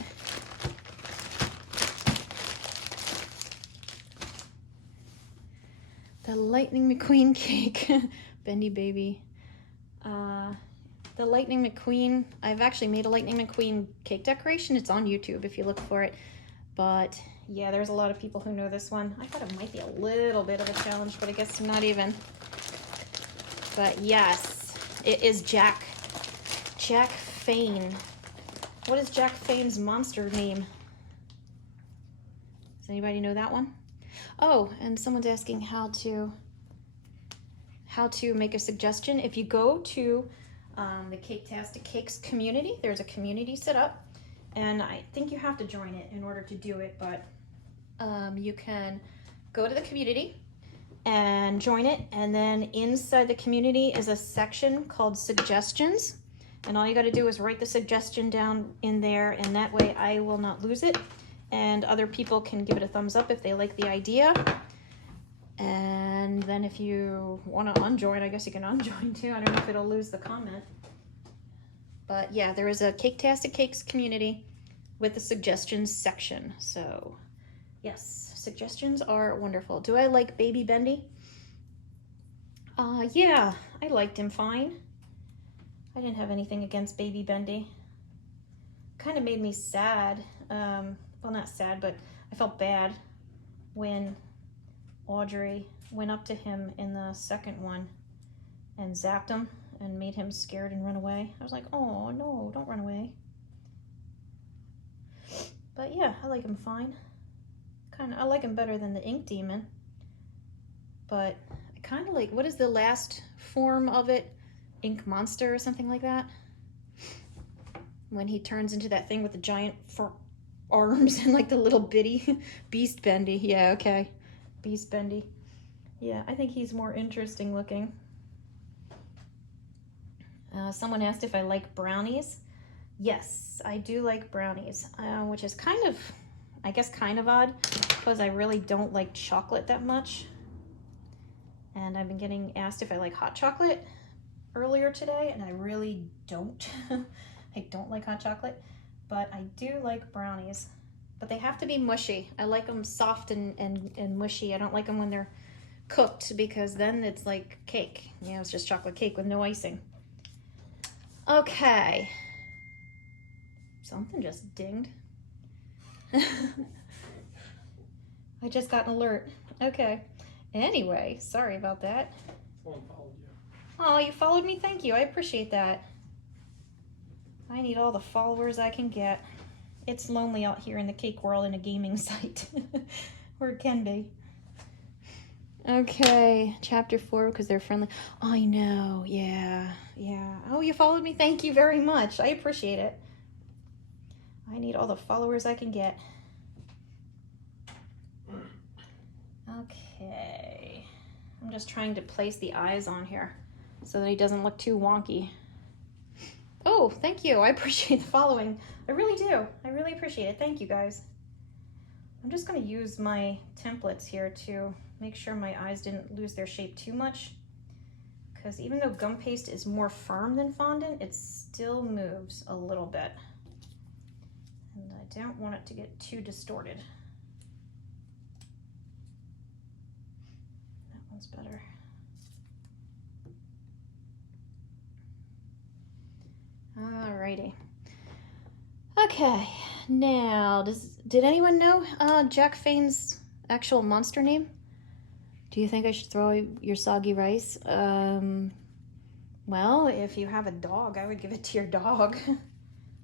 The Lightning McQueen cake. Bendy baby. The Lightning McQueen. I've actually made a Lightning McQueen cake decoration. It's on YouTube if you look for it. But yeah, there's a lot of people who know this one. I thought it might be a little bit of a challenge, but I guess not even. But yes, it is Jack Fane. What is Jack Fane's monster name? Does anybody know that one? Oh, and someone's asking how to make a suggestion. If you go to the Caketastic Cakes community, there's a community set up, and I think you have to join it in order to do it, but you can go to the community and join it, and then inside the community is a section called suggestions, and all you got to do is write the suggestion down in there, and that way I will not lose it, and other people can give it a thumbs up if they like the idea. And then if you want to unjoin, I guess you can unjoin too. I don't know if it'll lose the comment. But yeah, there is a Caketastic Cakes community with the suggestions section. So yes, suggestions are wonderful. Do I like baby Bendy? Yeah, I liked him fine. I didn't have anything against baby Bendy. Kind of made me sad. Well, not sad, but I felt bad when Audrey went up to him in the second one and zapped him and made him scared and run away. I was like, oh no, don't run away. But yeah, I like him fine. I like him better than the Ink Demon. But I kind of like, what is the last form of it? Ink Monster or something like that? When he turns into that thing with the giant arms and like the little bitty Beast Bendy. Yeah, okay. Beast Bendy. Yeah, I think he's more interesting looking. Someone asked if I like brownies. Yes, I do like brownies, which is kind of, I guess, kind of odd because I really don't like chocolate that much. And I've been getting asked if I like hot chocolate earlier today, and I really don't. I don't like hot chocolate, but I do like brownies. But they have to be mushy. I like them soft and mushy. I don't like them when they're cooked because then it's like cake. You know, it's just chocolate cake with no icing. Okay. Something just dinged. I just got an alert. Okay. Anyway, sorry about that. Someone followed you. Oh, you followed me? Thank you. I appreciate that. I need all the followers I can get. It's lonely out here in the cake world in a gaming site. Or it can be. Okay, chapter 4, because they're friendly. I know, yeah. Oh, you followed me? Thank you very much. I appreciate it. I need all the followers I can get. Okay. I'm just trying to place the eyes on here so that he doesn't look too wonky. Oh, thank you. I appreciate the following. I really do. I really appreciate it. Thank you, guys. I'm just going to use my templates here to make sure my eyes didn't lose their shape too much. Because even though gum paste is more firm than fondant, it still moves a little bit. And I don't want it to get too distorted. That one's better. Alrighty. Okay, now did anyone know Jack Fane's actual monster name? Do you think I should throw your soggy rice? Well, if you have a dog, I would give it to your dog.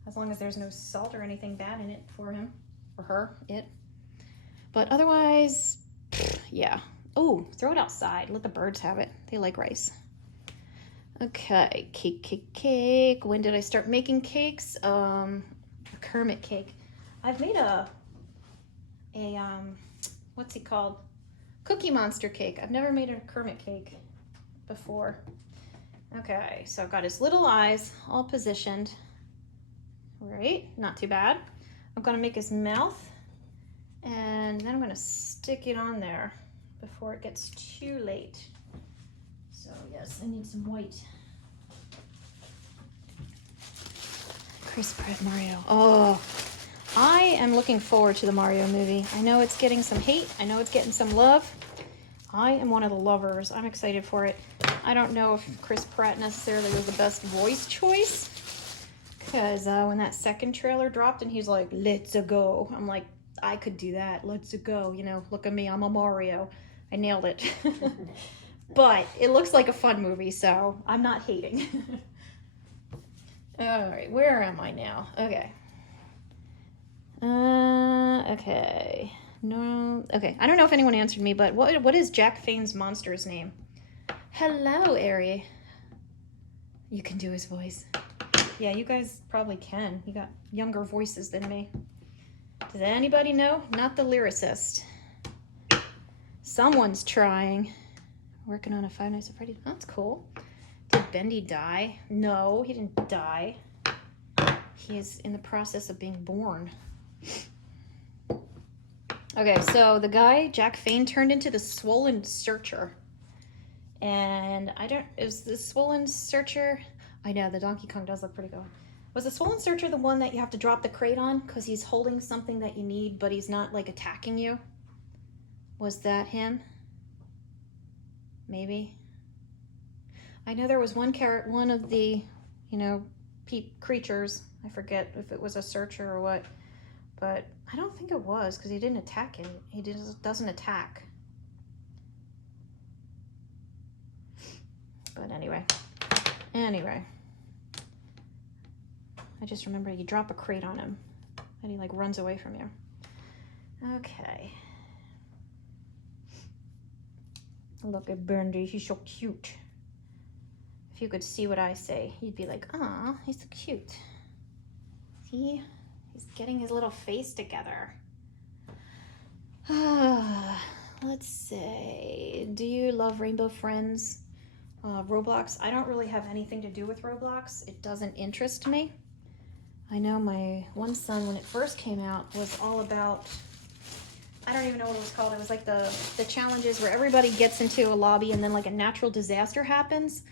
As long as there's no salt or anything bad in it for him. Or her, it. But otherwise, yeah. Oh, throw it outside. Let the birds have it. They like rice. Okay, cake. When did I start making cakes? A Kermit cake. I've made a what's he called? Cookie Monster cake. I've never made a Kermit cake before. Okay, so I've got his little eyes all positioned. Right, not too bad. I'm gonna make his mouth, and then I'm gonna stick it on there before it gets too late. So yes, I need some white. Chris Pratt Mario. Oh, I am looking forward to the Mario movie. I know it's getting some hate. I know it's getting some love. I am one of the lovers. I'm excited for it. I don't know if Chris Pratt necessarily was the best voice choice, because when that second trailer dropped and he's like, "Let's go," I'm like, I could do that. Let's go. You know, look at me. I'm a Mario. I nailed it. But it looks like a fun movie, so I'm not hating. All right, where am I now? Okay. Okay. No. Okay. I don't know if anyone answered me, but what is Jack Fane's monster's name? Hello, Ari. You can do his voice. Yeah, you guys probably can. You got younger voices than me. Does anybody know? Not the lyricist. Someone's trying. Working on a Five Nights at Freddy's. Oh, that's cool. Did Bendy die? No, he didn't die. He is in the process of being born. Okay, so the guy, Jack Fane, turned into the Swollen Searcher. And is the Swollen Searcher... I know, the Donkey Kong does look pretty good. Was the Swollen Searcher the one that you have to drop the crate on? Because he's holding something that you need, but he's not, like, attacking you? Was that him? Maybe. I know there was one of the, creatures. I forget if it was a searcher or what, but I don't think it was, because he didn't attack him. He doesn't attack. But anyway, I just remember you drop a crate on him, and he like runs away from you. Okay. Look at Bendy, he's so cute. If you could see what I say, you'd be like, "Aw, he's so cute." See? He's getting his little face together. Let's say, do you love Rainbow Friends? Roblox? I don't really have anything to do with Roblox. It doesn't interest me. I know my one son, when it first came out, was all about... I don't even know what it was called. It was like the challenges where everybody gets into a lobby and then like a natural disaster happens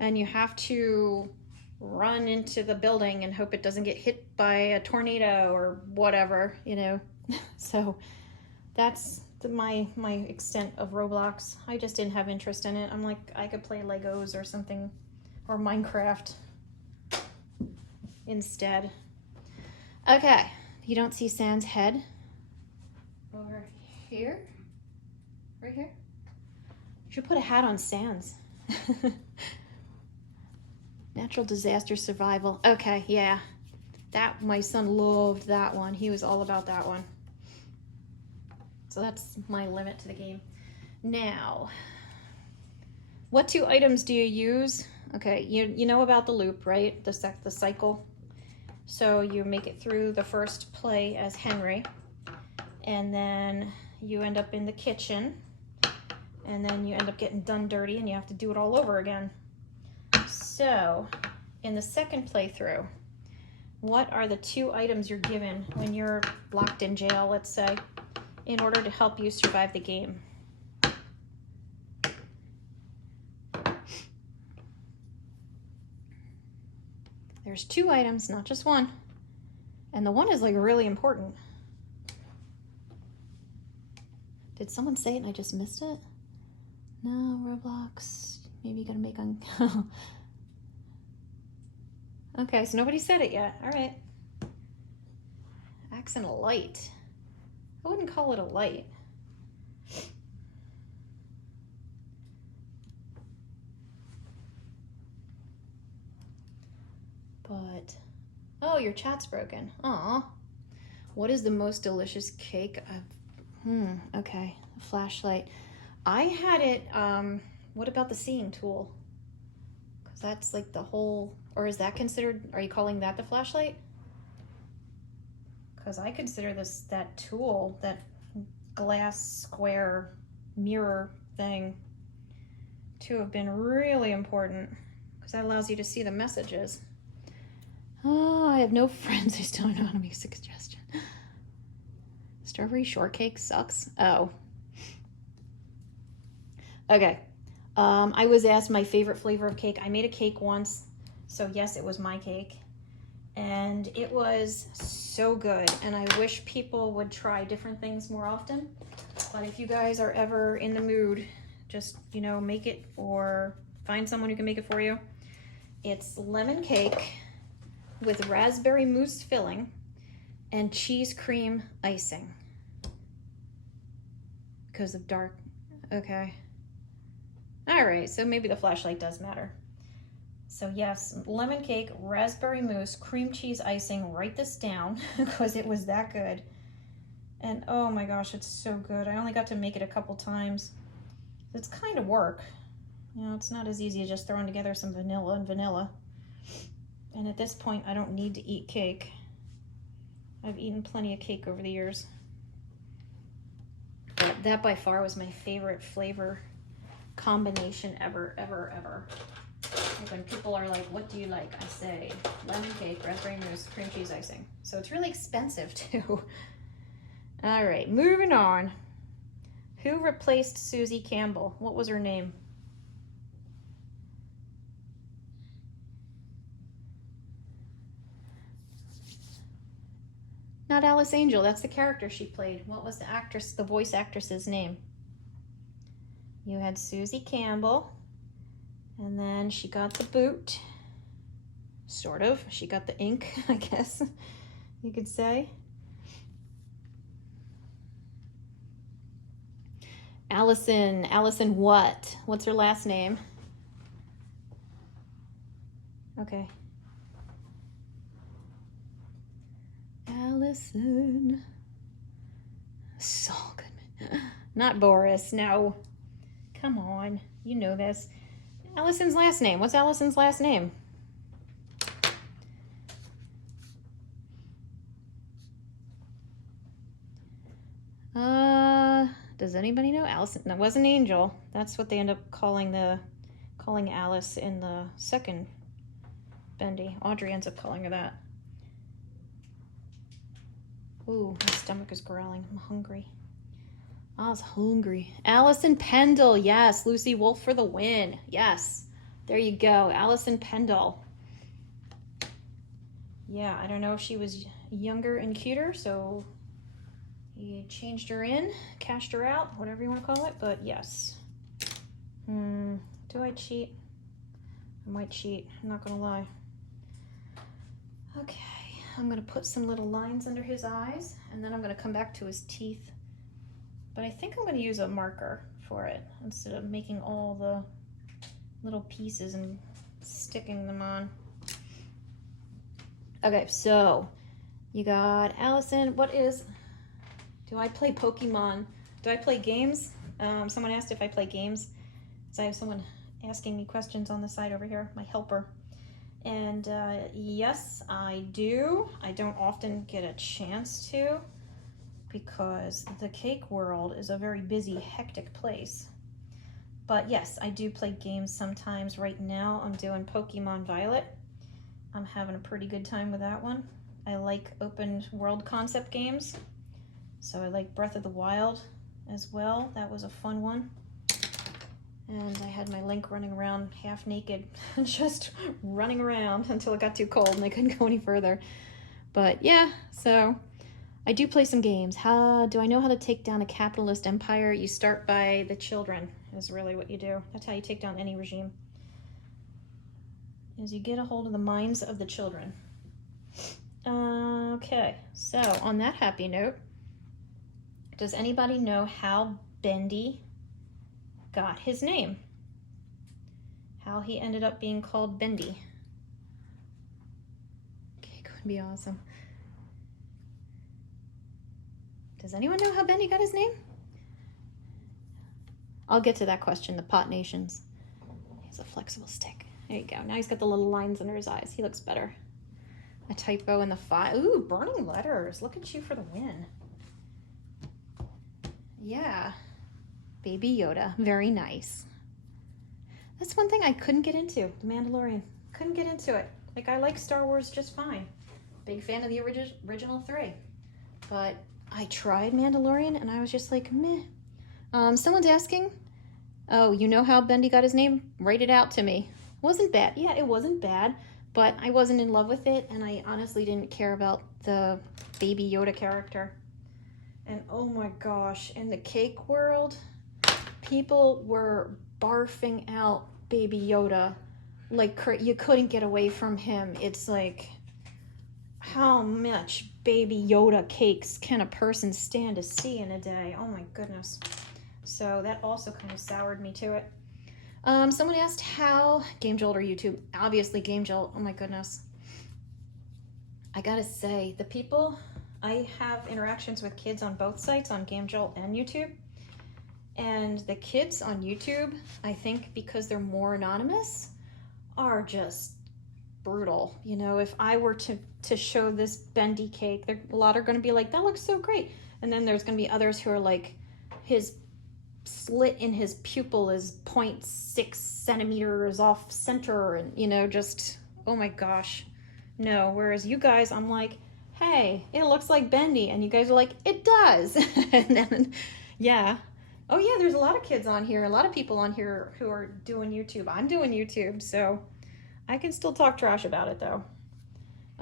and you have to run into the building and hope it doesn't get hit by a tornado or whatever, So that's my extent of Roblox. I just didn't have interest in it. I'm like, I could play Legos or something, or Minecraft instead. Okay, you don't see Sans head? Over here? Right here? You should put a hat on Sans. Natural disaster survival. Okay, yeah. My son loved that one. He was all about that one. So that's my limit to the game. Now, what 2 items do you use? Okay, you know about the loop, right? The cycle. So you make it through the first play as Henry. And then you end up in the kitchen, and then you end up getting done dirty and you have to do it all over again. So in the second playthrough, what are the 2 items you're given when you're locked in jail, let's say, in order to help you survive the game? There's 2 items, not just one. And the one is like really important. Did someone say it and I just missed it? No, Roblox. Maybe you gotta make on... Okay, so nobody said it yet. All right. Accent a light. I wouldn't call it a light. But, oh, your chat's broken. Aw. What is the most delicious cake I've... okay. A flashlight. I had it, what about the seeing tool? Because that's like the whole... Or is that considered... Are you calling that the flashlight? Because I consider that tool, that glass square mirror thing, to have been really important. Because that allows you to see the messages. Oh, I have no friends. I still don't know how to make a suggestion. Strawberry shortcake sucks. Oh. Okay. I was asked my favorite flavor of cake. I made a cake once. So yes, it was my cake. And it was so good. And I wish people would try different things more often. But if you guys are ever in the mood, just, you know, make it or find someone who can make it for you. It's lemon cake with raspberry mousse filling and cheese cream icing. Because of dark. Okay. All right, so maybe the flashlight does matter. So yes, lemon cake, raspberry mousse, cream cheese icing. Write this down because it was that good. And oh my gosh, it's so good. I only got to make it a couple times. It's kind of work. You know, it's not as easy as just throwing together some vanilla and vanilla. And at this point, I don't need to eat cake. I've eaten plenty of cake over the years. But that by far was my favorite flavor combination ever, ever, ever. Like when people are like, what do you like? I say lemon cake, raspberry mousse, cream cheese icing. So it's really expensive too. All right, moving on. Who replaced Susie Campbell? What was her name? Not Alice Angel, that's the character she played. What was the voice actress's name? You had Susie Campbell, and then she got the boot, sort of. She got the ink, I guess you could say. Allison what? What's her last name? Okay. Allison. Saul Goodman. Not Boris, no. Come on, you know this. Allison's last name. What's Allison's last name? Does anybody know? Allison. That wasn't Angel. That's what they end up calling Alice in the second Bendy. Audrey ends up calling her that. Ooh, my stomach is growling. I'm hungry. I was hungry. Allison Pendle. Yes. Lucy Wolf for the win. Yes. There you go. Allison Pendle. Yeah, I don't know if she was younger and cuter, so you changed her in, cashed her out, whatever you want to call it, but yes. Do I cheat? I might cheat. I'm not going to lie. Okay. I'm going to put some little lines under his eyes, and then I'm going to come back to his teeth. But I think I'm going to use a marker for it instead of making all the little pieces and sticking them on. Okay, so you got Allison. Do I play Pokemon? Do I play games? Someone asked if I play games. So I have someone asking me questions on the side over here, my helper. And yes, I do. I don't often get a chance to because the cake world is a very busy, hectic place. But yes, I do play games sometimes. Right now, I'm doing Pokemon Violet. I'm having a pretty good time with that one. I like open world concept games. So I like Breath of the Wild as well. That was a fun one. And I had my Link running around half naked, just running around until it got too cold and I couldn't go any further. But yeah, so I do play some games. How do I know how to take down a capitalist empire? You start by the children, is really what you do. That's how you take down any regime. Is you get a hold of the minds of the children. Okay, so on that happy note, does anybody know how Bendy got his name? How he ended up being called Bendy? Cake would be awesome. Does anyone know how Bendy got his name? I'll get to that question, the pot nations. He has a flexible stick. There you go. Now he's got the little lines under his eyes. He looks better. A typo in the file. Ooh, burning letters. Look at you for the win. Yeah. Baby Yoda. Very nice. That's one thing I couldn't get into, The Mandalorian. Couldn't get into it. Like, I like Star Wars just fine. Big fan of the original 3. But I tried Mandalorian and I was just like, meh. Someone's asking, oh, you know how Bendy got his name? Write it out to me. Wasn't bad. Yeah, it wasn't bad, but I wasn't in love with it, and I honestly didn't care about the Baby Yoda character. And oh my gosh, in the cake world, people were barfing out Baby Yoda like you couldn't get away from him. It's like, how much Baby Yoda cakes can a person stand to see in a day? Oh my goodness. So that also kind of soured me to it. Someone asked how, Game Jolt or YouTube? Obviously Game Jolt. Oh my goodness. I gotta say, the people, I have interactions with kids on both sites, on Game Jolt and YouTube. And the kids on YouTube, I think because they're more anonymous, are just brutal. You know, if I were to show this Bendy cake, a lot are going to be like, that looks so great. And then there's going to be others who are like, his slit in his pupil is 0.6 centimeters off center, and you know, just, oh my gosh, no. Whereas you guys, I'm like, hey, it looks like Bendy, and you guys are like, it does. And then, yeah. Oh yeah, there's a lot of kids on here, a lot of people on here who are doing YouTube. I'm doing YouTube, so I can still talk trash about it though.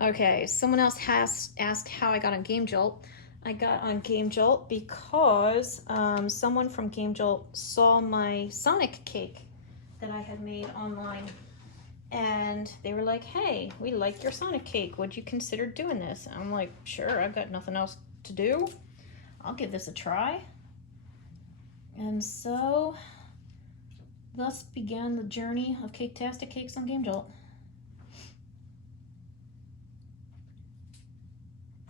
Okay, someone else has asked how I got on Game Jolt. I got on Game Jolt because someone from Game Jolt saw my Sonic cake that I had made online. And they were like, hey, we like your Sonic cake. Would you consider doing this? And I'm like, sure, I've got nothing else to do. I'll give this a try. And so, thus began the journey of Caketastic cakes on Game Jolt.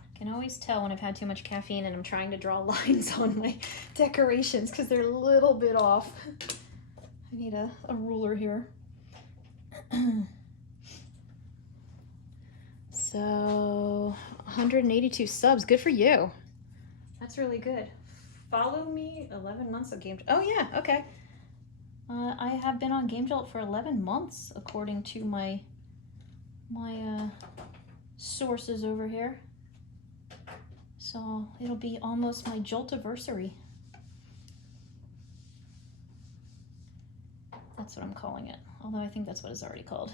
I can always tell when I've had too much caffeine and I'm trying to draw lines on my decorations because they're a little bit off. I need a ruler here. So, 182 subs. Good for you. That's really good. Follow me 11 months of Game Jolt. Oh, yeah, okay. I have been on Game Jolt for 11 months, according to my sources over here. So it'll be almost my Joltiversary. That's what I'm calling it. Although I think that's what it's already called.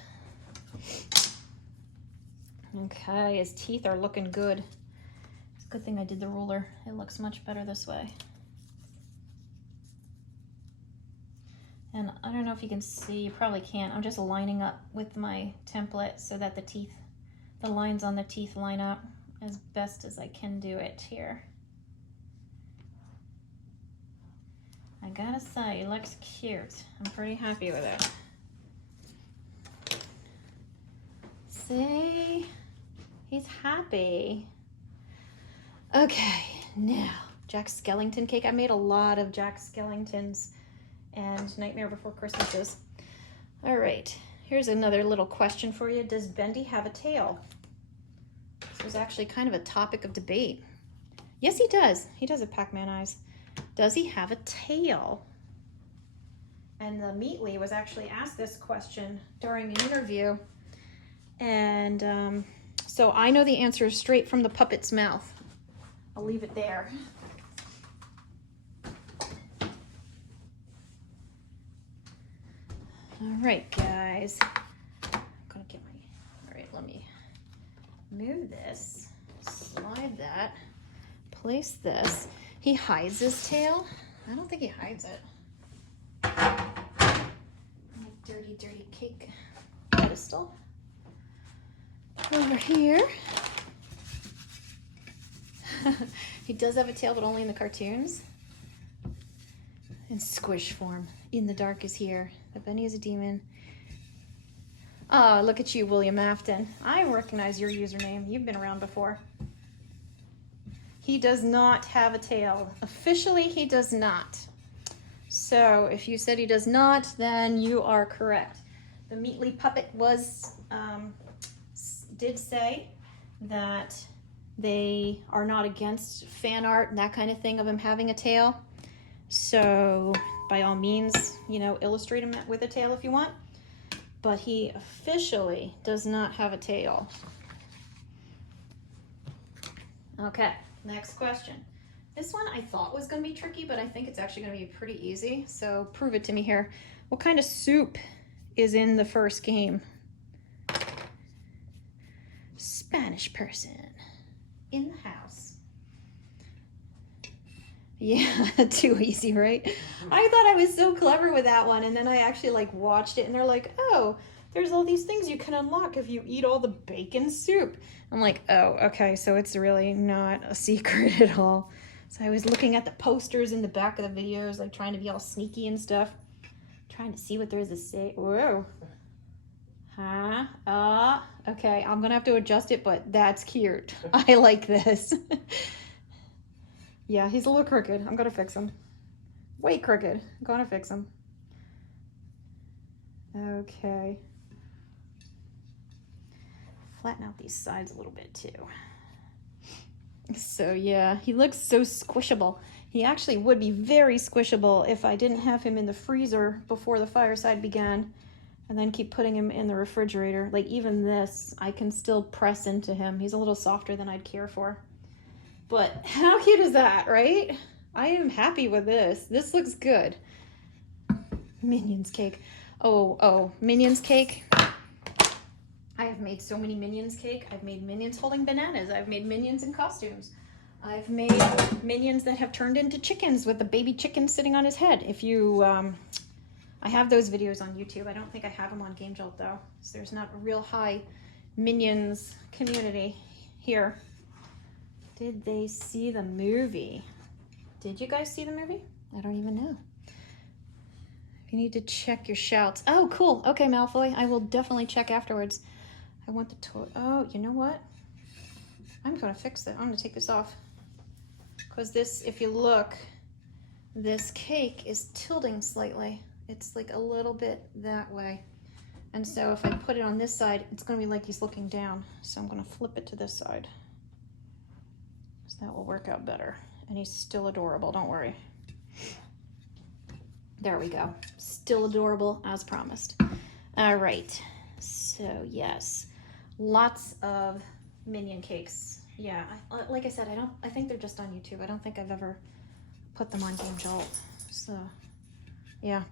Okay, his teeth are looking good. It's a good thing I did the ruler. It looks much better this way. And I don't know if you can see, you probably can't. I'm just lining up with my template so that the lines on the teeth line up as best as I can do it here. I gotta say, it looks cute. I'm pretty happy with it. See? He's happy. Okay, now, Jack Skellington cake. I made a lot of Jack Skellingtons and Nightmare Before Christmases. All right, here's another little question for you. Does Bendy have a tail? This was actually kind of a topic of debate. Yes, he does. He does have Pac-Man eyes. Does he have a tail? And the Meatly was actually asked this question during an interview. And so I know the answer straight from the puppet's mouth. I'll leave it there. All right, guys. I'm gonna get my, all right, let me move this, slide that, place this. He hides his tail. I don't think he hides it. My dirty, dirty cake pedestal. Over here. He does have a tail, but only in the cartoons. In squish form. In the dark is here. The Bendy is a demon. Oh, look at you, William Afton. I recognize your username. You've been around before. He does not have a tail. Officially, he does not. So if you said he does not, then you are correct. The Meatly Puppet was did say that they are not against fan art and that kind of thing of him having a tail. So by all means, you know, illustrate him with a tail if you want. But he officially does not have a tail. Okay, next question. This one I thought was going to be tricky, but I think it's actually going to be pretty easy. So prove it to me here. What kind of soup is in the first game? Spanish person in the house. Yeah, too easy, right? I thought I was so clever with that one, and then I actually like watched it, and they're like, oh, there's all these things you can unlock if you eat all the bacon soup. I'm like, oh, okay, so it's really not a secret at all. So I was looking at the posters in the back of the videos, like trying to be all sneaky and stuff, trying to see what there is to say. Whoa. Huh? Okay, I'm gonna have to adjust it, but that's cute. I like this. Yeah, he's a little crooked. I'm gonna fix him. Way crooked. I'm gonna fix him. Okay. Flatten out these sides a little bit too. So yeah, he looks so squishable. He actually would be very squishable if I didn't have him in the freezer before the fireside began and then keep putting him in the refrigerator. Like even this, I can still press into him. He's a little softer than I'd care for. But how cute is that, right? I am happy with this. This looks good. Minions cake. Oh, Minions cake. I have made so many Minions cake. I've made Minions holding bananas. I've made Minions in costumes. I've made Minions that have turned into chickens with a baby chicken sitting on his head. If you, I have those videos on YouTube. I don't think I have them on Game Jolt though. So there's not a real high Minions community here. Did they see the movie? Did you guys see the movie? I don't even know. You need to check your shouts. Oh, cool. Okay, Malfoy. I will definitely check afterwards. I want the toy. Oh, you know what? I'm going to fix it. I'm going to take this off. Because this, if you look, this cake is tilting slightly. It's like a little bit that way. And so if I put it on this side, it's going to be like he's looking down. So I'm going to flip it to this side. So that will work out better. And he's still adorable, don't worry. There we go. Still adorable as promised. All right. So yes, lots of Minion cakes. Yeah, like I said, I think they're just on YouTube. I don't think I've ever put them on Game Jolt. So yeah.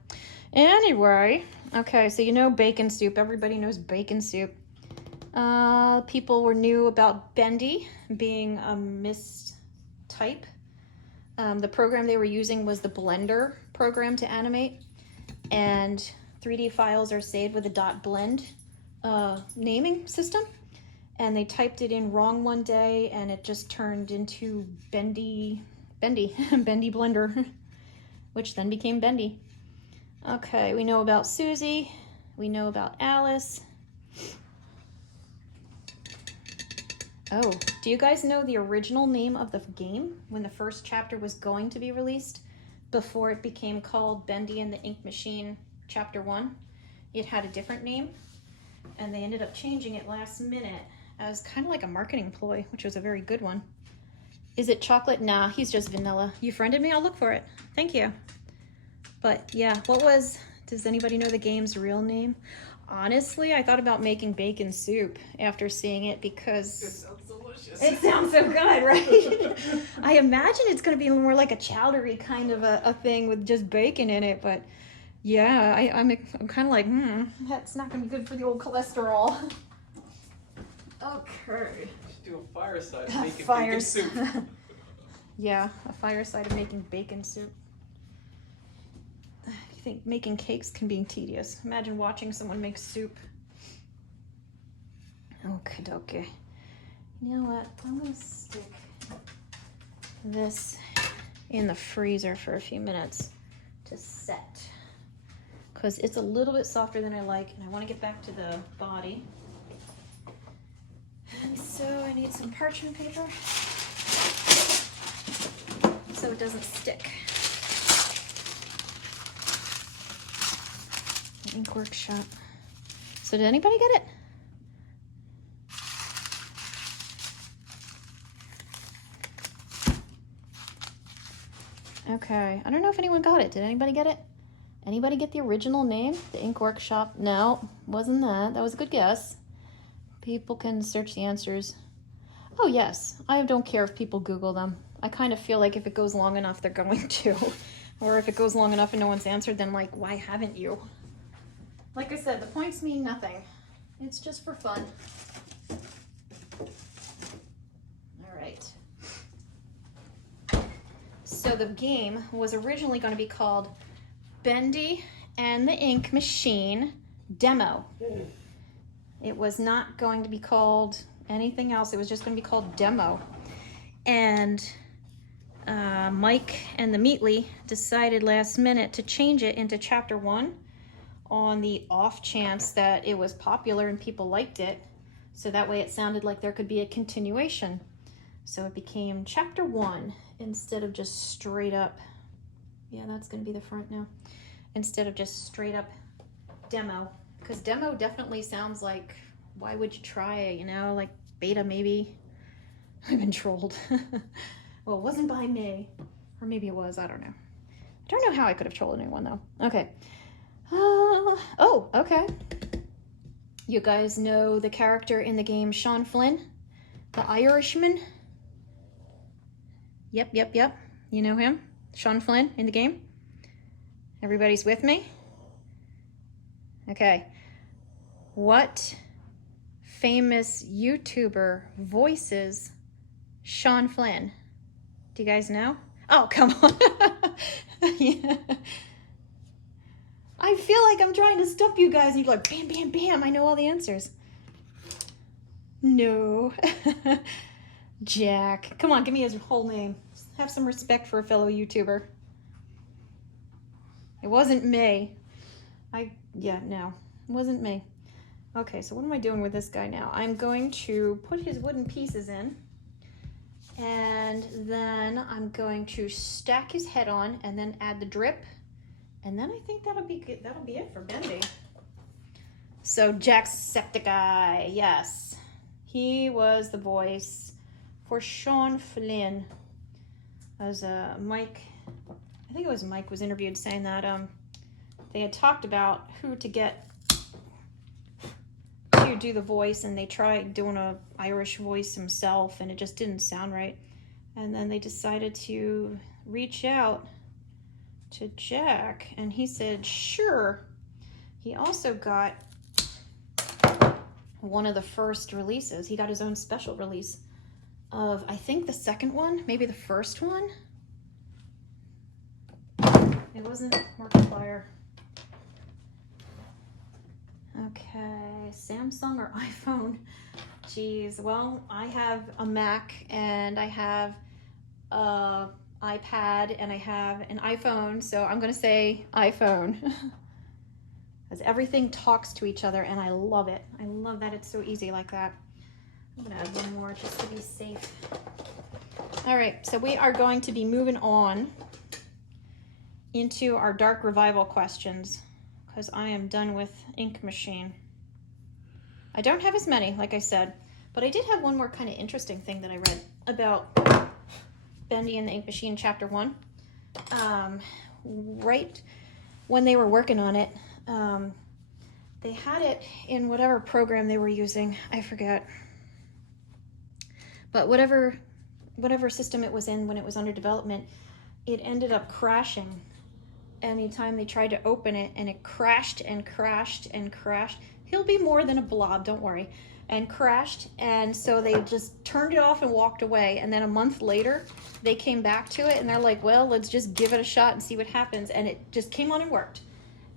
Anyway, okay, so you know bacon soup. Everybody knows bacon soup. People were new about Bendy being a mistype. The program they were using was the Blender program to animate, and 3D files are saved with a .blend naming system, and they typed it in wrong one day and it just turned into Bendy Blender, which then became Bendy. Okay, we know about Susie, we know about Alice. Oh, do you guys know the original name of the game when the first chapter was going to be released before it became called Bendy and the Ink Machine Chapter 1? It had a different name, and they ended up changing it last minute as kind of like a marketing ploy, which was a very good one. Is it chocolate? Nah, he's just vanilla. You friended me? I'll look for it. Thank you. But yeah, does anybody know the game's real name? Honestly, I thought about making bacon soup after seeing it It because sounds delicious. it sounds so good, right? I imagine it's going to be more like a chowdery kind of a thing with just bacon in it, but yeah, I'm kind of like, that's not going to be good for the old cholesterol. Okay. Should do a fireside A making bacon soup. Yeah, a fireside of making bacon soup. You think making cakes can be tedious? Imagine watching someone make soup. Okay. You know what? I'm gonna stick this in the freezer for a few minutes to set because it's a little bit softer than I like, and I want to get back to the body. And so I need some parchment paper so it doesn't stick. Ink Workshop. So did anybody get it? Okay, I don't know if anyone got it. Did anybody get it? Anybody get the original name? The Ink Workshop? No, wasn't that. That was a good guess. People can search the answers. Oh yes, I don't care if people Google them. I kind of feel like if it goes long enough, they're going to. Or if it goes long enough and no one's answered, then like, why haven't you? Like I said, the points mean nothing. It's just for fun. All right. So the game was originally going to be called Bendy and the Ink Machine Demo. It was not going to be called anything else. It was just going to be called Demo. And Mike and the Meatly decided last minute to change it into Chapter 1 on the off chance that it was popular and people liked it. So that way it sounded like there could be a continuation. So it became Chapter 1 instead of just straight up. Yeah, that's going to be the front now. Instead of just straight up Demo. Because Demo definitely sounds like, why would you try it, you know? Like beta maybe. I've been trolled. Well, it wasn't by me. Or maybe it was, I don't know. I don't know how I could have trolled anyone though. Okay. Oh, okay. You guys know the character in the game Sean Flynn? The Irishman? Yep. You know him? Sean Flynn in the game? Everybody's with me? Okay. What famous YouTuber voices Sean Flynn? Do you guys know? Oh, come on. Yeah. I feel like I'm trying to stump you guys and you're like, bam, bam, bam, I know all the answers. No. Jack. Come on, give me his whole name. Have some respect for a fellow YouTuber. It wasn't me. No, it wasn't me. Okay, so what am I doing with this guy now? I'm going to put his wooden pieces in, and then I'm going to stack his head on and then add the drip. And then I think that'll be good. That'll be it for Bendy. So Jacksepticeye, yes. He was the voice for Sean Flynn. As Mike, I think it was Mike was interviewed saying that they had talked about who to get to do the voice, and they tried doing a Irish voice himself and it just didn't sound right. And then they decided to reach out to Jack, and he said sure. He also got one of the first releases. He got his own special release of, I think, the second one, maybe the first one. It wasn't Markiplier. Okay, Samsung or iPhone? Jeez, well, I have a Mac and I have a iPad and I have an iPhone, so I'm gonna say iPhone. Because everything talks to each other and I love it. I love that it's so easy like that. I'm gonna add one more just to be safe. All right, so we are going to be moving on into our Dark Revival questions because I am done with Ink Machine. I don't have as many, like I said, but I did have one more kind of interesting thing that I read about Bendy and the Ink Machine Chapter 1. Right when they were working on it, They had it in whatever program they were using. I forget. But whatever system it was in when it was under development, it ended up crashing anytime they tried to open it, and it crashed and crashed and crashed. He'll be more than a blob, don't worry. And crashed, and so they just turned it off and walked away. And then a month later, they came back to it, and they're like, well, let's just give it a shot and see what happens. And it just came on and worked.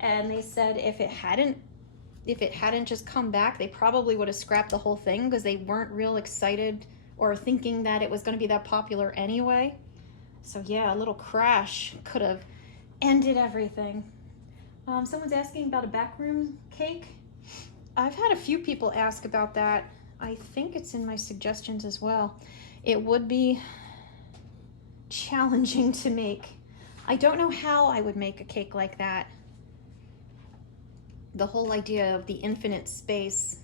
And they said if it hadn't just come back, they probably would have scrapped the whole thing because they weren't real excited or thinking that it was going to be that popular anyway. So yeah, a little crash could have ended everything. Someone's asking about a backroom cake. I've had a few people ask about that. I think it's in my suggestions as well. It would be challenging to make. I don't know how I would make a cake like that. The whole idea of the infinite space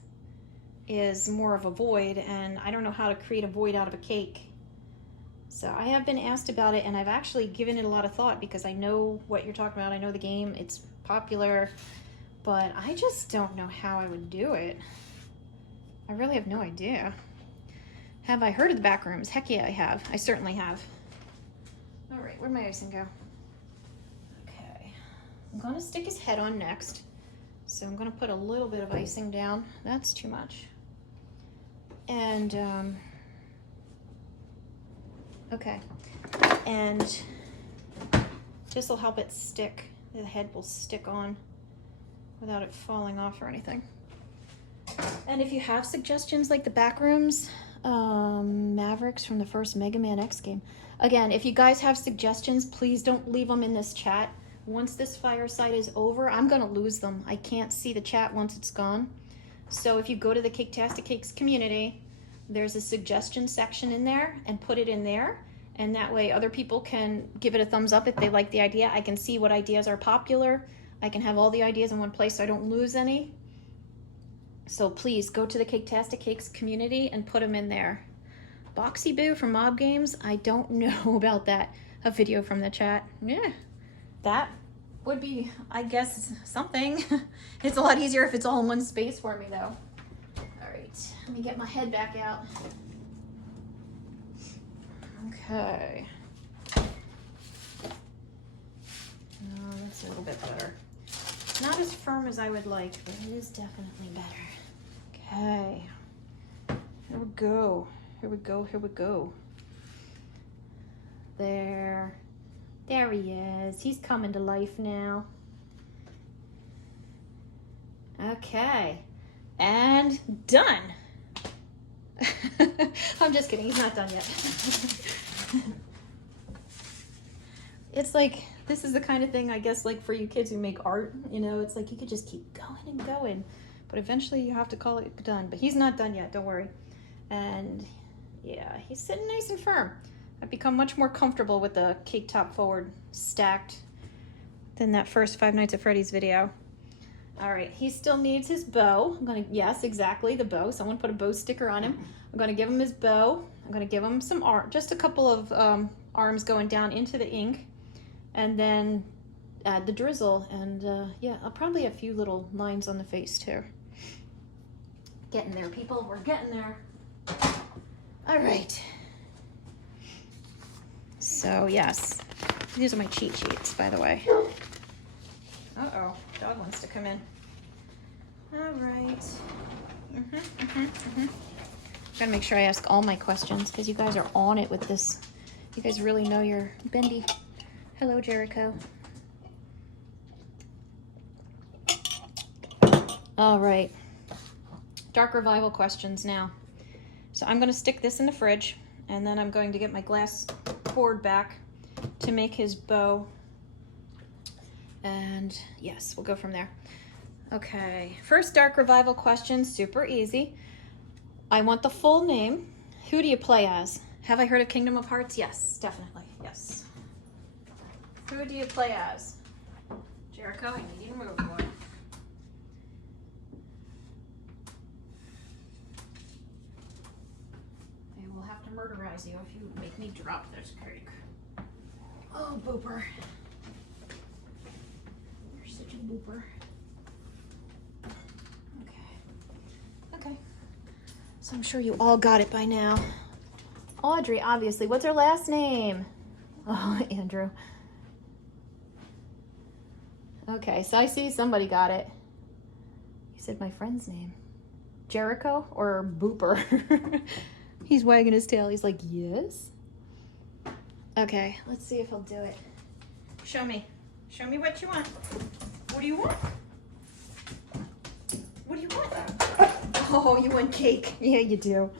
is more of a void, and I don't know how to create a void out of a cake. So I have been asked about it, and I've actually given it a lot of thought because I know what you're talking about. I know the game, it's popular, but I just don't know how I would do it. I really have no idea. Have I heard of the back rooms? Heck yeah, I have. I certainly have. All right, where'd my icing go? Okay, I'm gonna stick his head on next. So I'm gonna put a little bit of icing down. That's too much. And, okay. And this will help it stick. The head will stick on without it falling off or anything. And if you have suggestions like the back rooms, Mavericks from the first Mega Man X game. Again, if you guys have suggestions, please don't leave them in this chat. Once this fireside is over, I'm gonna lose them. I can't see the chat once it's gone. So if you go to the Caketastic Cakes community, there's a suggestion section in there, and put it in there. And that way other people can give it a thumbs up if they like the idea. I can see what ideas are popular. I can have all the ideas in one place so I don't lose any. So please go to the Caketastic Cakes community and put them in there. Boxy Boo from Mob Games, I don't know about that. A video from the chat. Yeah. That would be, I guess, something. It's a lot easier if it's all in one space for me, though. All right, let me get my head back out. Okay. Oh, that's a little bit better. Not as firm as I would like, but it is definitely better. Okay. Here we go. Here we go. Here we go. There. There he is. He's coming to life now. Okay. And done. I'm just kidding. He's not done yet. It's like, this is the kind of thing, I guess, like for you kids who make art, you know, it's like you could just keep going and going. But eventually you have to call it done. But he's not done yet. Don't worry. And yeah, he's sitting nice and firm. I've become much more comfortable with the cake top forward stacked than that first Five Nights at Freddy's video. All right, he still needs his bow. I'm gonna, yes, exactly, the bow. Someone put a bow sticker on him. I'm gonna give him his bow. I'm gonna give him some just a couple of arms going down into the ink, and then add the drizzle. And yeah, I'll probably a few little lines on the face too. Getting there, people, we're getting there. All right. So yes, these are my cheat sheets, by the way. Uh-oh, dog wants to come in. All right. Gotta make sure I ask all my questions because you guys are on it with this. You guys really know your Bendy. Hello, Jericho. All right. Dark Revival questions now. So I'm gonna stick this in the fridge, and then I'm going to get my glass cord back to make his bow. And yes, we'll go from there. Okay, first Dark Revival question, super easy. I want the full name. Who do you play as? Have I heard of Kingdom of Hearts? Yes, definitely, yes. Who do you play as? Jericho, I need you to move, boy. I will have to murderize you if you make me drop this cake. Oh, booper. You're such a booper. So I'm sure you all got it by now. Audrey, obviously. What's her last name? Oh, Andrew. Okay, so I see somebody got it. He said my friend's name. Jericho or Booper? He's wagging his tail. He's like, yes. Okay, let's see if he'll do it. Show me. Show me what you want. What do you want? What do you want? Oh, you want cake. Yeah, you do.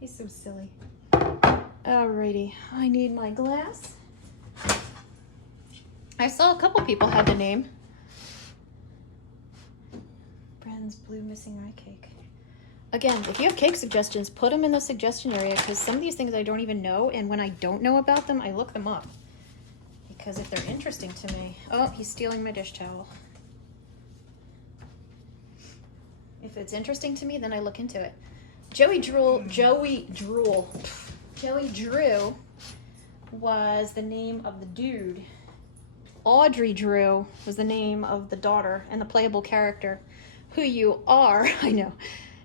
He's so silly. Alrighty, I need my glass. I saw a couple people had the name. Brand's blue missing eye cake. Again, if you have cake suggestions, put them in the suggestion area because some of these things I don't even know, and when I don't know about them, I look them up. Because if they're interesting to me... Oh, he's stealing my dish towel. If it's interesting to me, then I look into it. Joey Drew was the name of the dude. Audrey Drew was the name of the daughter and the playable character. Who you are, I know,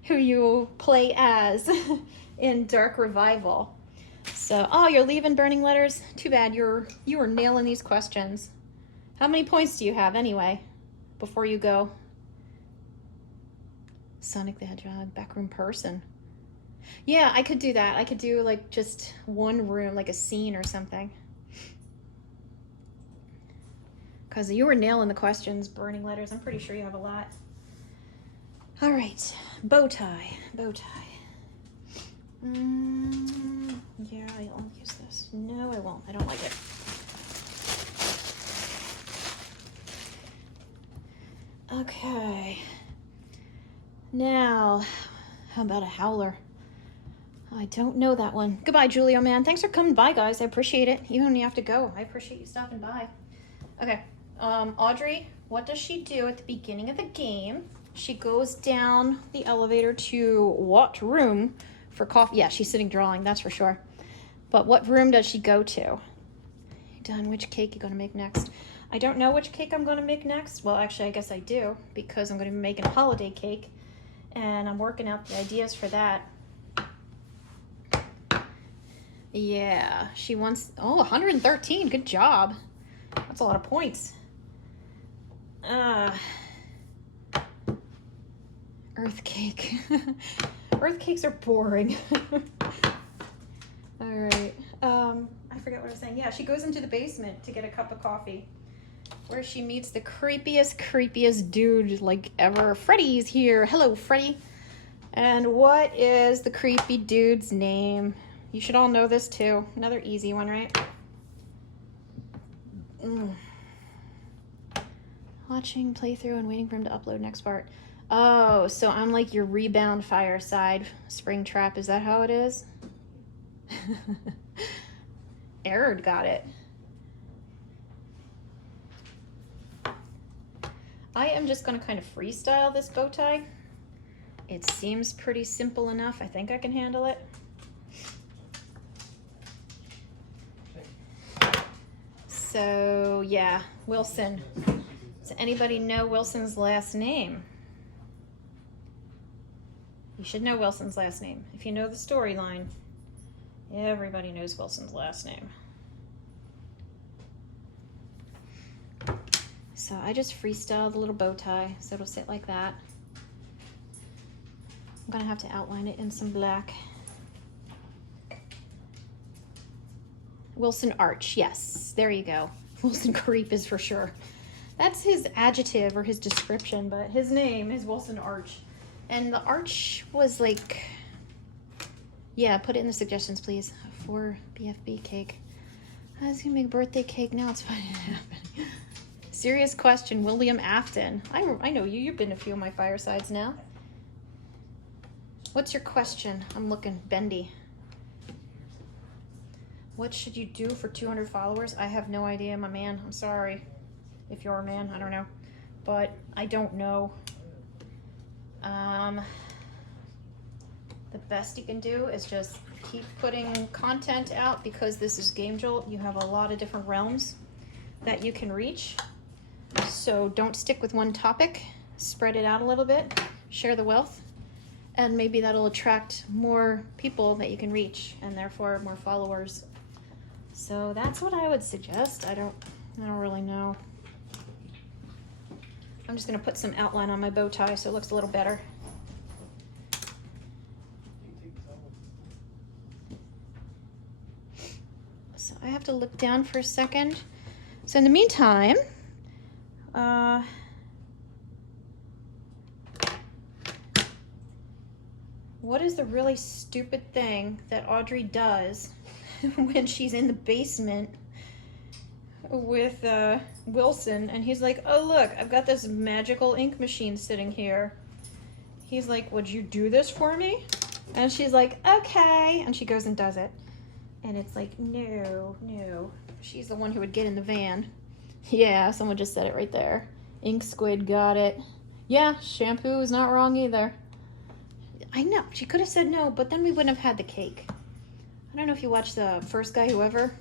who you play as in Dark Revival. So, oh, you're leaving Burning Letters? Too bad, you were nailing these questions. How many points do you have anyway, before you go? Sonic the Hedgehog, backroom person. Yeah, I could do that. I could do like just one room, like a scene or something. Because you were nailing the questions, Burning Letters. I'm pretty sure you have a lot. All right, bow tie, bow tie. Yeah, I'll use this. No, I won't. I don't like it. Okay. Now, how about a howler? I don't know that one. Goodbye, Julio, man. Thanks for coming by, guys. I appreciate it. You only have to go. I appreciate you stopping by. Okay. Audrey, what does she do at the beginning of the game? She goes down the elevator to what room for coffee? Yeah, she's sitting drawing, that's for sure. But what room does she go to? Done. Which cake you gonna make next? I don't know which cake I'm gonna make next. Well, actually, I guess I do, because I'm gonna be making a holiday cake, and I'm working out the ideas for that. Yeah, she wants, 113, good job. That's a lot of points. Earth cake. Earth cakes are boring. All right. I forget what I was saying. Yeah, she goes into the basement to get a cup of coffee, where she meets the creepiest dude like ever. Freddy's here. Hello, Freddy. And what is the creepy dude's name? You should all know this too. Another easy one, right? Watching playthrough and waiting for him to upload next part. Oh, so I'm like your rebound fireside Springtrap. Is that how it is? Errord got it. I am just going to kind of freestyle this bow tie. It seems pretty simple enough. I think I can handle it. So, yeah, Wilson. Does anybody know Wilson's last name? You should know Wilson's last name. If you know the storyline, everybody knows Wilson's last name. So I just freestyled a little bow tie, so it'll sit like that. I'm gonna have to outline it in some black. Wilson Arch, yes, there you go. Wilson Creep is for sure. That's his adjective or his description, but his name is Wilson Arch. And the arch was like, yeah, put it in the suggestions, please, for BFB cake. I was gonna make a birthday cake, now it's finally happening. Serious question, William Afton. I know you, you've been to a few of my firesides now. What's your question? I'm looking, Bendy. What should you do for 200 followers? I have no idea, my man. I'm sorry. If you're a man, I don't know. But I don't know. The best you can do is just keep putting content out, because this is Game Jolt. You have a lot of different realms that you can reach. So don't stick with one topic. Spread it out a little bit. Share the wealth. And maybe that'll attract more people that you can reach and therefore more followers. So that's what I would suggest. I don't really know. I'm just gonna put some outline on my bow tie so it looks a little better. So I have to look down for a second. So in the meantime, what is the really stupid thing that Audrey does when she's in the basement with Wilson, and he's like, oh look, I've got this magical ink machine sitting here. He's like, would you do this for me? And she's like, okay, and she goes and does it. And it's like, no, she's the one who would get in the van. Yeah, someone just said it right there. Ink Squid got it. Yeah, shampoo is not wrong either. I know, she could have said no, but then we wouldn't have had the cake. I don't know if you watched the First Guy Who Ever.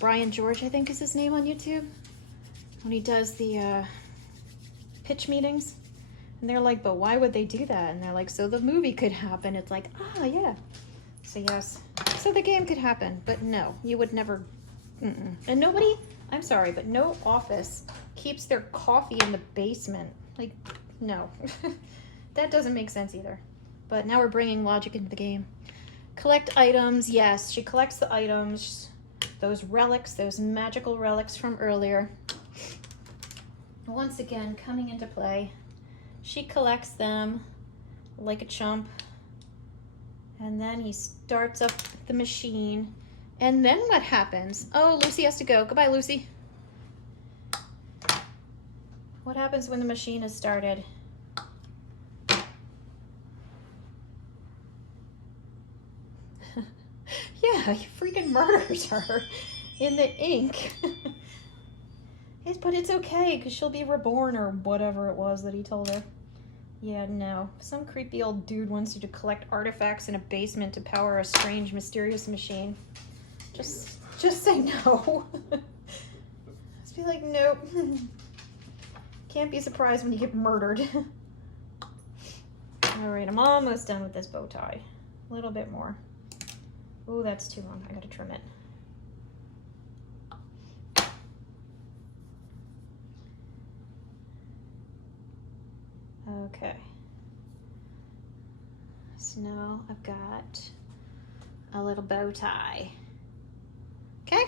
Brian George, I think is his name on YouTube. When he does the pitch meetings. And they're like, but why would they do that? And they're like, so the movie could happen. It's like, ah, yeah. So yes. So the game could happen, but no, you would never. And nobody, I'm sorry, but no office keeps their coffee in the basement. Like, no. That doesn't make sense either. But now we're bringing logic into the game. Collect items. Yes, she collects the items. Those relics, those magical relics from earlier. Once again, coming into play. She collects them like a chump. And then he starts up the machine. And then what happens? Oh, Lucy has to go. Goodbye, Lucy. What happens when the machine is started? Yeah, he freaking murders her in the ink. But it's okay, because she'll be reborn or whatever it was that he told her. Yeah, no. Some creepy old dude wants you to collect artifacts in a basement to power a strange, mysterious machine. Just say no. Just be like, nope. Can't be surprised when you get murdered. Alright, I'm almost done with this bow tie. A little bit more. Oh, that's too long. I gotta trim it. Okay. So now I've got a little bow tie. Okay?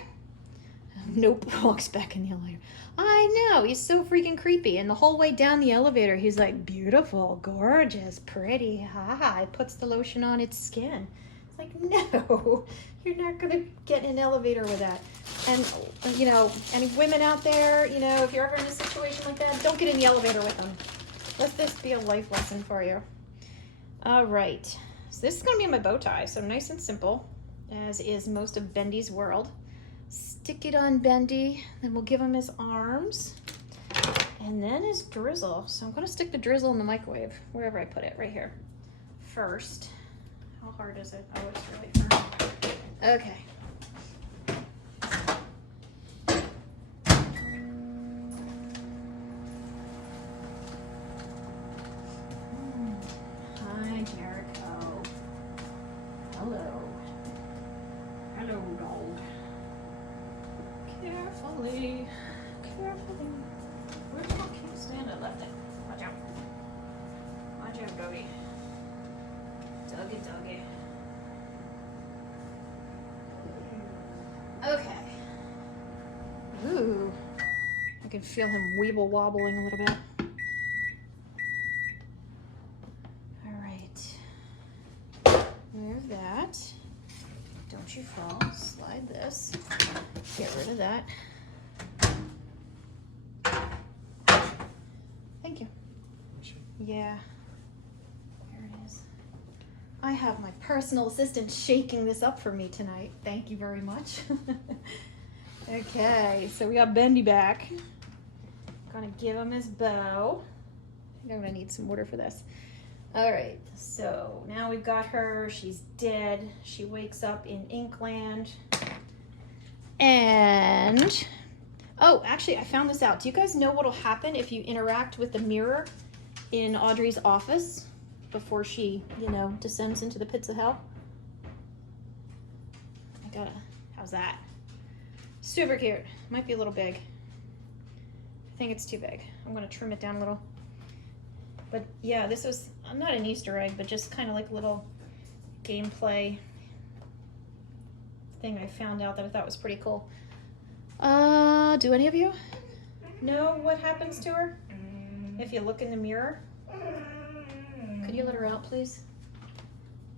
Nope, walks back in the elevator. I know, he's so freaking creepy. And the whole way down the elevator, he's like, beautiful, gorgeous, pretty, ha. It puts the lotion on its skin. It's like, no, you're not gonna get in an elevator with that. And, you know, any women out there, you know, if you're ever in a situation like that, don't get in the elevator with them. Let this be a life lesson for you. All right, so this is gonna be my bow tie, so nice and simple, as is most of Bendy's world. Stick it on Bendy, then we'll give him his arms, and then his drizzle. So I'm gonna stick the drizzle in the microwave, wherever I put it, right here. First, how hard is it? Oh, it's really hard. Okay. Hi, Jericho. Hello. Hello, dog. Carefully. Carefully. Where's my kickstand? I left it. Watch out. Watch out, doggy. Doggy. Okay. Ooh. I can feel him weeble wobbling a little bit. There's that. Don't you fall. Slide this. Get rid of that. Thank you. Yeah. There it is. I have my personal assistant shaking this up for me tonight. Thank you very much. Okay, so we got Bendy back. Gonna give him his bow. I think I'm gonna need some water for this. All right, so now we've got her. She's dead. She wakes up in Inkland. And, oh, actually, I found this out. Do you guys know what'll happen if you interact with the mirror in Audrey's office? before she, you know, descends into the pits of hell. How's that? Super cute. Might be a little big. I think it's too big. I'm gonna trim it down a little. But yeah, this was not an Easter egg, but just kind of like a little gameplay thing I found out that I thought was pretty cool. Do any of you know what happens to her if you look in the mirror? Could you let her out, please?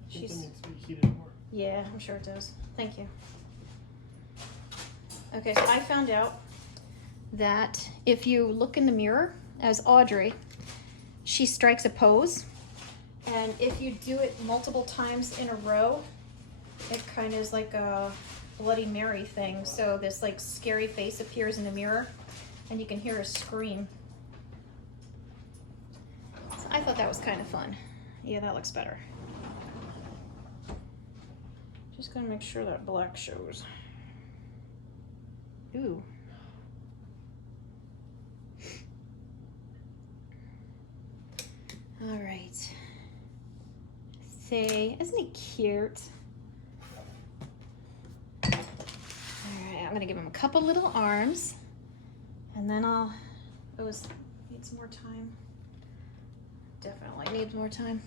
She's... Something needs to be heated more. Yeah, I'm sure it does. Thank you. Okay, so I found out that if you look in the mirror as Audrey, she strikes a pose, and if you do it multiple times in a row, it kind of is like a Bloody Mary thing. So this like scary face appears in the mirror, and you can hear her scream. So I thought that was kind of fun. Yeah, that looks better. Just gonna make sure that black shows. Ooh. All right. Say, isn't he cute? All right, I'm gonna give him a couple little arms, and then I'll. Needs more time. Definitely needs more time.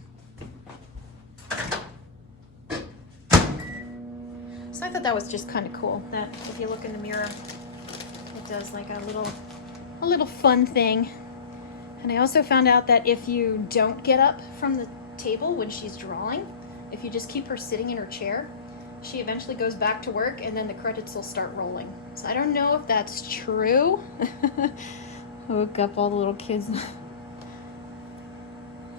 So I thought that was just kind of cool. That if you look in the mirror, it does like a little fun thing. And I also found out that if you don't get up from the table when she's drawing, if you just keep her sitting in her chair, she eventually goes back to work, and then the credits will start rolling. So I don't know if that's true. Woke up all the little kids.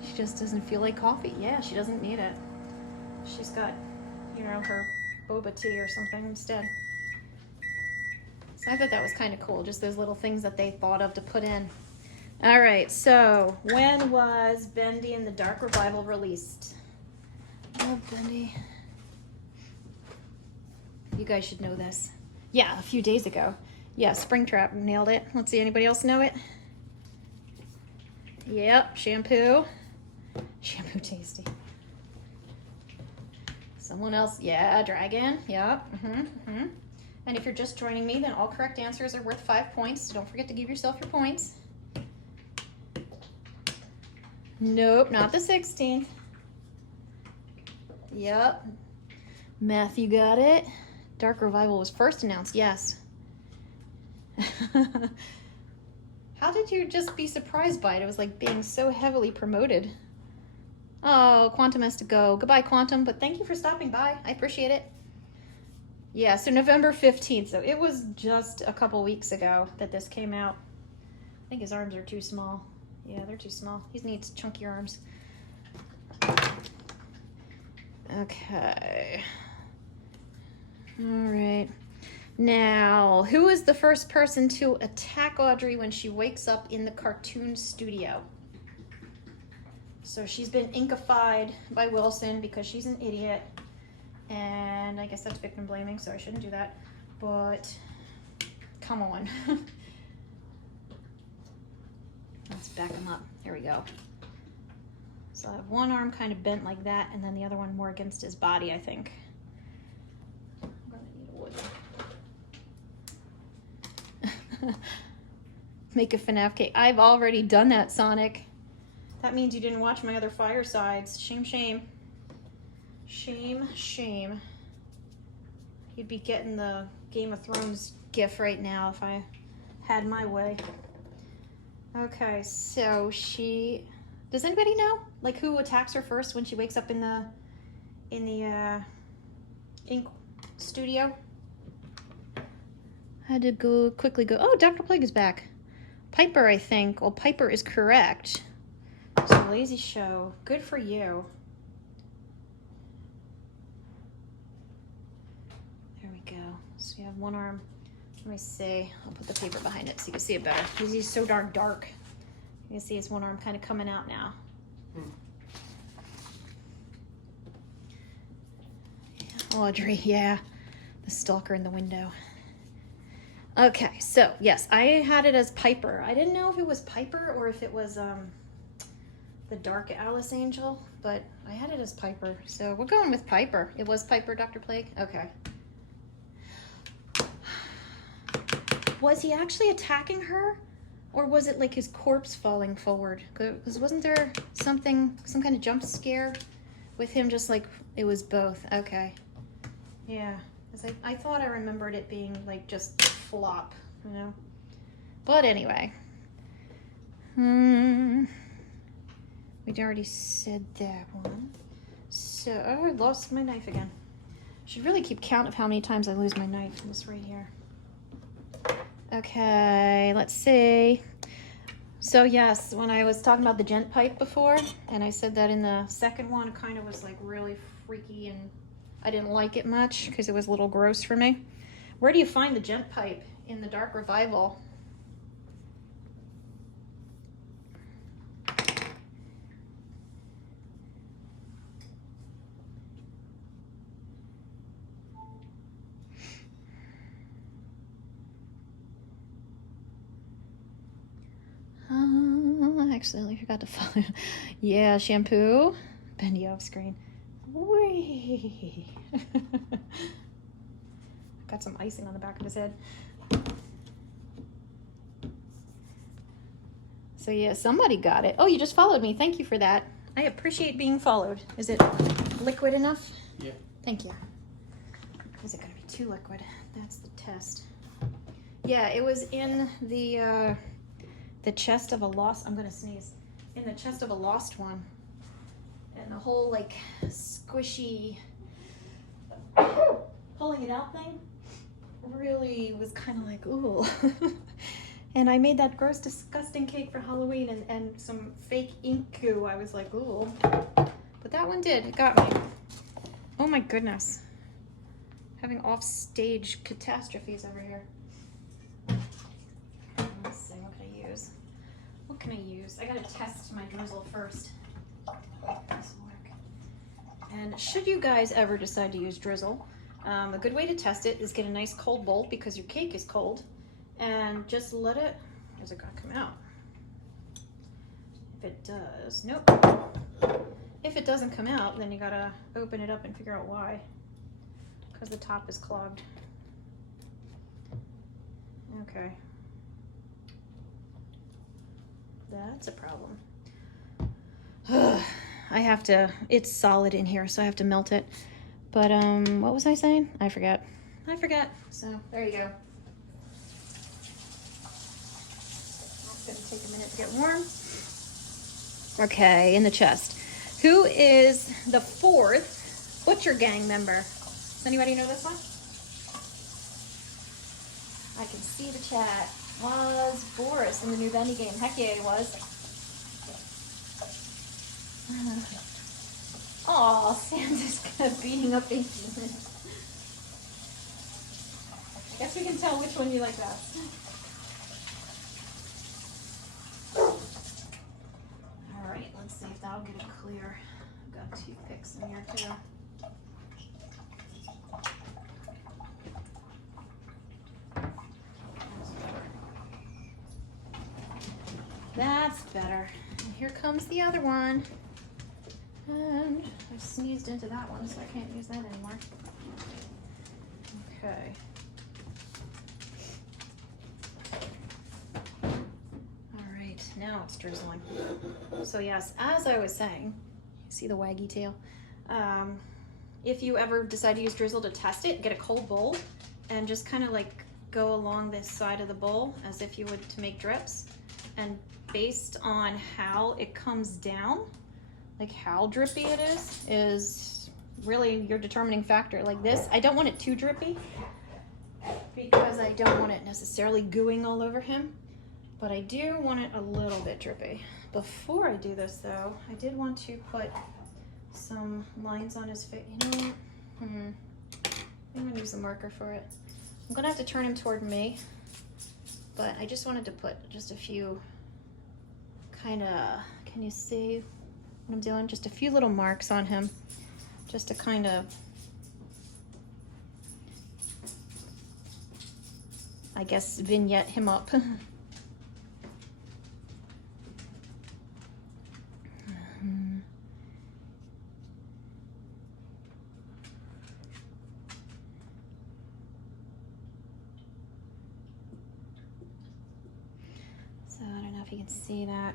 She just doesn't feel like coffee. Yeah, she doesn't need it. She's got, you know, her boba tea or something instead. So I thought that was kind of cool, just those little things that they thought of to put in. All right, so when was Bendy and the Dark Revival released? Oh, Bendy. You guys should know this. Yeah, a few days ago. Yeah, Springtrap nailed it. Let's see, anybody else know it? Yep, shampoo. Shampoo tasty. Someone else, yeah, Dragon, yep. And if you're just joining me, then all correct answers are worth 5 points, so don't forget to give yourself your points. Nope, not the 16th. Yep. Matthew got it. Dark Revival was first announced, yes. How did you just be surprised by it? It was like being so heavily promoted. Oh, Quantum has to go. Goodbye, Quantum, but thank you for stopping by. I appreciate it. Yeah, so November 15th. So it was just a couple weeks ago that this came out. I think his arms are too small. Yeah, they're too small. He needs chunky arms. Okay. All right. Now, who is the first person to attack Audrey when she wakes up in the cartoon studio? So she's been inkified by Wilson because she's an idiot. And I guess that's victim blaming, so I shouldn't do that. But, come on. Let's back him up. Here we go. So I have one arm kind of bent like that, and then the other one more against his body, I think. I'm gonna need wood. Make a FNAF cake. I've already done that, Sonic. That means you didn't watch my other firesides. Shame, shame. Shame, shame. You'd be getting the Game of Thrones gif right now if I had my way. Okay, so she... Does anybody know, like, who attacks her first when she wakes up in the ink studio? I had to quickly go. Oh, Dr. Plague is back. Piper, I think. Well, Piper is correct. So lazy show. Good for you. There we go. So you have one arm. Let me see. I'll put the paper behind it so you can see it better. He's so darn dark. You can see his one arm kind of coming out now. Audrey, yeah. The stalker in the window. Okay, so yes, I had it as Piper. I didn't know if it was Piper or if it was the the Dark Alice Angel, but I had it as Piper, so we're going with Piper. It was Piper, Dr. Plague? Okay. Was he actually attacking her? Or was it like his corpse falling forward? Because wasn't there some kind of jump scare with him, just like it was both? Okay. Yeah, because I thought I remembered it being like just flop, you know? But anyway. We'd already said that one. So, oh, I lost my knife again. Should really keep count of how many times I lose my knife. This right here. Okay, let's see. So yes, when I was talking about the gent pipe before, and I said that in the second one, it kind of was like really freaky and I didn't like it much because it was a little gross for me. Where do you find the gent pipe in the Dark Revival? I accidentally forgot to follow. Yeah, shampoo. Bendy off screen. Whee! Got some icing on the back of his head. So yeah, somebody got it. Oh, you just followed me. Thank you for that. I appreciate being followed. Is it liquid enough? Yeah. Thank you. Is it gonna be too liquid? That's the test. Yeah, it was in the chest of a lost, I'm gonna sneeze, in the chest of a lost one. And the whole like squishy pulling it out thing really was kind of like, ooh. And I made that gross, disgusting cake for Halloween and some fake ink goo. I was like, ooh. But that one did, it got me. Oh my goodness. Having off-stage catastrophes over here. Let's see, what can I use? What can I use? I gotta test my drizzle first. This will work. And should you guys ever decide to use drizzle, a good way to test it is get a nice cold bowl because your cake is cold, and just let it. Is it gonna come out? If it does, nope. If it doesn't come out, then you gotta open it up and figure out why, because the top is clogged. Okay. That's a problem. I have to, it's solid in here, so I have to melt it. But, what was I saying? I forgot. So, there you go. It's gonna take a minute to get warm. Okay, in the chest. Who is the 4th Butcher Gang member? Does anybody know this one? I can see the chat. Was Boris in the new Bendy game? Heck yeah, he was. Oh, Santa's kind of beating up 18. Guess we can tell which one you like best. Alright, let's see if that'll get it clear. I've got toothpicks in here too. That's better. And here comes the other one. And I sneezed into that one, so I can't use that anymore. Okay. All right, now it's drizzling. So yes, as I was saying, see the waggy tail? If you ever decide to use drizzle to test it, get a cold bowl and just kind of like go along this side of the bowl as if you would to make drips. And based on how it comes down, like how drippy it is really your determining factor. Like this, I don't want it too drippy because I don't want it necessarily gooing all over him, but I do want it a little bit drippy. Before I do this though, I did want to put some lines on his face. You know what? I'm gonna use the marker for it. I'm gonna have to turn him toward me, but I just wanted to put just a few kind of, can you see what I'm doing? Just a few little marks on him, just to kind of, I guess, vignette him up. you can see that.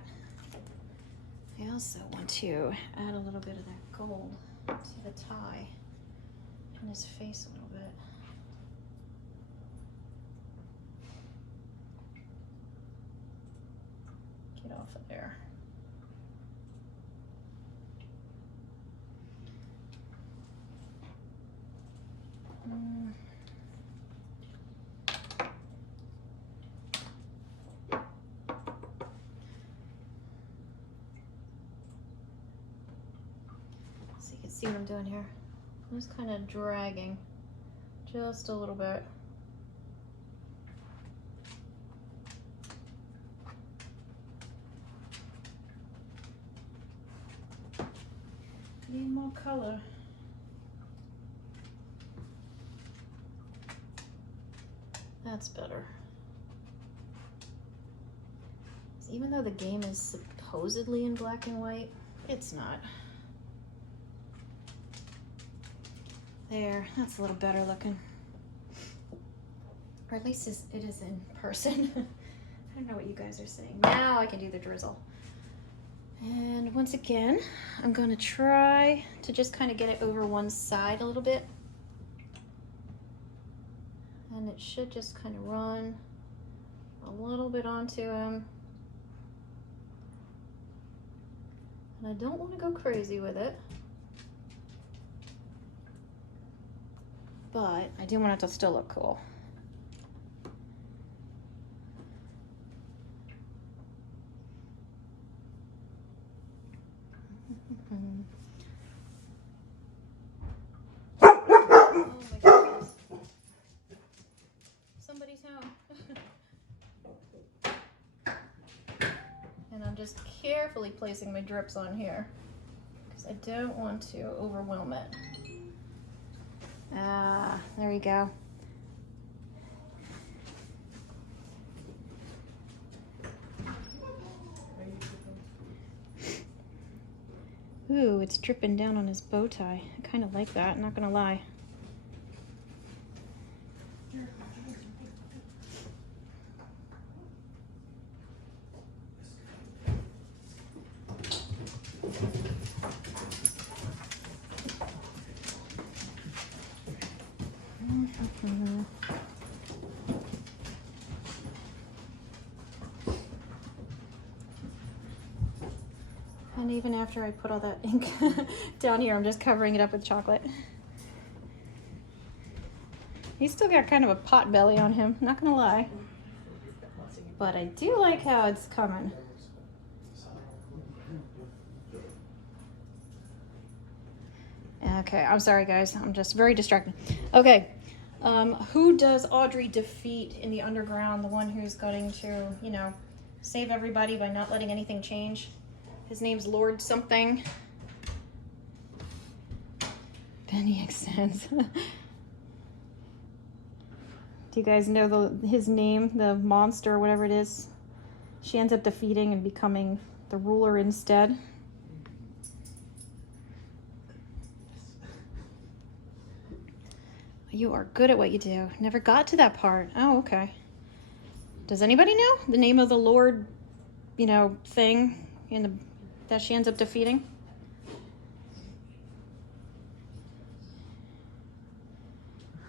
I also want to add a little bit of that gold to the tie and his face a little bit. Get off of there. So you can see what I'm doing here. I'm just kind of dragging just a little bit. Need more color. That's better. So even though the game is supposedly in black and white, it's not. There, that's a little better looking. Or at least it is in person. I don't know what you guys are saying. Now I can do the drizzle. And once again, I'm going to try to just kind of get it over one side a little bit. And it should just kind of run a little bit onto him. And I don't want to go crazy with it. But I do want it to still look cool. Oh my goodness. Somebody's home. And I'm just carefully placing my drips on here because I don't want to overwhelm it. Ah, there we go. Ooh, it's dripping down on his bow tie. I kind of like that, not gonna lie. And even after I put all that ink down here, I'm just covering it up with chocolate. He's still got kind of a pot belly on him, not gonna lie. But I do like how it's coming. Okay, I'm sorry guys, I'm just very distracted. Okay, who does Audrey defeat in the underground? The one who's going to, you know, save everybody by not letting anything change? His name's Lord something. Bendy extends. Do you guys know his name, the monster or whatever it is? She ends up defeating and becoming the ruler instead. You are good at what you do. Never got to that part. Oh, okay. Does anybody know the name of the Lord, you know, thing that she ends up defeating?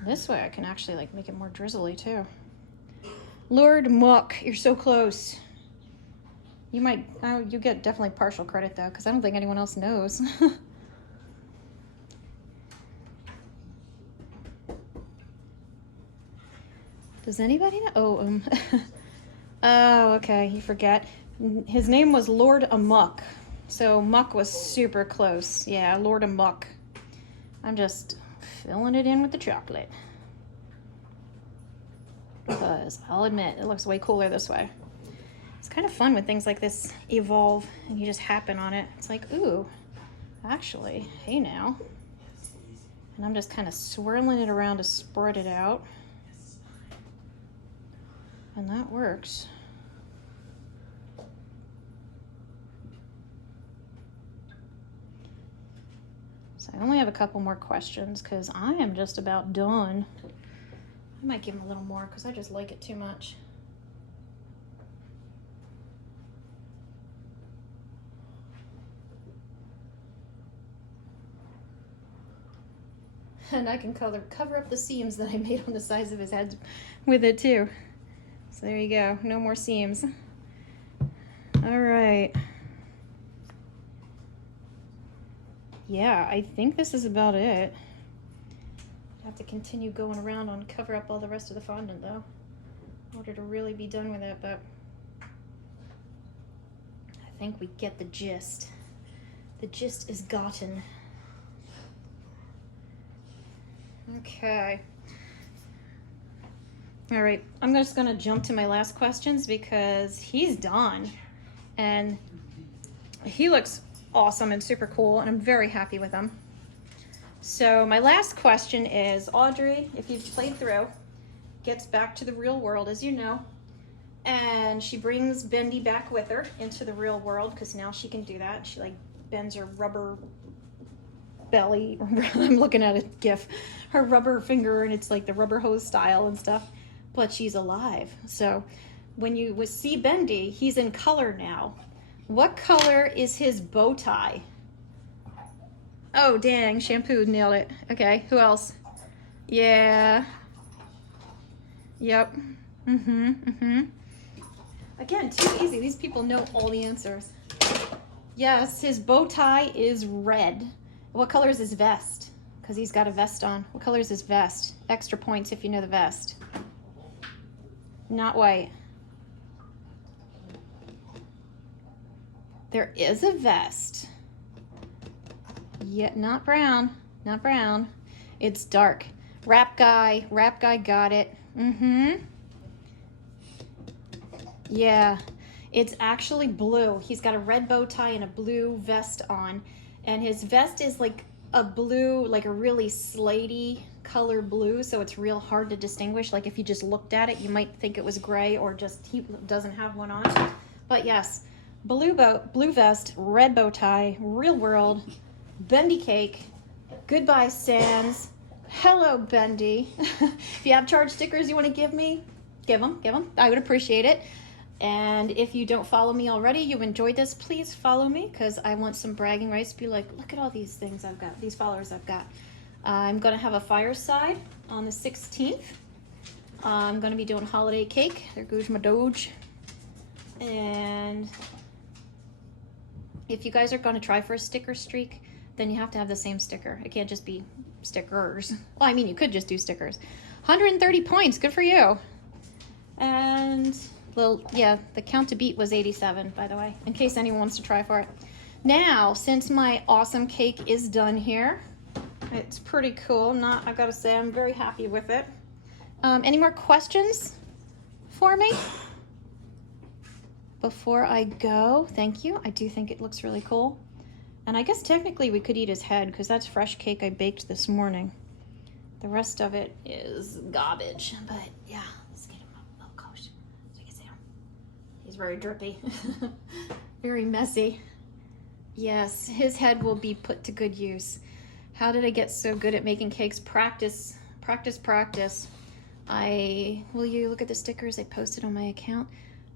This way I can actually like make it more drizzly too. Lord Muck, you're so close. You might, you get definitely partial credit though, because I don't think anyone else knows. Does anybody know? Oh, oh, okay, you forget. His name was Lord Amok. So Muck was super close. Yeah, Lord Amok. I'm just filling it in with the chocolate. Because I'll admit, it looks way cooler this way. It's kind of fun when things like this evolve and you just happen on it. It's like, ooh, actually, hey now. And I'm just kind of swirling it around to spread it out. And that works. So I only have a couple more questions because I am just about done. I might give him a little more because I just like it too much. And I can cover up the seams that I made on the sides of his head with it too. So there you go, no more seams. All right. Yeah, I think this is about it. I have to continue going around and cover up all the rest of the fondant though, in order to really be done with it, but I think we get the gist. The gist is gotten. Okay. All right, I'm just gonna jump to my last questions because he's done. And he looks awesome and super cool, and I'm very happy with him. So my last question is, Audrey, if you've played through, gets back to the real world, as you know, and she brings Bendy back with her into the real world because now she can do that. She like bends her rubber belly. I'm looking at a gif. Her rubber finger, and it's like the rubber hose style and stuff, but she's alive. So when you see Bendy, he's in color now. What color is his bow tie? Oh, dang, shampoo nailed it. Okay, who else? Yeah. Yep. Again, too easy. These people know all the answers. Yes, his bow tie is red. What color is his vest? Because he's got a vest on. What color is his vest? Extra points if you know the vest. Not white. There is a vest. Yet not brown. Not brown. It's dark. Rap guy got it. Yeah, it's actually blue. He's got a red bow tie and a blue vest on, and his vest is like a blue, like a really slatey color blue, so it's real hard to distinguish. Like if you just looked at it, you might think it was gray or just he doesn't have one on. But yes, blue vest, red bow tie, real world, Bendy cake. Goodbye, Sans. Hello, Bendy. If you have charge stickers you want to give me, give them. I would appreciate it. And if you don't follow me already, you enjoyed this, please follow me, because I want some bragging rights to be like, look at all these things I've got, these followers I've got. I'm going to have a fireside on the 16th. I'm going to be doing holiday cake. There goes my Doge. And if you guys are going to try for a sticker streak, then you have to have the same sticker. It can't just be stickers. Well, I mean, you could just do stickers. 130 points, good for you. And well, yeah, the count to beat was 87, by the way, in case anyone wants to try for it. Now, since my awesome cake is done here, it's pretty cool. I gotta say, I'm very happy with it. Any more questions for me before I go? Thank you. I do think it looks really cool. And I guess technically we could eat his head because that's fresh cake I baked this morning. The rest of it is garbage, but yeah, let's get him a little close so you can see him. He's very drippy, very messy. Yes, his head will be put to good use. How did I get so good at making cakes? Practice. Will you look at the stickers I posted on my account?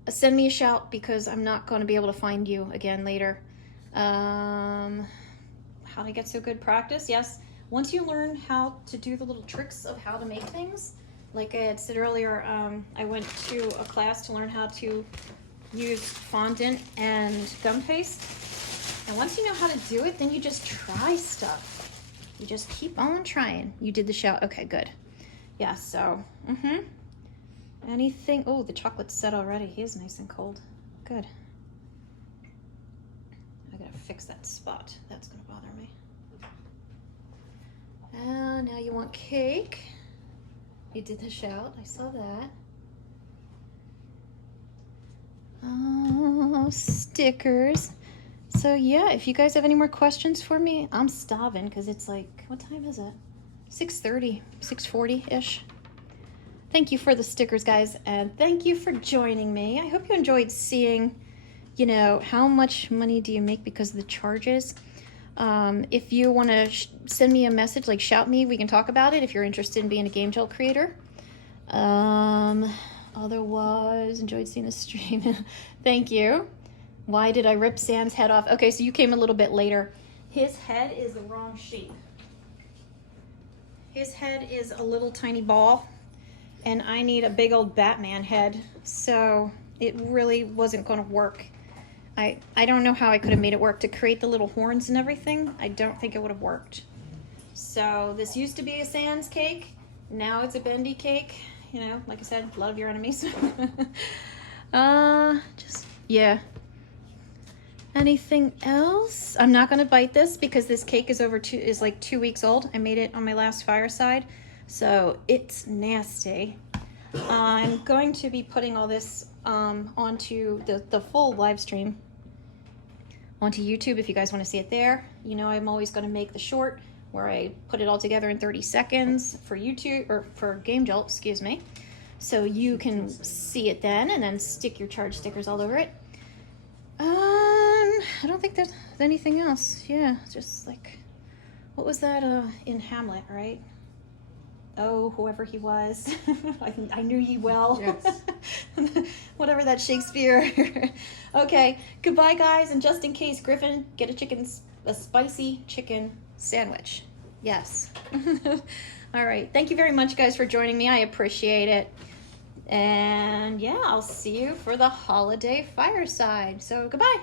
Send me a shout because I'm not going to be able to find you again later. How did I get so good? Practice, yes. Once you learn how to do the little tricks of how to make things, like I had said earlier, I went to a class to learn how to use fondant and gum paste. And once you know how to do it, then you just try stuff. You just keep on trying. You did the shout. Okay, good. Yeah, so, anything? Oh, the chocolate's set already. He is nice and cold. Good. I gotta fix that spot. That's gonna bother me. Now you want cake. You did the shout. I saw that. Oh, stickers. So yeah, if you guys have any more questions for me, I'm starving because it's like, what time is it? 6:30, 6:40-ish. Thank you for the stickers, guys, and thank you for joining me. I hope you enjoyed seeing, you know, how much money do you make because of the charges. If you want to send me a message, like shout me, we can talk about it if you're interested in being a game gel creator. Otherwise, enjoyed seeing the stream. Thank you. Why did I rip Sans' head off? Okay, so you came a little bit later. His head is the wrong shape. His head is a little tiny ball, and I need a big old Batman head, so it really wasn't going to work. I don't know how I could have made it work to create the little horns and everything. I don't think it would have worked. So this used to be a Sans cake. Now it's a Bendy cake. You know, like I said, love your enemies. Yeah. Anything else? I'm not gonna bite this because this cake is like 2 weeks old. I made it on my last fireside, so it's nasty. I'm going to be putting all this onto the full live stream onto YouTube if you guys want to see it there. You know, I'm always going to make the short where I put it all together in 30 seconds for YouTube, or for Game Jolt, excuse me. So you can see it then and then stick your charge stickers all over it. I don't think there's anything else. Yeah, just like, what was that in Hamlet, right? Oh, whoever he was. I knew ye well. Yes. Whatever that Shakespeare. Okay, goodbye guys, and just in case, Griffin, get a spicy chicken sandwich. Yes. All right, thank you very much guys for joining me. I appreciate it. And yeah, I'll see you for the holiday fireside. So goodbye.